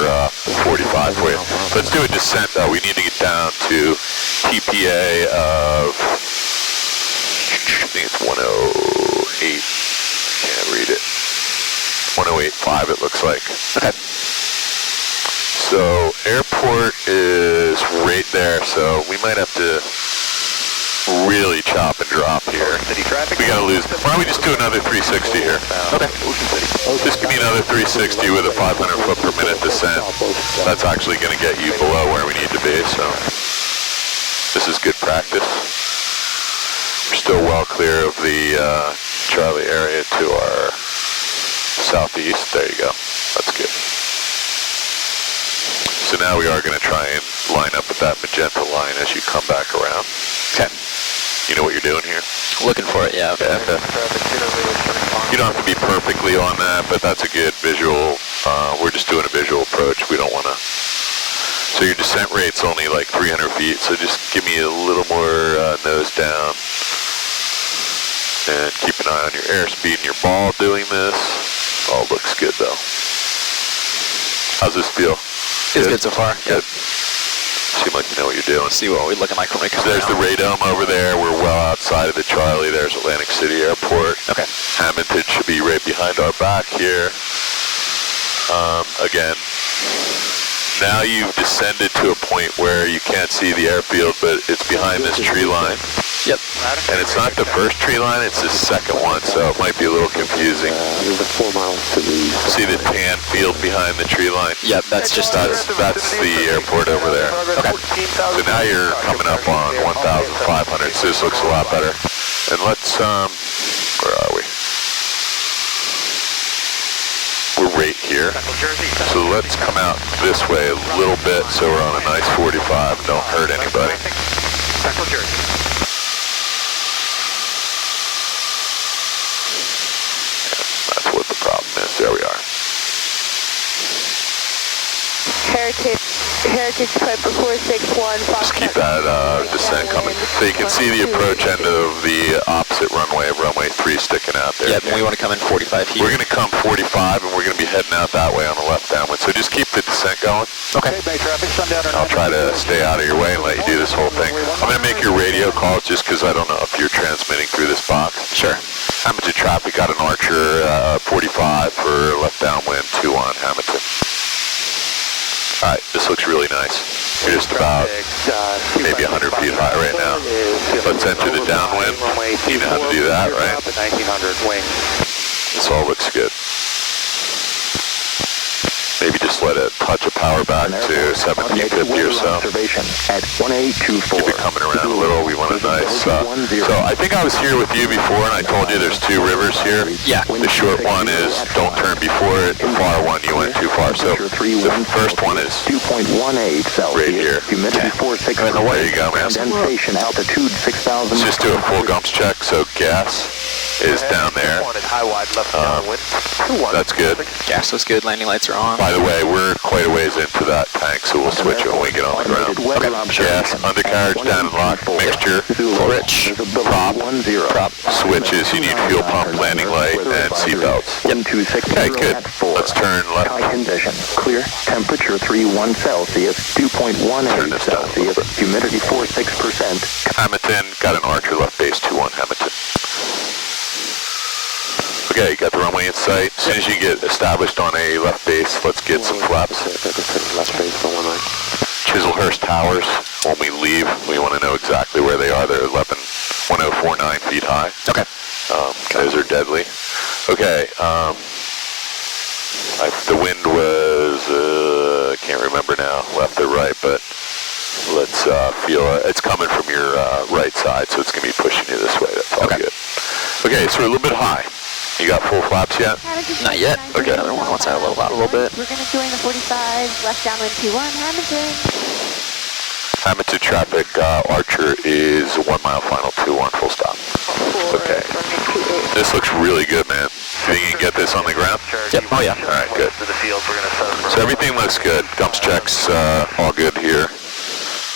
45 for you. Let's do a descent though. We need to get down to TPA of, I think it's 108, can't read it. 108.5 it looks like. Okay. So airport is right there, so we might have to really chop and drop here. We gotta lose. Why don't we just do another 360 here? Okay. Just give me another 360 with a 500 foot per minute descent. That's actually gonna get you below where we need to be, so this is good practice. We're still well clear of the Charlie area to our southeast. There you go. That's good. So now we are going to try and line up with that magenta line as you come back around. Okay. You know what you're doing here? Looking for it, yeah. Yeah, okay. You don't have to be perfectly on that, but that's a good visual. We're just doing a visual approach. We don't want to... So your descent rate's only like 300 feet, so just give me a little more nose down. And keep an eye on your airspeed and your ball doing this. All looks good though. How's this feel? Feels good so far. Good. Seem like you know what you're doing. See what we're looking like when we come So there's around. the radome over there. We're well outside of the Charlie. There's Atlantic City Airport. Okay. Hamilton should be right behind our back here. Again, now you've descended to a point where you can't see the airfield, but it's behind this tree line. Yep. And it's not the first tree line, it's the second one, so it might be a little confusing. There's a 4 miles to the... See the tan field behind the tree line? Yep, that's just That's the airport over there. Okay. So now you're coming up on 1,500, so this looks a lot better. And let's, where are we? We're right here. So let's come out this way a little bit so we're on a nice 45 and don't hurt anybody. Central Jersey. That's what the problem is. There we are. Heritage Heritage Piper 461, Just keep that descent coming. So you can see the approach end of the opposite runway of runway 3 sticking out there. Yep, and we want to come in 45 feet. We're going to come 45, and we're going to be heading out that way on the left downwind. So just keep the descent going. Okay. Bay traffic, sundown. I'll try to stay out of your way and let you do this whole thing. I'm going to make your radio calls just because I don't know if you're transmitting through this box. Sure. Hamilton traffic, got an Archer 45 for left downwind, 2 on Hamilton. All right, this looks really nice. You're just about maybe 100 feet high right now. Let's enter the downwind. You know how to do that, right? 1900 wing. This all looks good. Maybe just let it touch a power back to 1750 or so. At 1824. Keep it coming around a little. We want a nice... so I think I was here with you before, and I told you there's 2 rivers here. Yeah. The short one is don't turn before it. The far one, you went too far. So the first one is 2.18 Celsius. right here. Humidity 46%. There you go, man. Condensation altitude 6,000. Let's just do a full gumps check. So gas is down there. High wide left downwind. That's good. Gas was good. Landing lights are on. By the way, we're quite a ways into that tank, so we'll switch it when we get on the ground. Okay. Gas, undercarriage down and locked, mixture, rich, prop, switches, you need fuel pump, landing light, and seatbelts. Okay, good. Let's turn left. High condition. Clear. Temperature 31 Celsius. 2.18 Celsius. Humidity 46%. Hamilton, got an Archer left base, 2-1 Hamilton. Okay, you got the runway in sight. As soon as you get established on a left base, let's get some flaps. Left base for 19. Chislehurst Towers, when we leave, we want to know exactly where they are. They're 1049 feet high. Okay. Those are deadly. Okay, the wind was, can't remember now, left or right, but let's feel it. It's coming from your right side, so it's going to be pushing you this way. That's all good. Okay, so we're a little bit high. You got full flaps yet? Not yet. Okay. Another one once I level out a little bit. We're going to join the 45, left downwind 21, Hamilton. Hamilton traffic, Archer is 1 mile final, 2-1 full stop. Okay. This looks really good, man. Do you think you can get this on the ground? Yep. Oh, yeah. All right, good. So everything looks good. Gumps checks, all good here.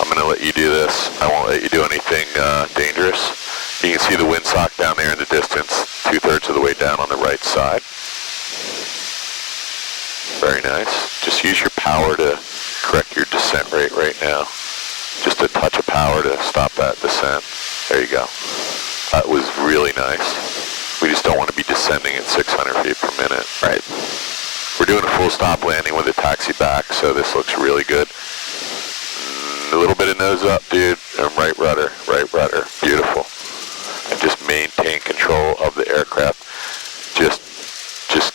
I'm going to let you do this. I won't let you do anything dangerous. You can see the windsock down there in the distance, 2/3 of the way down on the right side. Very nice. Just use your power to correct your descent rate right now. Just a touch of power to stop that descent. There you go. That was really nice. We just don't want to be descending at 600 feet per minute. Right. We're doing a full stop landing with a taxi back, so this looks really good. A little bit of nose up, dude, and right rudder, beautiful. And just maintain control of the aircraft. Just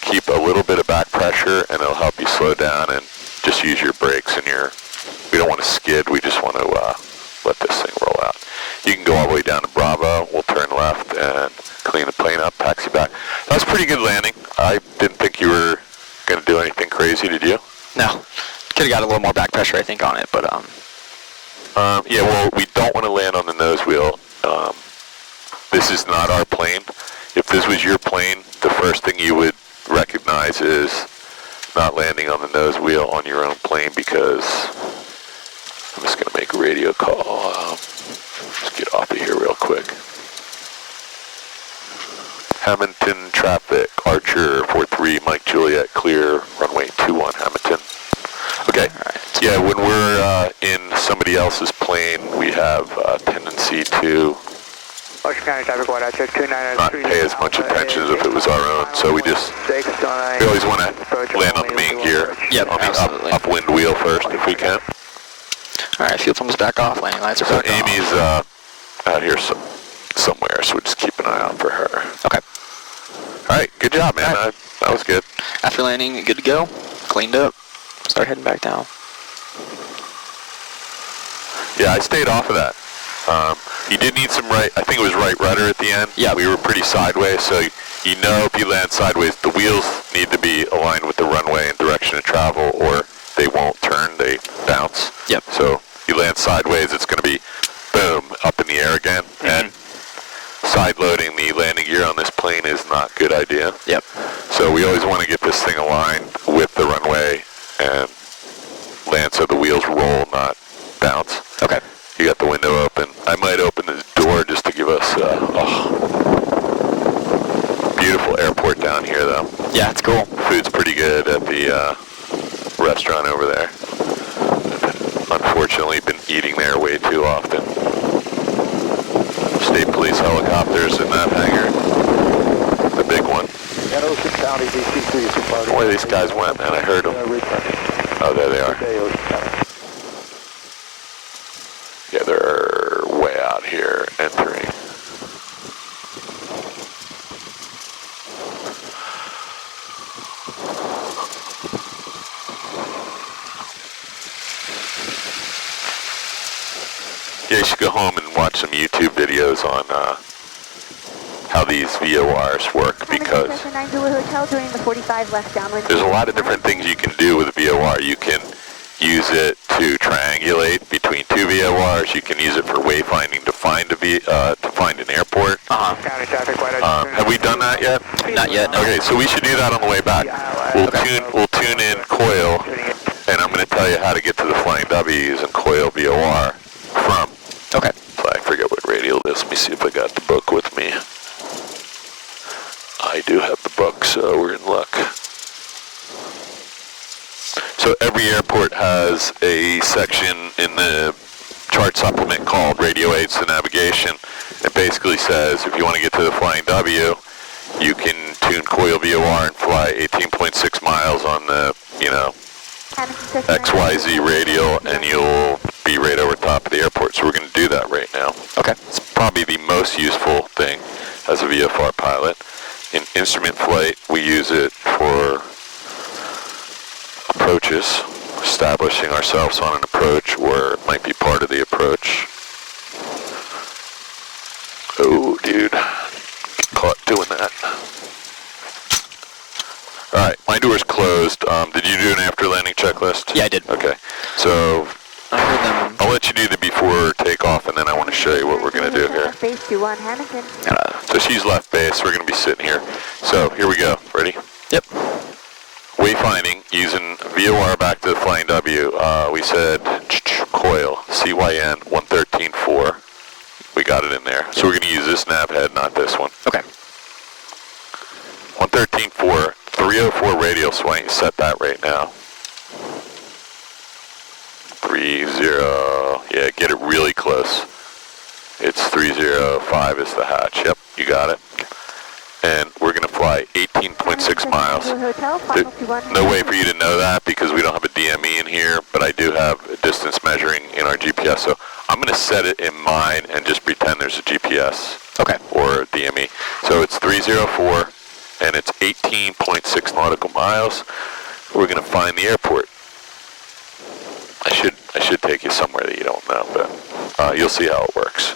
keep a little bit of back pressure, and it'll help you slow down, and just use your brakes and we don't want to skid, we just want to let this thing roll out. You can go all the way down to Bravo, we'll turn left and clean the plane up, taxi back. That was a pretty good landing. I didn't think you were going to do anything crazy, did you? No. Could have got a little more back pressure, I think, on it, but yeah, well, we don't want to land on the nose wheel. This is not our plane. If this was your plane, the first thing you would recognize is not landing on the nose wheel on your own plane, because I'm just going to make a radio call. Just get off of here real quick. Hamilton traffic, Archer 43, Mike Juliet, clear, runway 21 Hamilton. Okay, yeah, when we're in somebody else's plane, we have a tendency to not pay as much attention as if it was our own, so we always want to land on the main gear, Yep, on the absolutely. upwind wheel first if we can. all right, fuel pump's back off, landing lights are So back off. Amy's out here somewhere, so we'll just keep an eye out for her. Okay. All right, good job, man. All right. That was good. After landing, good to go. Cleaned up. Start heading back down. Yeah, I stayed off of that. You did need some I think it was right rudder at the end. Yeah. We were pretty sideways, so you know if you land sideways, the wheels need to be aligned with the runway and direction of travel, or they won't turn, they bounce. Yep. So you land sideways, it's going to be, boom, up in the air again. Mm-hmm. And side loading the landing gear on this plane is not a good idea. Yep. So we always want to get this thing aligned with the runway and land so the wheels roll, not bounce. Okay. You got the window open. I might open this door just to give us beautiful airport down here, though. Yeah, it's cool. Food's pretty good at the restaurant over there. Unfortunately, been eating there way too often. State police helicopters in that hangar. The big one. Ocean County, DC3 is departing. Where these guys went, man. I heard them. Oh, there they are. Yeah, they're way out here entering. Yeah, you should go home and watch some YouTube videos on how these VORs work, because there's a lot of different things you can do with a VOR. You can use it to triangulate between two VORs. You can use it for wayfinding to find an airport. County traffic, Have we done that yet? Not yet, no. Okay, so we should do that on the way back. We'll tune in Coil, and I'm going to tell you how to get to the Flying W using Coil VOR from. Okay. I forget what radial it is. Let me see if I got the book with me. I do have the book, so we're in luck. So every airport has a section in the chart supplement called Radio Aids to Navigation. It basically says if you want to get to the Flying W, you can tune Coil VOR and fly 18.6 miles on the, XYZ radial, and you'll be right over top of the airport. So we're going to do that right now. Okay. It's probably the most useful thing as a VFR pilot. In instrument flight, we use it for approaches, establishing ourselves on an approach, or it might be part of the approach. Oh, dude. Get caught doing that. All right, my door's closed. Did you do an after-landing checklist? Yeah, I did. Okay. So I heard them. I'll let you do the before takeoff, and then I want to show you what we're going to do here. Base 21 Hamilton. So she's left base. We're going to be sitting here. So here we go. Ready? Yep. Wayfinding using VOR back to the Flying W. We said Coil, CYN 113.4. We got it in there. So we're going to use this nav head, not this one. Okay. 113.4, 304 radial swing. Set that right now. 30. Yeah, get it really close. It's 305 is the hatch. Yep, you got it. And we're going to fly 18.6 miles. There's no way for you to know that because we don't have a DME in here, but I do have a distance measuring in our GPS. So I'm going to set it in mine and just pretend there's a GPS. Okay. Or a DME. So it's 304 and it's 18.6 nautical miles. We're going to find the airport. I should take you somewhere that you don't know, but you'll see how it works.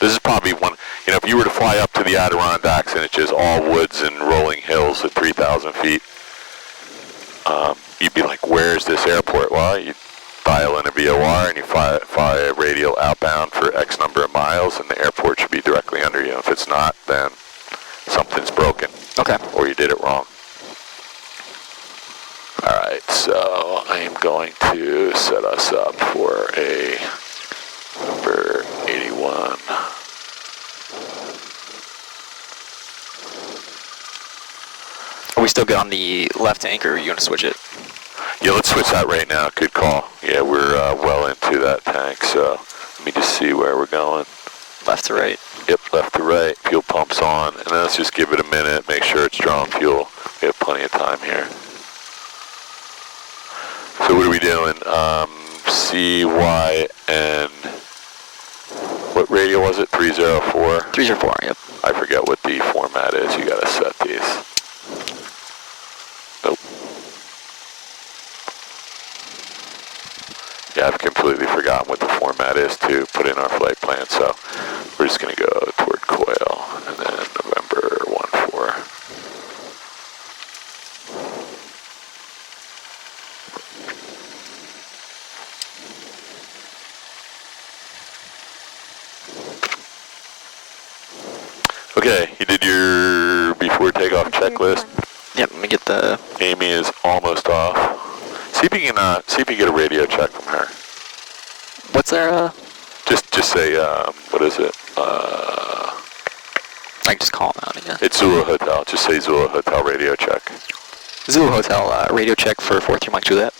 This is probably one, if you were to fly up to the Adirondacks and it's just all woods and rolling hills at 3,000 feet, you'd be like, where's this airport? Well, you dial in a VOR and you fly a radial outbound for X number of miles, and the airport should be directly under you. If it's not, then something's broken. Okay. Or you did it wrong. All right, so I am going to set us up for a number 81. Are we still good on the left anchor, or are you going to switch it? Yeah, let's switch that right now. Good call. Yeah, we're well into that tank, so let me just see where we're going. Left to right. Yep, left to right. Fuel pump's on, and then let's just give it a minute, make sure it's drawing fuel. We have plenty of time here. So what are we doing? CYN. What radial was it? 304? 304, yep. I forget what the format is. You gotta set these. Nope. Yeah, I've completely forgotten what the format is to put in our flight plan, so we're just gonna go toward Coil, and then November 14. Okay, you did your before takeoff checklist. Yep, let me get the... Amy is almost off. See if you can, see if you get a radio check from her. What's their, Just say, what is it? I can just call them out again. It's Zulu Hotel. Just say Zulu Hotel radio check. Zulu Hotel, radio check for 43 Mike Juliet.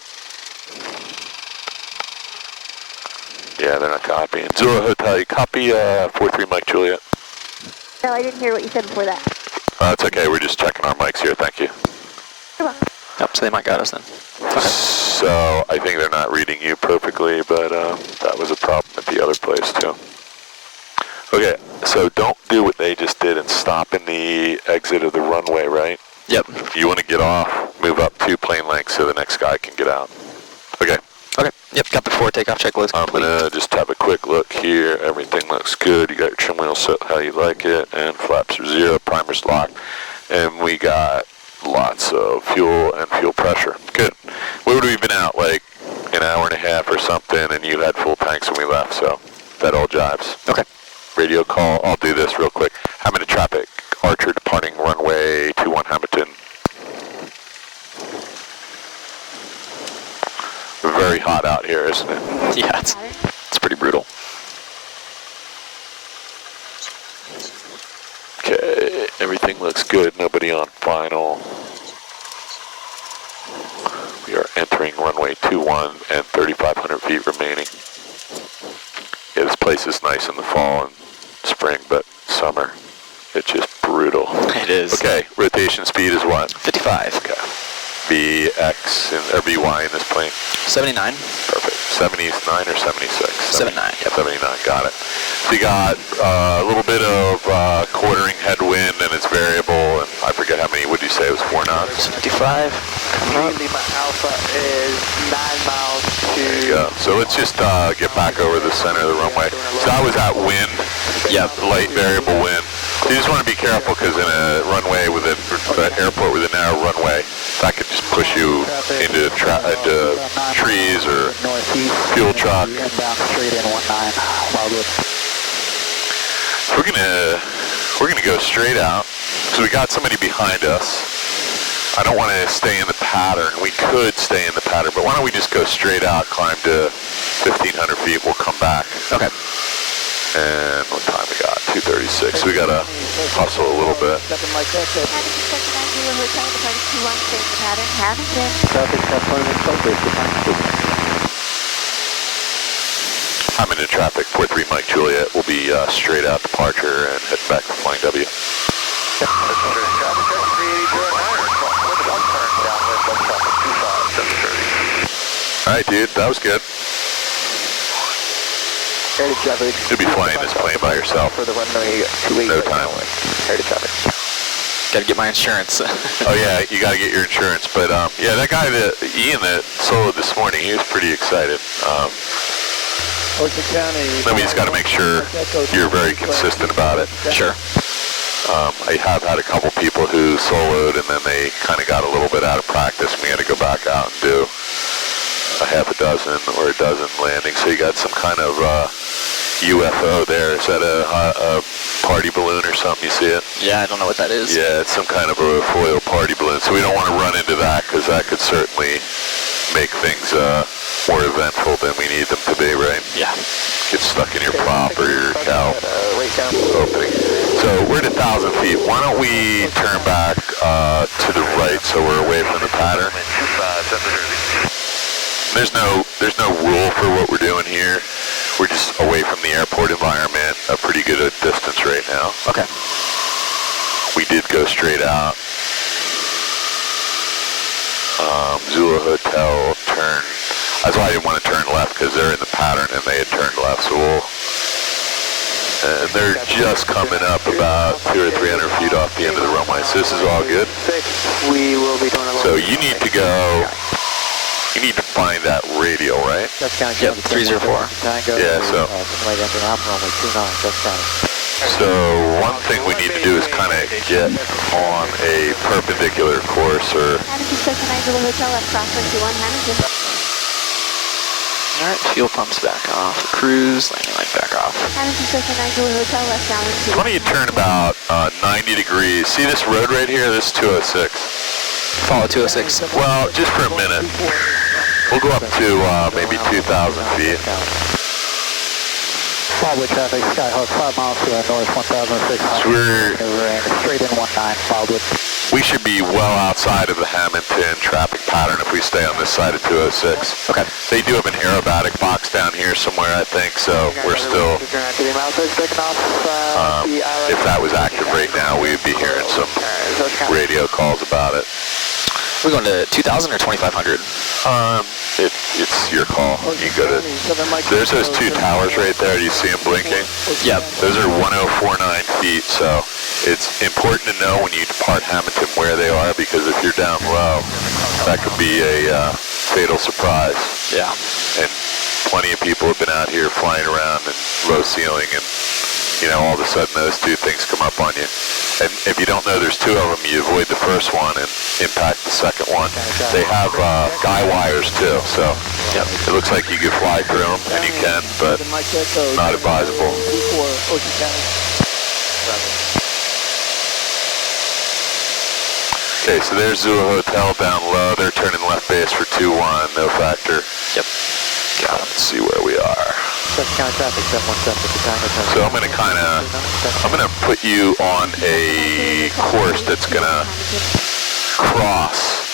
Yeah, they're not copying. Zulu Hotel, you copy 43 Mike Juliet. No, I didn't hear what you said before that. It's okay. We're just checking our mics here. Thank you. Come on. Yep, so they might got us then. Okay. So I think they're not reading you perfectly, but that was a problem at the other place too. Okay, so don't do what they just did and stop in the exit of the runway, right? Yep. You want to get off, move up 2 plane lengths so the next guy can get out. Okay. Okay. Yep, got the forward takeoff checklist complete. I'm going to just have a quick look here. Everything looks good. You got your trim wheel set how you like it, and flaps are 0, primer's locked, and we got lots of fuel and fuel pressure. Good. We would have been out like an hour and a half or something, and you had full tanks when we left, so that all jives. Okay. Radio call. I'll do this real quick. Hamilton traffic. Archer departing runway 21 Hamilton. Very hot out here, isn't it? Yeah, it's pretty brutal. Okay, everything looks good. Nobody on final. We are entering runway 21 and 3,500 feet remaining. Yeah, this place is nice in the fall and spring, but summer, it's just brutal. It is. Okay, rotation speed is what? 55. Okay. VX or VY in this plane? 79. Perfect. 79 or 76? 79, yep. 79, got it. So you got a little bit of quartering headwind and it's variable, and I forget how many, would you say it was 4 knots? 55. Lima Alpha is 9 miles to... There you go. So let's just get back over the center of the runway. So that was that wind, light variable wind. So you just want to be careful because in a runway with an airport with a narrow runway, that could just push you into trees or fuel truck. We're gonna go straight out. So we got somebody behind us. I don't want to stay in the pattern. We could stay in the pattern, but why don't we just go straight out, climb to 1,500 feet, we'll come back. Okay. And what time we got? 2:36. So we gotta hustle a little bit. I'm into traffic. 43 Mike Juliet. We'll be straight out departure and head back to Flying W. All right, dude. That was good. You'll be flying this plane by yourself. For the runway 28 no time. Heritage traffic. Gotta get my insurance. Oh yeah, you gotta get your insurance. But yeah, that guy, Ian, that soloed this morning, he was pretty excited. Then we just gotta make sure you're very consistent about it. Sure. I have had a couple people who soloed and then they kind of got a little bit out of practice and we had to go back out and do a half a dozen or a dozen landings. So you got some kind of UFO there. Is that a party balloon or something? You see it? Yeah, I don't know what that is. Yeah, it's some kind of a foil party balloon. So we don't want to run into that because that could certainly make things more eventful than we need them to be, right? Yeah. Get stuck in your prop or your cow opening. So we're at 1,000 feet. Why don't we turn back to the right so we're away from the pattern? There's no rule for what we're doing here. We're just away from the airport environment, a pretty good distance right now. Okay. We did go straight out. Zulu Hotel turn. That's why I didn't want to turn left because they're in the pattern and they had turned left. So and they're just coming up about 200 or 300 feet off the end of the runway. So this is all good. We will be doing a So you need to go. You need to find that radio, right? Yep, 304. Yeah, so one thing we need to do is kind of get on a perpendicular course or... Alright, fuel pumps back off. Cruise, landing light back off. Why don't you turn about 90 degrees? See this road right here? This is 206. Follow 206. Well, just for a minute. We'll go up to maybe 2,000 feet. Wildwood traffic, Skyhawk, 5 miles to the north, 1,600. So Straight in 19, Wildwood. we should be well outside of the Hamilton traffic pattern if we stay on this side of 206. Okay. They do have an aerobatic box down here somewhere, I think, so we're still, if that was active right now, we would be hearing some radio calls about it. We're going to 2,000 or 2,500? It's your call. You go to, there's those two towers right there. Do you see them blinking? Yep. Those are 1049 feet, so it's important to know when you depart Hamilton where they are, because if you're down low, that could be a fatal surprise. Yeah. And plenty of people have been out here flying around in low ceiling, and you know, all of a sudden those two things come up on you. And if you don't know there's two of them, you avoid the first one and impact the second one. They have guy wires too, so it looks like you could fly through them, and you can, but not advisable. Okay, so there's Zulu Hotel down low. They're turning left base for 2-1, no factor. Yep. Let's see where we are. So I'm gonna put you on a course that's gonna cross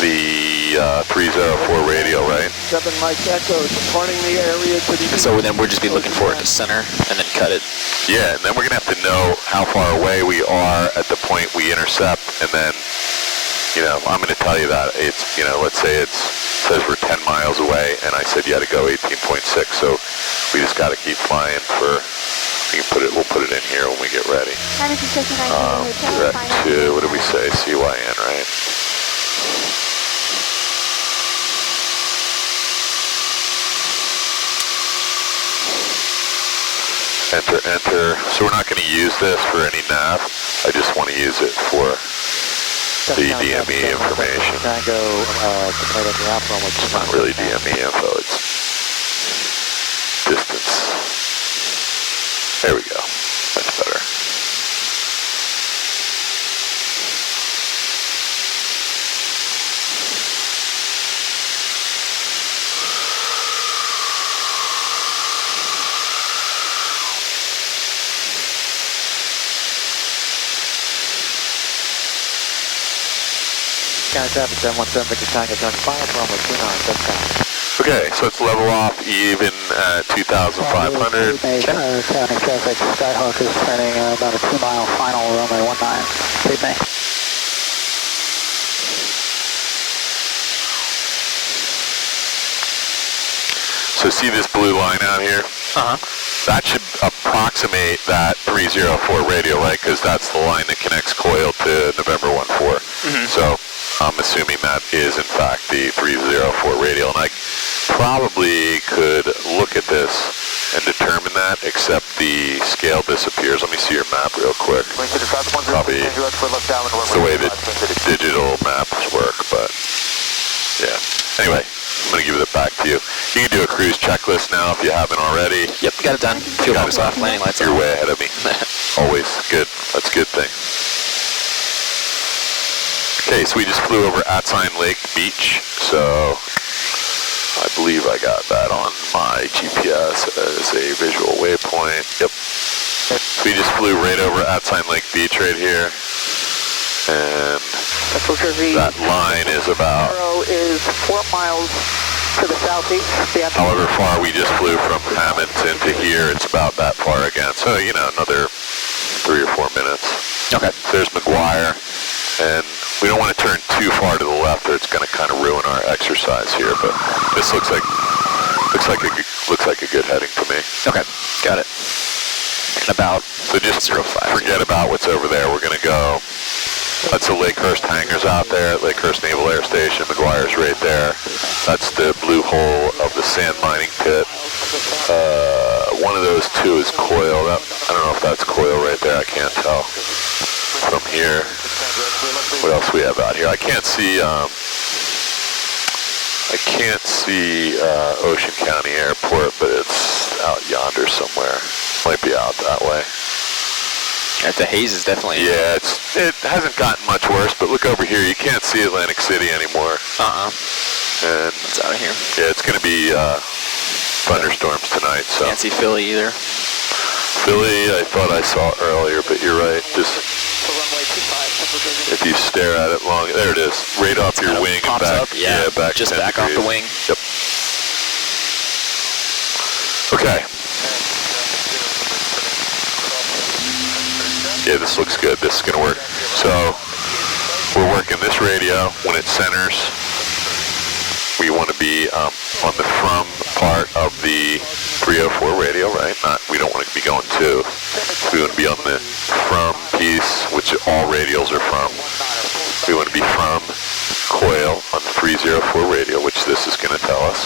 the 304 radio, right? 7 Mike Echo, departing the area to the... So then we'll just be looking for it to center and then cut it. Yeah, and then we're gonna have to know how far away we are at the point we intercept, and then, you know, I'm gonna tell you that it's, you know, let's say it says we're 10 miles away, and I said you had to go 18.6, so we just gotta keep flying for, we'll put it in here when we get ready. We're at 2, what did we say, CYN, right? Enter. So we're not going to use this for any nav. I just want to use it for the DME information. It's not really DME info, it's distance. There we go. That's better. Traffic 717, Victor Tango, 25, runway 29, touchdown. Okay, so it's level off even at 2,500. County traffic, Skyhawk is turning about a 2-mile final, runway 19, Cape May. So see this blue line out here? Uh-huh. That should approximate that 304 radio, right? Because that's the line that connects Coil to November 14. So I'm assuming that is, in fact, the 304 radio. And I probably could look at this and determine that, except the scale disappears. Let me see your map real quick. Probably the way that digital maps work, but yeah. Anyway, I'm going to give it back to you. You can do a cruise checklist now if you haven't already. Yep, got it done. Fuel pumps off, landing lights on. You're way ahead of me. Always good. That's a good thing. Okay, so we just flew over Atsign Lake Beach, so I believe I got that on my GPS as a visual waypoint. Yep. So we just flew right over Atsign Lake Beach right here, and that line is about... is 4 miles to the southeast. However far we just flew from Hamilton to here, it's about that far again. So, you know, another 3 or 4 minutes. Okay. So there's McGuire, and we don't want to turn too far to the left, or it's going to kind of ruin our exercise here. But this looks like a good heading to me. Okay, got it. And about so just forget about what's over there. We're going to go. That's the Lakehurst hangars out there, Lakehurst Naval Air Station. McGuire's right there. That's the blue hole of the sand mining pit. One of those two is Coil. I don't know if that's Coil right there. I can't tell from here. What else we have out here? I can't see Ocean County Airport, but it's out yonder somewhere. Might be out that way. The haze is definitely... Yeah, it hasn't gotten much worse, but look over here. You can't see Atlantic City anymore. And It's out of here. yeah, it's going to be thunderstorms tonight. So Can't see Philly either. Philly, I thought I saw earlier, but you're right. Just For runway 25, if you stare at it long, there it is, right off your wing and Pops back. up, yeah, back just 10 back off the degrees. wing. Yep. Okay. Yeah, this looks good. This is going to work. So we're working this radio when it centers. We want to be on the from part of the 304 radio, right? We don't want to be going to. We want to be on the from piece, which all radials are from. We want to be from coil on the 304 radio, which this is going to tell us.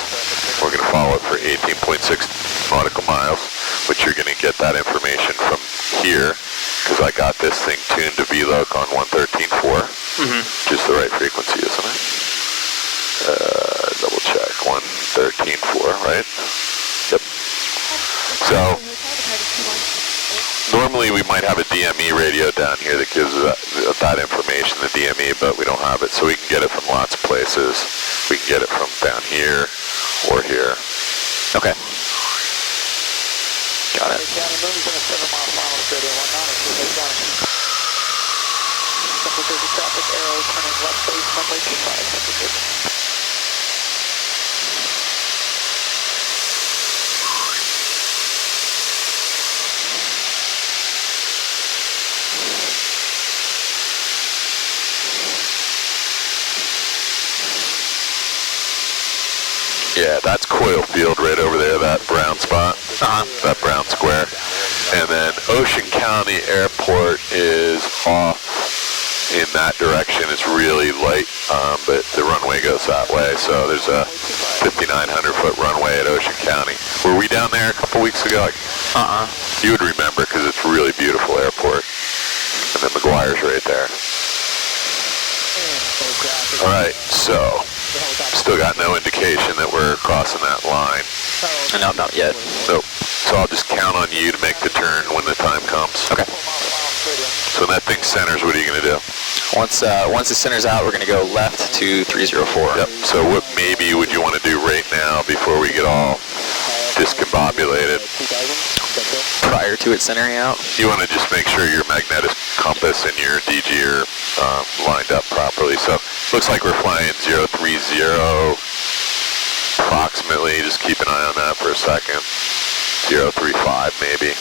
We're going to follow it for 18.6 nautical miles, which you're going to get that information from here, because I got this thing tuned to VLOC on 113.4, which is the right frequency, isn't it? Double check, 113.4, right? Yep. So, normally we might have a DME radio down here that gives that information, the DME, but we don't have it, so we can get it from lots of places. We can get it from down here or here. Okay. Got it. traffic arrow turning left base runway 25, Yeah, that's coil field right over there, that brown spot, that brown square. And then Ocean County Airport is off in that direction. It's really light, but the runway goes that way. So there's a 5,900-foot runway at Ocean County. Were we down there a couple weeks ago? You would remember because it's a really beautiful airport. And then McGuire's right there. All right, so still got no indication that we're crossing that line. No, not yet. Nope. So I'll just count on you to make the turn when the time comes. Okay. So when that thing centers, what are you going to do? Once it centers out, we're going to go left to 304. Yep. So what maybe would you want to do right now before we get all discombobulated? Prior to it centering out? You want to just make sure your magnetic compass and your DG are lined up properly. So looks like we're flying 030 approximately. Just keep an eye on that for a second. 035 maybe.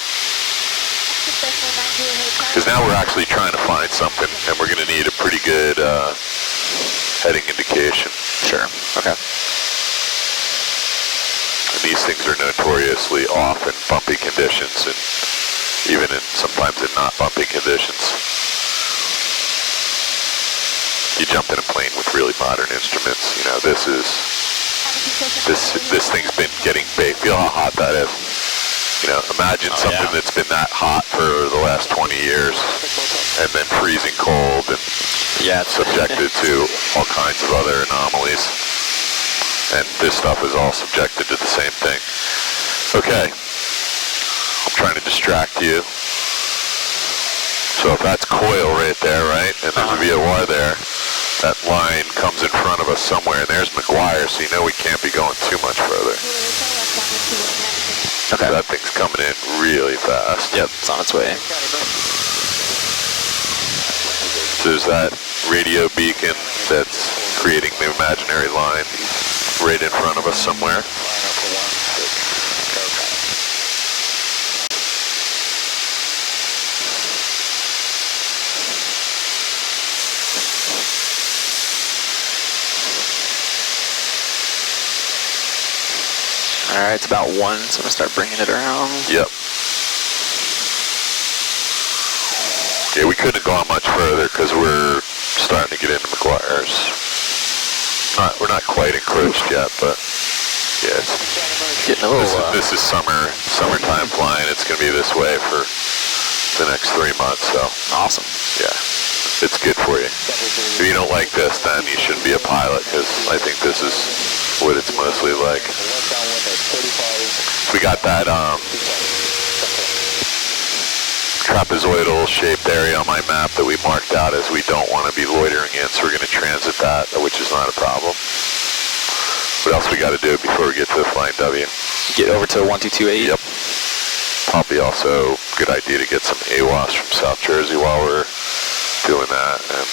Because now we're actually trying to find something, and we're going to need a pretty good heading indication. Sure. Okay. And these things are notoriously off in bumpy conditions, and even in sometimes in not bumpy conditions. You jump in a plane with really modern instruments. You know, this thing's been getting baked. Feel how hot that is. You know, imagine something that's been that hot for the last 20 years and then freezing cold and subjected to all kinds of other anomalies. And this stuff is all subjected to the same thing. Okay. I'm trying to distract you. So if that's coil right there, right? And there's a VOR there. That line comes in front of us somewhere, and there's McGuire, so you know we can't be going too much further. Okay. That thing's coming in really fast. Yep, it's on its way. So there's that radio beacon that's creating the imaginary line right in front of us somewhere. All right, it's about 1, so I'm gonna start bringing it around. Yep. Yeah, we couldn't have gone much further because we're starting to get into McGuire's. We're not quite encroached yet, but yes. Getting a little. This is summertime flying. It's going to be this way for the next 3 months. So awesome. yeah, it's good for you. If you don't like this, then you shouldn't be a pilot because I think this is what it's mostly like. We got that trapezoidal shaped area on my map that we marked out as we don't want to be loitering in, so we're going to transit that, which is not a problem. What else we got to do before we get to the Flying W? Get over to 1228. Yep. Probably also good idea to get some AWAS from South Jersey while we're doing that. And,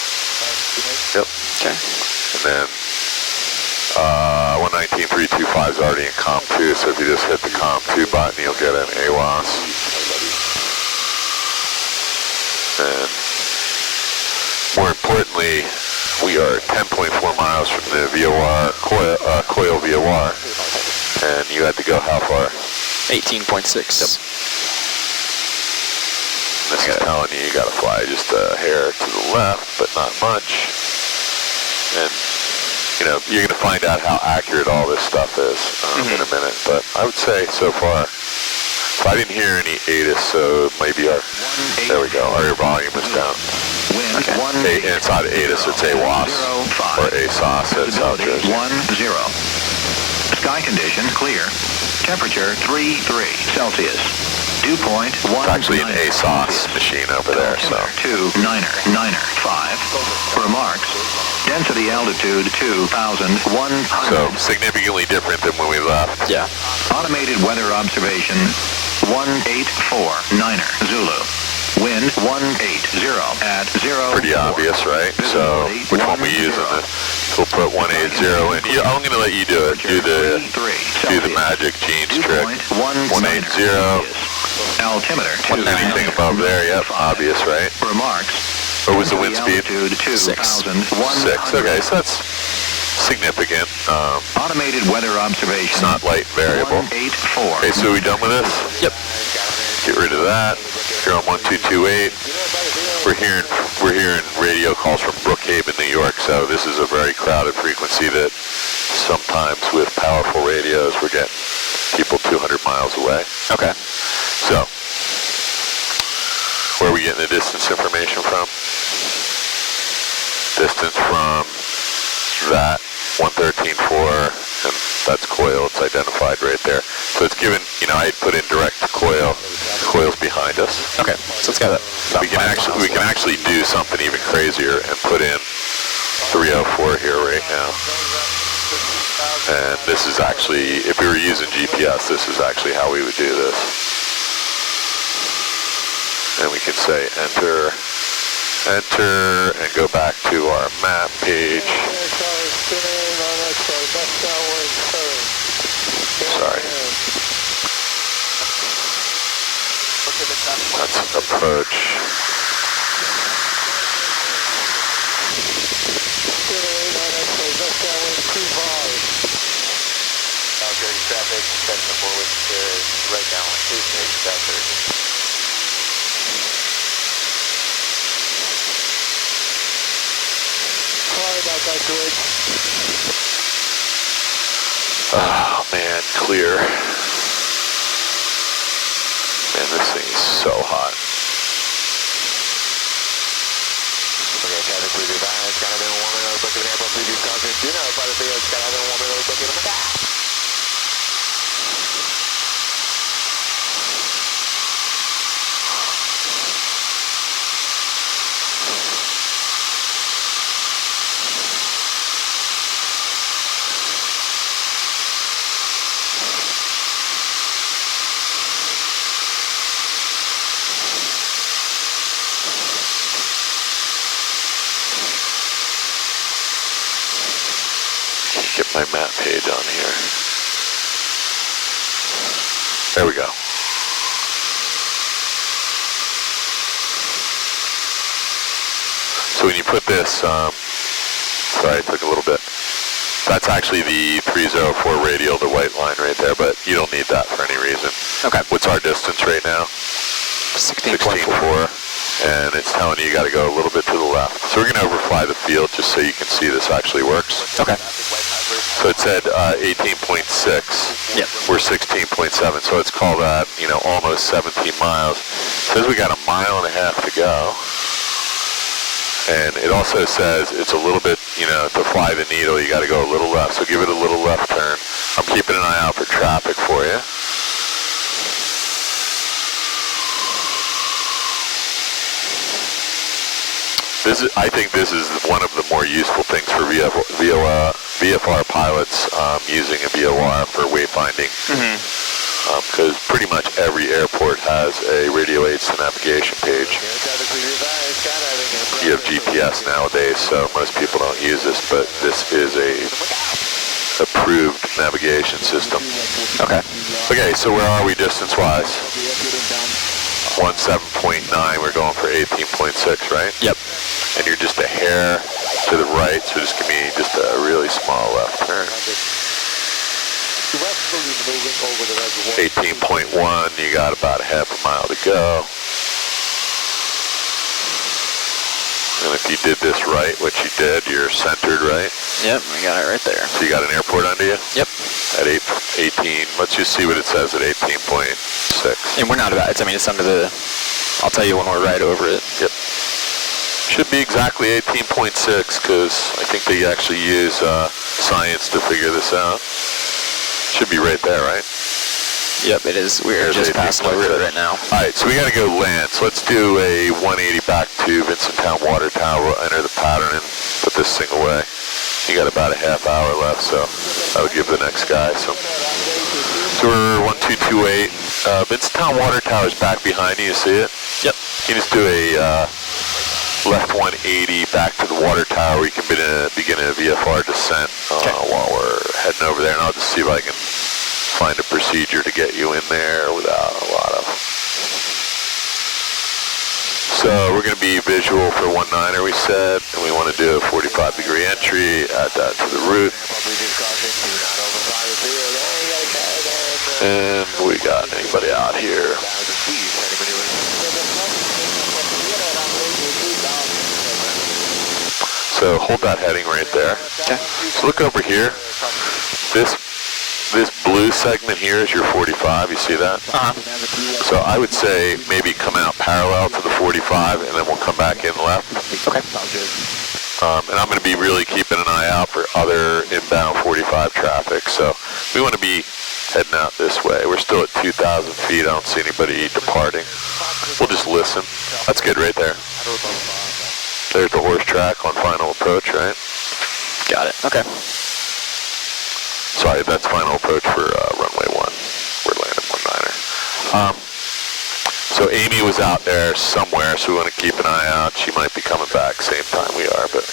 yep. Okay. And then 119.325 is already in COM2, so if you just hit the COM2 button, you'll get an AWAS. And more importantly, we are 10.4 miles from the VOR, coil VOR, and you had to go how far? 18.6. Yep. This is telling you got to fly just a hair to the left, but not much. And, you know, you're going to find out how accurate all this stuff is in a minute. But I would say so far, so I didn't hear any ATIS, so maybe our, there we go, our air volume is down. Okay. It's not ATIS, it's AWAS, or ASOS at South Jersey. 10. Sky conditions clear. Temperature 33 Celsius. Dew point 1. It's actually an ASOS machine over there, so. 2,995. Remarks. Density altitude 2,100. So significantly different than when we left. Yeah. Automated weather observation 1849er Zulu. Wind 180 at 0. Pretty obvious, right? So which one we use in this? We'll put 180 in. Yeah, I'm going to let you do it. Do the magic jeans trick. 180. Altimeter. Anything above there, yep, obvious, right? Remarks. What was the wind speed? 6. 6. Okay, so that's significant. Automated weather observation. It's not light variable. 184. Okay, so are we done with this? Yep. Get rid of that. You're on 1228. We're hearing radio calls from Brookhaven, New York, so this is a very crowded frequency that sometimes with powerful radios we're getting people 200 miles away. Okay. So, where are we getting the distance information from? Distance from that 113.4, and that's coil. It's identified right there. So it's given, you know, I put in direct to coil. The coil's behind us. Okay. So it's got a. We can actually do something even crazier and put in 304 here right now. And this is actually, if we were using GPS, this is actually how we would do this. And we can say enter, and go back to our map page. Sorry. That's approach. Traffic, setting forward right now on Tuesday, South Jersey. Sorry about that, George. Oh man, clear. Man, this thing is so hot. Okay, traffic, please advise. Kind of been warming over booking an airport, please caution. Do not by the field, kind of been warming over booking a car. Get my map page on here. There we go. So when you put this, sorry, it took a little bit. That's actually the 304 radial, the white line right there, but you don't need that for any reason. Okay. What's our distance right now? 16.4. And it's telling you got to go a little bit to the left. So we're going to overfly the field just so you can see this actually works. Okay. So it said 18.6. Yep. We're 16.7, so let's call that, you know, almost 17 miles. It says we got a mile and a half to go. And it also says it's a little bit, you know, to fly the needle, you got to go a little left. So give it a little left turn. I'm keeping an eye out for traffic for you. I think this is one of the more useful things for VFR pilots using a VOR for wayfinding. Because pretty much every airport has a radio aids to navigation page. You have GPS nowadays, so most people don't use this, but this is a approved navigation system. Okay. Okay, so where are we distance-wise? 17.9, we're going for 18.6, right? Yep. And you're just a hair to the right, so just give me just a really small left turn. 18.1, you got about a half a mile to go. And if you did this right, which you did, you're centered, right? Yep, we got it right there. So you got an airport under you? Yep. At 18, let's just see what it says at 18.6. And we're not about, I mean, it's under the, I'll tell you when we're right over it. Yep. Should be exactly 18.6, because I think they actually use science to figure this out. Should be right there, right? Yep, it is. We're just passing over it right now. All right, so we got to go land. So let's do a 180 back to Vincenttown Water Tower. We'll enter the pattern and put this thing away. You got about a half hour left, so that'll give the next guy some. So we're 1228. Vincenttown Water Tower is back behind you. You see it? Yep. You just do a left 180 back to the water tower. We can begin a VFR descent while we're heading over there, and I'll just see if I can find a procedure to get you in there without a lot of. So we're going to be visual for 19er, we said, and we want to do a 45-degree entry, add that to the route. And we got anybody out here? So hold that heading right there. Okay. So look over here. This blue segment here is your 45. You see that? So I would say maybe come out parallel to the 45, and then we'll come back in left. Okay. And I'm going to be really keeping an eye out for other inbound 45 traffic. So we want to be heading out this way. We're still at 2,000 feet. I don't see anybody departing. We'll just listen. That's good right there. There's the horse track on final approach, right? Got it. Okay. Sorry, that's final approach for runway 1. We're landing 19er. So Amy was out there somewhere, so we want to keep an eye out. She might be coming back same time we are, but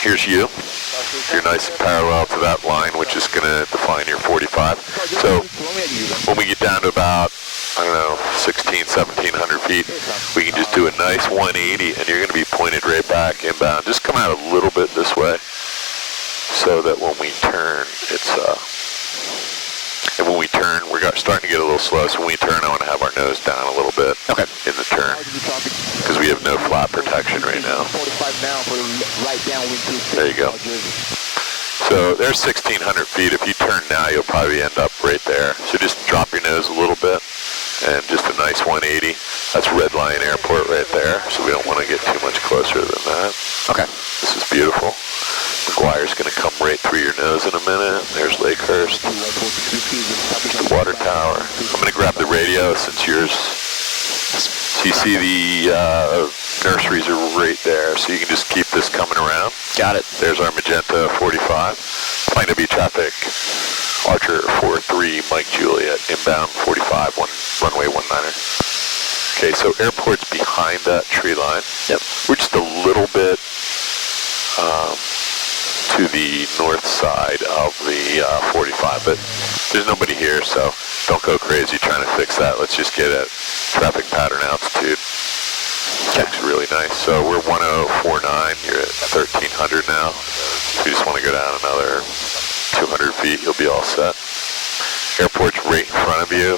here's you. You're nice and parallel to that line, which is going to define your 45. So when we get down to about, I don't know, 1,700 feet, we can just do a nice 180, and you're going to be pointed right back inbound. Just come out a little bit this way, so that when we turn, it's, and when we turn, we're starting to get a little slow, so when we turn, I want to have our nose down a little bit in the turn, because we have no flap protection right now. There you go. So there's 1,600 feet. If you turn now, you'll probably end up right there. So just drop your nose a little bit, and just a nice 180. That's Red Lion Airport right there, so we don't want to get too much closer than that. Okay. This is beautiful. McGuire's going to come right through your nose in a minute. There's Lakehurst. The water tower. I'm going to grab the radio since yours. So you see the nurseries are right there, so you can just keep this coming around. Got it. There's our Magenta 45. Plane to be traffic. Archer 43, Mike Juliet, inbound 45, runway 19er. Okay, so airport's behind that tree line. Yep. We're just a little bit to the north side of the 45, but there's nobody here, so don't go crazy trying to fix that. Let's just get at traffic pattern altitude. Looks really nice. So we're 1049, you're at 1300 now. If you just want to go down another 200 feet, you'll be all set. Airport's right in front of you.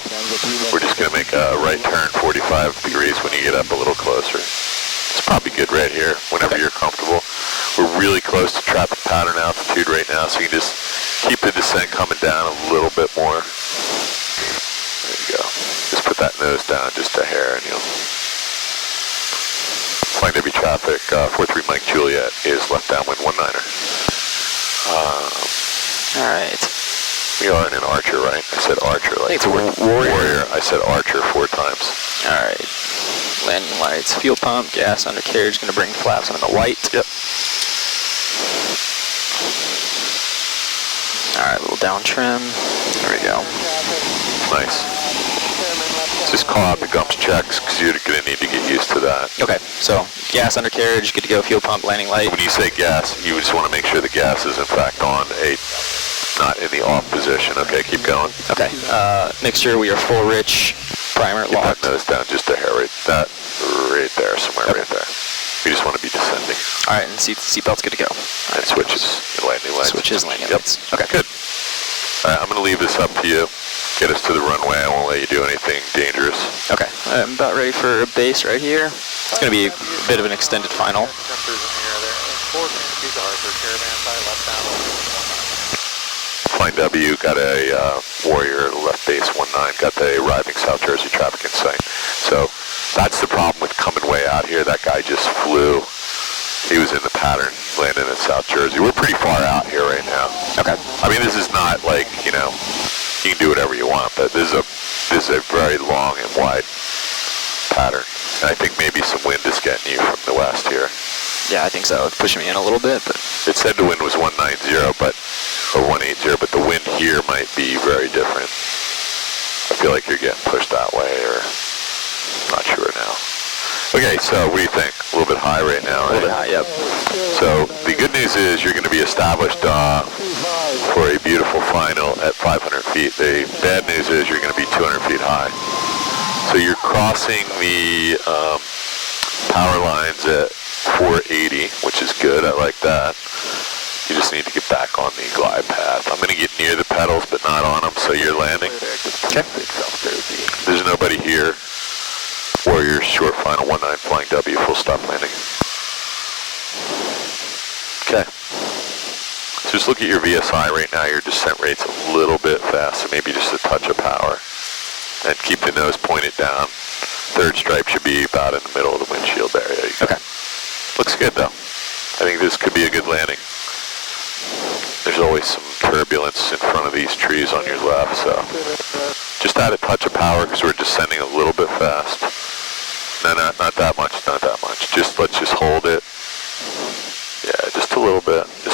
We're just going to make a right turn 45 degrees when you get up a little closer. It's probably good right here whenever you're comfortable. We're really close to traffic pattern altitude right now, so you can just keep the descent coming down a little bit more. There you go. Just put that nose down just a hair, and you'll find every traffic. 43 Mike Juliet is left downwind 19er. All right. We are in an Archer, right? I said Archer like it's a Warrior. I said Archer 4 times. All right. landing lights, fuel pump, gas, undercarriage, gonna bring flaps under the white. Yep. Alright, little down trim. There we go. Nice. Just call out the gumps checks because you're going to need to get used to that. Okay, so gas, undercarriage, good to go, fuel pump, landing light. When you say gas, you just want to make sure the gas is in fact on not in the off position. Okay, keep going. Okay, make sure we are full rich, primer Keep locked. that nose down just a hair right there, somewhere right there. You just want to be descending. Alright, and seatbelt's good to go. And switches, landing lights. Switches, landing Yep. lights. Okay. Good. Alright, I'm going to leave this up to you. Get us to the runway. I won't let you do anything dangerous. Okay, I'm about ready for a base right here. It's going to be a bit of an extended final. Flying W, got a Warrior left base 19, got the arriving South Jersey traffic in sight. So that's the problem with coming way out here. That guy just flew. He was in the pattern, landing in South Jersey. We're pretty far out here right now. Okay. I mean, this is not like, you know, you can do whatever you want, but this is a very long and wide pattern. And I think maybe some wind is getting you from the west here. Yeah, I think so. It's pushing me in a little bit, but... It said the wind was 190, or 180, but the wind here might be very different. I feel like you're getting pushed that way, or I'm not sure now. Okay, so what do you think? A little bit high right now, A right? little bit high, yep. So the good news is you're going to be established for a beautiful final at 500 feet. The bad news is you're going to be 200 feet high. So you're crossing the power lines at 480, which is good. I like that. You just need to get back on the glide path. I'm going to get near the pedals, but not on them, so you're landing. Okay. There's nobody here. Warrior short final 19 flying W, full stop landing. Okay. So just look at your VSI right now. Your descent rate's a little bit fast, so maybe just a touch of power. And keep the nose pointed down. Third stripe should be about in the middle of the windshield there. There you go. Okay. Looks good though. I think this could be a good landing. There's always some turbulence in front of these trees on your left, so just add a touch of power because we're descending a little bit fast. No, not that much, not that much. Let's just hold it. Yeah, just a little bit, a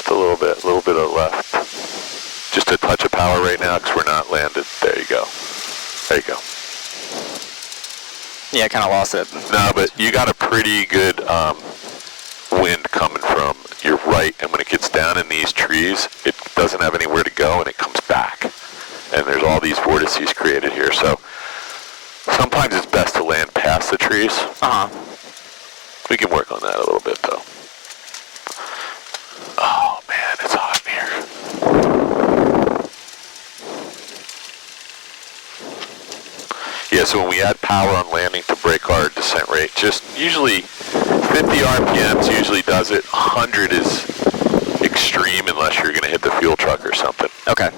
little bit of left. Just a touch of power right now because we're not landed. There you go. There you go. Yeah, I kind of lost it. No, but you got a pretty good wind coming from your right, and when it gets down in these trees, it doesn't have anywhere to go, and it comes back. And there's all these vortices created here, so sometimes it's best to land past the trees. Uh-huh. We can work on that a little bit, though. Oh, man, it's hot in here. Yeah, so when we add power on landing to break our descent rate, just usually 50 RPMs usually does it. 100 is extreme unless you're going to hit the fuel truck or something. Okay.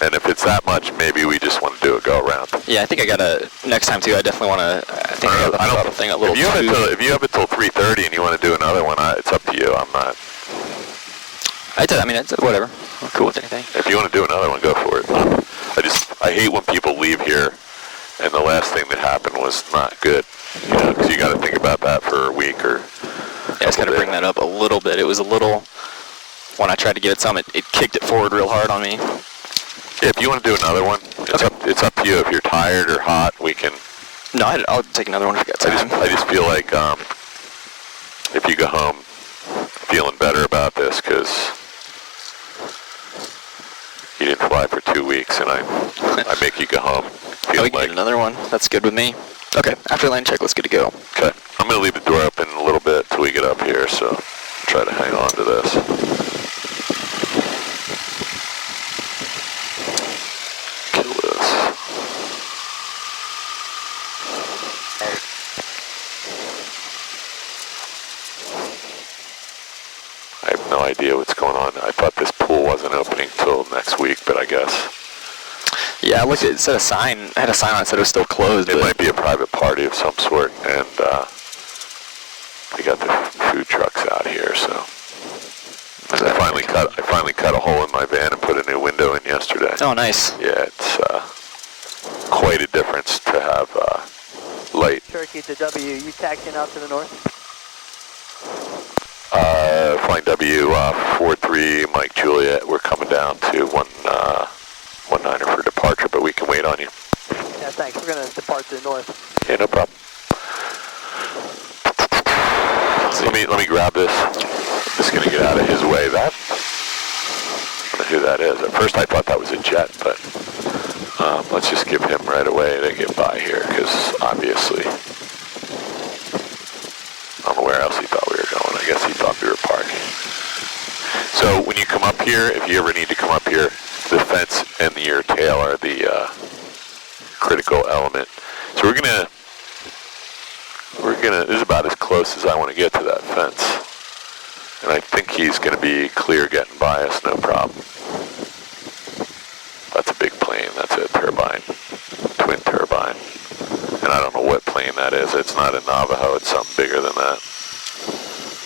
And if it's that much, maybe we just want to do a go-around. Yeah, I think I got to, next time too, I definitely want to, I think I got the throttle thing a little if you have it till 3:30 and you want to do another one, it's up to you. I'm not. I mean, it's whatever. I'm cool with anything. If you want to do another one, go for it. I hate when people leave here and the last thing that happened was not good. You know, because you got to think about that for a week or. Yeah, I just got to bring that up a little bit. It was a little, when I tried to give it some, it kicked it forward real hard on me. Yeah, if you want to do another one, it's up to you. If you're tired or hot, we can. No, I'll take another one if you got time. I just feel like if you go home feeling better about this because you didn't fly for 2 weeks and I make you go home We feeling can like. get another one. That's good with me. Okay, after land check, let's get to go. Okay, I'm going to leave the door open a little bit till we get up here, so try to hang on to this. Kill this. I have no idea what's going on. I thought this pool wasn't opening till next week, but I guess. Yeah, I looked at it, said a sign, I had a sign on it that said it was still closed. It might be a private party of some sort, and they got the food trucks out here, so. I finally cut a hole in my van and put a new window in yesterday. Oh, nice. Yeah, it's quite a difference to have light. Cherokee to W, you taxiing out to the north? Flying W, 43, Mike Juliet, we're coming down to 19er for departure, but we can wait on you. Yeah, thanks. We're going to depart to the north. Yeah, no problem. Let me grab this. I'm just gonna get out of his way. I don't know who that is. At first I thought that was a jet, but let's just give him right away to get by here, because obviously I don't know where else he thought we were going. I guess he thought we were parking. So when you come up here, if you ever need to come up here, the fence and your tail are the critical element. So we're gonna, this is about as close as I want to get to that fence. And I think he's gonna be clear getting by us, no problem. That's a big plane, that's a turbine, twin turbine. And I don't know what plane that is. It's not a Navajo, it's something bigger than that.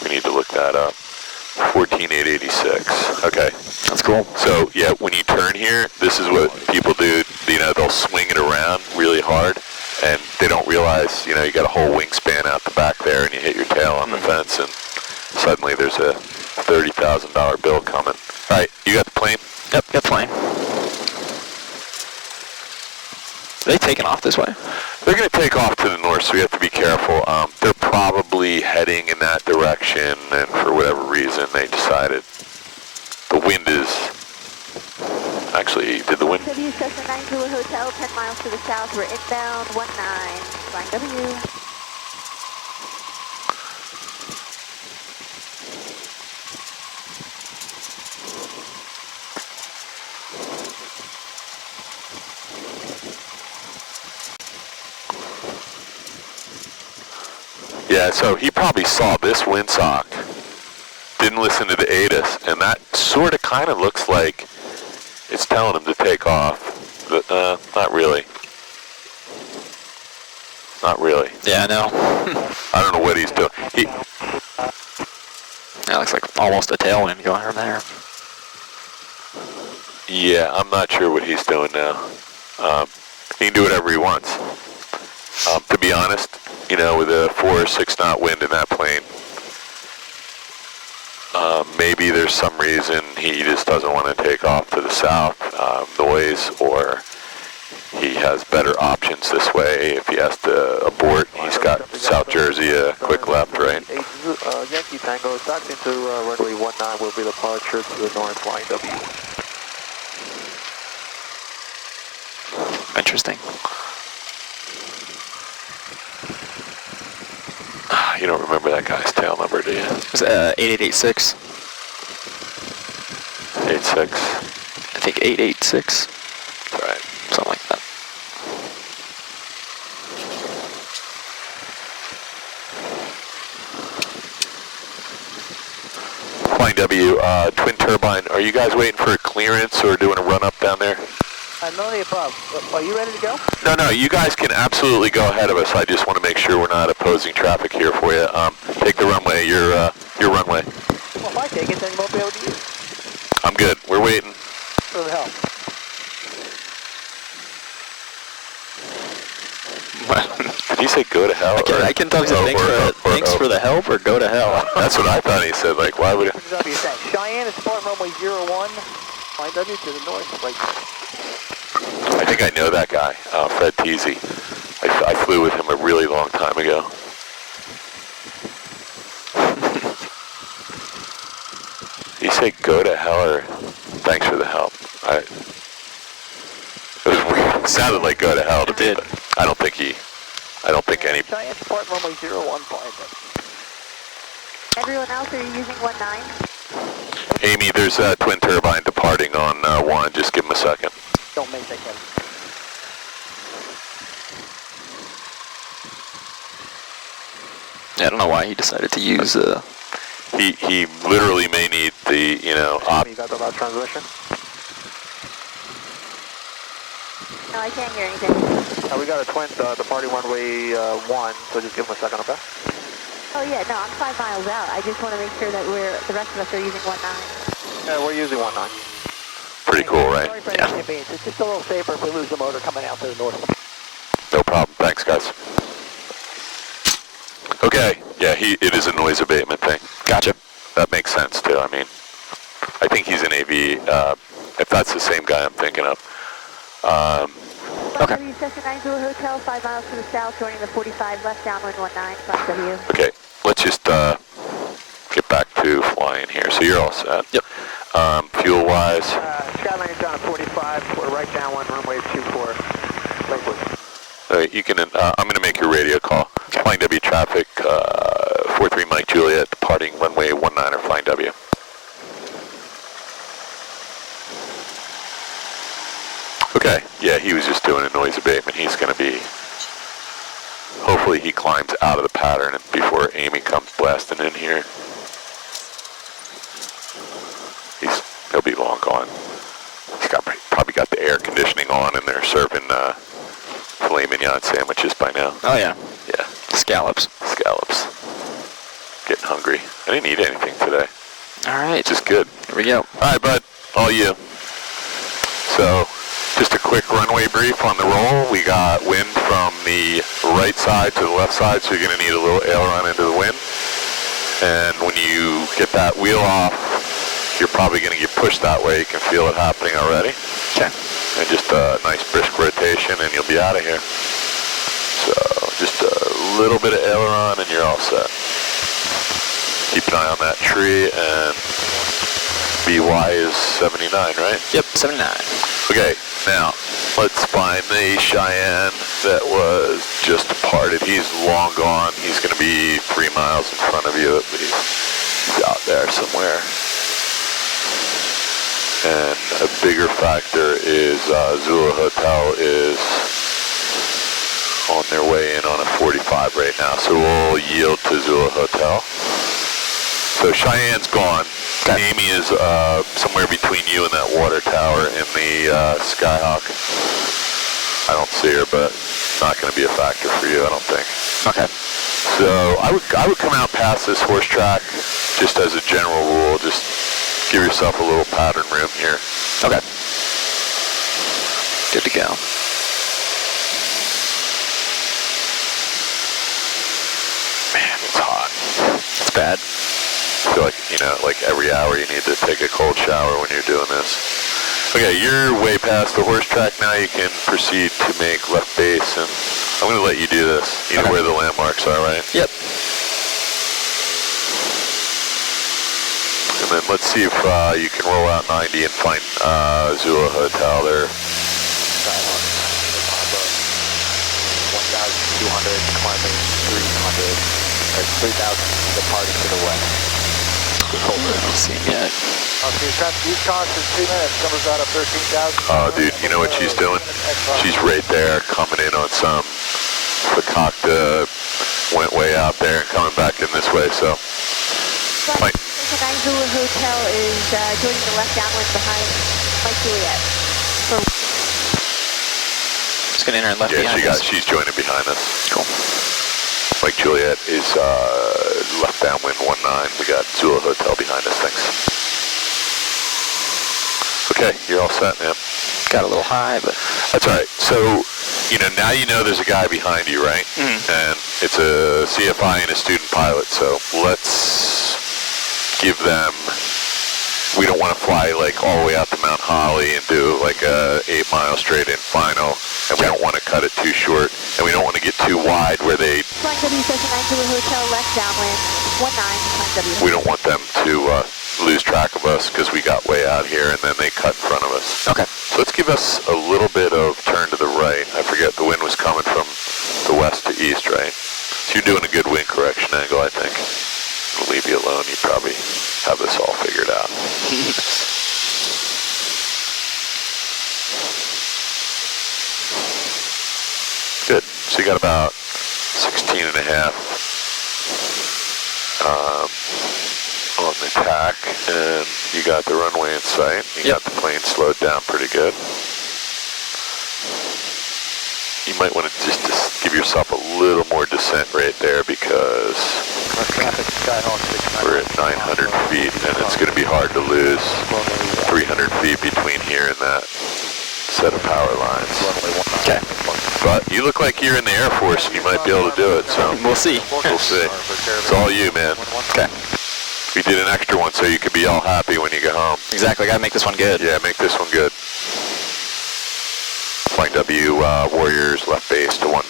We need to look that up. 14886, okay. That's cool. So yeah, when you turn here, this is what people do, you know, they'll swing it around really hard and they don't realize, you know, you got a whole wingspan out the back there and you hit your tail on the fence and suddenly there's a $30,000 bill coming. All right, you got the plane? Yep, got the plane. Are they taking off this way? They're going to take off to the north, so we have to be careful. They're probably heading in that direction, and for whatever reason, they decided the wind is... Actually, did the wind... W Cessna 9 Zulu Hotel, 10 miles to the south. We're inbound 19, flying W. Yeah, so he probably saw this windsock, didn't listen to the ATIS, and that sort of kind of looks like it's telling him to take off, but not really. Not really. Yeah, I know. I don't know what he's doing. That looks like almost a tailwind going from there. Yeah, I'm not sure what he's doing now. He can do whatever he wants. To be honest, you know, with a 4 or 6 knot wind in that plane, maybe there's some reason he just doesn't want to take off to the south, noise, or he has better options this way. If he has to abort, he's got South Jersey, a quick left, right? Yankee Tango, taxi to runway 19 will be departure to the north, flying W. Interesting. You don't remember that guy's tail number, do you? It was 8886. 86. I think 886. All right. Something like that. Flying W, twin turbine. Are you guys waiting for a clearance or doing a run up down there? None of the above. Are you ready to go? No, you guys can absolutely go ahead of us. I just want to make sure we're not opposing traffic here for you. Take the runway, your runway. Well, if I take it, then you won't be able to use it. I'm good. We're waiting. What the hell? Did he say go to hell? I can tell you thanks for the help or go to hell. That's what I thought he said. Like, why would it? W, thanks. Cheyenne is support runway 01. Flying W to the north, right. I think I know that guy, Fred Teasy. I flew with him a really long time ago. Did he say go to hell or thanks for the help? It was weird. It sounded like go to hell to me, but I don't think any... Cheyenne support runway 01, flying W. Everyone else, are you using 19? Amy, there's a twin turbine departing on 1. Just give him a second. Don't make that Kevin. Yeah, I don't know why he decided to use He literally may need the, you know, You got the loud transmission? No, I can't hear anything. We got a twin departing runway 1, so just give him a second, okay? Oh yeah, no, I'm 5 miles out. I just want to make sure that the rest of us are using 19. Yeah, we're using 19. pretty cool, right? Sorry for the inconvenience. It's just a little safer if we lose the motor coming out to the north. No problem. Thanks, guys. Okay, yeah, it is a noise abatement thing. Gotcha. That makes sense too. I mean, I think he's an AV, if that's the same guy I'm thinking of. Okay. W Cessna 90 Hotel, 5 miles to the south, joining the 45 left downwind 19, 5W. Okay, let's just get back to flying here. So you're all set. Yep. Fuel-wise? Skyline's down at 45. We're right downwind, runway 24. Lakewood. You can. I'm going to make your radio call. Flying W traffic, 43 Mike Juliet, departing runway 19 or flying W. Okay, yeah, he was just doing a noise abatement. He's going to be, hopefully he climbs out of the pattern before Amy comes blasting in here. He'll be long gone. He's probably got the air conditioning on and they're serving filet mignon sandwiches by now. Oh, yeah. Yeah. Scallops. Scallops. Getting hungry. I didn't eat anything today. All right. Just good. Here we go. All right, bud. All you. So, just a quick runway brief on the roll. We got wind from the right side to the left side, so you're going to need a little aileron into the wind. And when you get that wheel off, you're probably going to get pushed that way. You can feel it happening already. Okay. And just a nice brisk rotation, and you'll be out of here. So, just a little bit of aileron, and you're all set. Keep an eye on that tree, and BY is 79, right? Yep, 79. Okay, now, let's find the Cheyenne that was just departed. He's long gone. He's going to be 3 miles in front of you at least. He's out there somewhere. And a bigger factor is Zula Hotel is on their way in on a 45 right now. So we'll yield to Zula Hotel. So Cheyenne's gone. Okay. Amy is somewhere between you and that water tower in the Skyhawk. I don't see her, but it's not going to be a factor for you, I don't think. Okay. So I would come out past this horse track just as a general rule. Just give yourself a little pattern room here. Okay. Good to go. Man, it's hot. It's bad. I feel like, like every hour you need to take a cold shower when you're doing this. Okay, you're way past the horse track now. You can proceed to make left base, and I'm going to let you do this. You know where the landmarks are, right? Yep. And then let's see if you can roll out 90 and find Zula Hotel there. 1,200, climbing 300, or 3,000, departing to the west. I don't see him yet. East cost is 2 minutes, comes out of 13,000. Oh, dude, you know what she's doing? She's right there, coming in on some Fakakta, went way out there and coming back in this way, so. Mike. The 9 Zulu Hotel is joining the left downwind behind Mike Juliet. Just gonna enter and left behind us. She's joining behind us. Cool. Mike Juliet is left downwind 19. We got Zula Hotel behind us, thanks. Okay, you're all set, man. Got a little high, but that's all right. So, now you know there's a guy behind you, right? Mm-hmm. And it's a CFI and a student pilot, so let's give them, we don't want to fly like all the way out to Mount Holly and do like a 8-mile straight in final, and we don't want to cut it too short, and we don't want to get too wide where they, Flight W Cessna 9 Zulu Hotel, left downwind, 19, Flight W. we don't want them to lose track of us because we got way out here and then they cut in front of us. okay. So let's give us a little bit of turn to the right. I forget, the wind was coming from the west to east, right? So you're doing a good wind correction angle, I think. I'll leave you alone. You probably have this all figured out. Good. So you got about 16 and a half on the tack, and you got the runway in sight. You got the plane slowed down pretty good. You might want to just give yourself a little more descent right there because we're at 900 feet, and it's going to be hard to lose 300 feet between here and that set of power lines. Okay. But you look like you're in the Air Force and you might be able to do it, so. We'll see. We'll see. It's all you, man. Okay. We did an extra one so you could be all happy when you get home. Exactly. Gotta make this one good. Yeah, make this one good. Flying W, Warriors, left base to 19.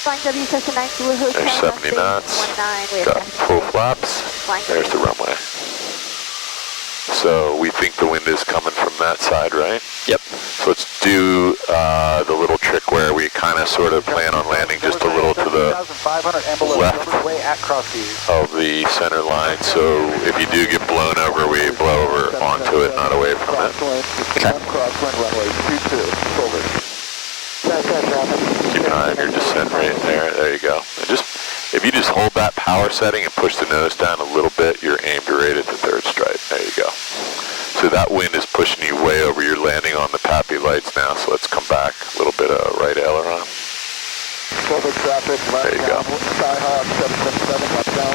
Flying W Cessna 9 Zulu Hotel. There's 70 knots. 19. Got full flaps. There's the runway. So we think the wind is coming from that side, right? Yep. So let's do the little trick where we kind of sort of plan on landing just a little to the left of the center line. So if you do get blown over, we blow over onto it, not away from it. Okay. Keep an eye on your descent rate there. There you go. And just if you just hold that power setting and push the nose down a little bit, you're aimed right at the third stripe. There you go. So that wind is pushing you way over. You're landing on the PAPI lights now, so let's come back. A little bit of right aileron. There you go.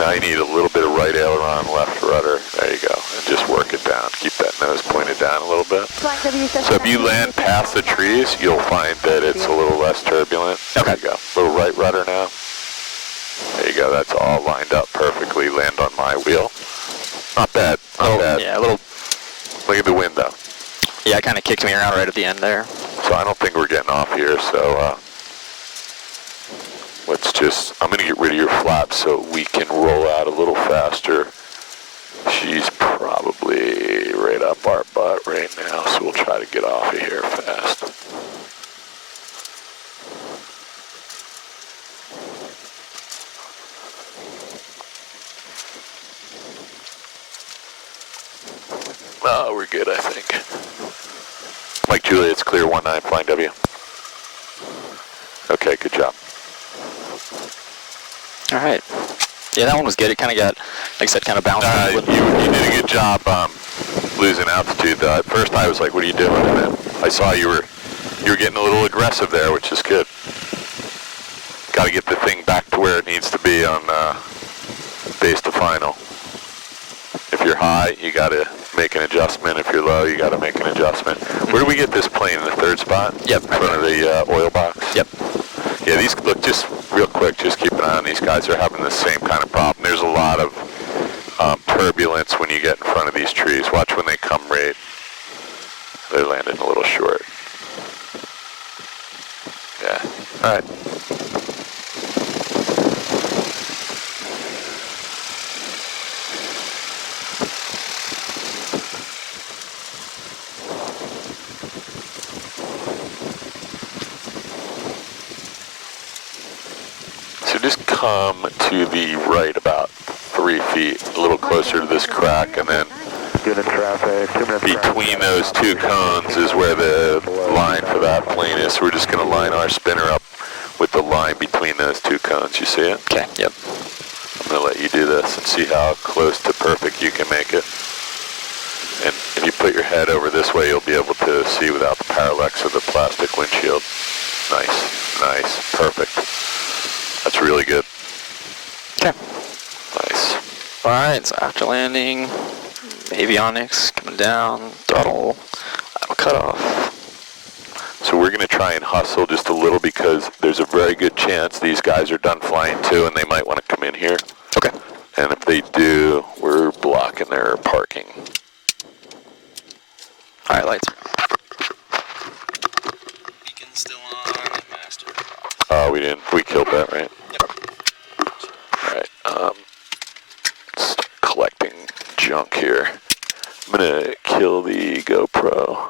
Now you need a little bit of right aileron, left rudder. There you go. And just work it down. Keep that nose pointed down a little bit. So if you land past the trees, you'll find that it's a little less turbulent. There you go. Little right rudder now. There you go. That's all lined up perfectly. Land on my wheel. Not bad. Not bad. Yeah, a little. Look at the wind, though. Yeah, it kind of kicked me around right at the end there. So I don't think we're getting off here, so let's just, I'm going to get rid of your flaps so we can roll out a little faster. She's probably right up our butt right now, so we'll try to get off of here fast. Oh, we're good, I think. Mike Julia, it's clear 19, flying W. Okay, good job. All right. Yeah, that one was good. It kind of got, like I said, kind of bounced. You did a good job losing altitude. At first I was like, what are you doing? And then I saw you were getting a little aggressive there, which is good. Got to get the thing back to where it needs to be on base to final. If you're high, you got to make an adjustment. If you're low, you got to make an adjustment. Where do we get this plane? In the third spot? Yep. In front of the oil box? Yep. Yeah, these, look, just real quick, just keep an eye on these guys. They're having the same kind of problem. There's a lot of turbulence when you get in front of these trees. Watch when they come right. They're landing a little short. Yeah. All right. So just come to the right about 3 feet, a little closer to this crack, and then Good in traffic. 2 minutes between those two cones is where the line for that plane is. So we're just going to line our spinner up with the line between those two cones. You see it? Okay, yep. I'm going to let you do this and see how close to perfect you can make it. And if you put your head over this way, you'll be able to see without the parallax of the plastic windshield. Nice, nice, perfect. That's really good. Okay. Nice. All right, so after landing, avionics coming down, throttle, cut off. So we're going to try and hustle just a little because there's a very good chance these guys are done flying too and they might want to come in here. Okay. And if they do, we're blocking their parking. All right, lights. Beacon still on, master. We killed that, right? Yep. All right, start collecting junk here. I'm going to kill the GoPro.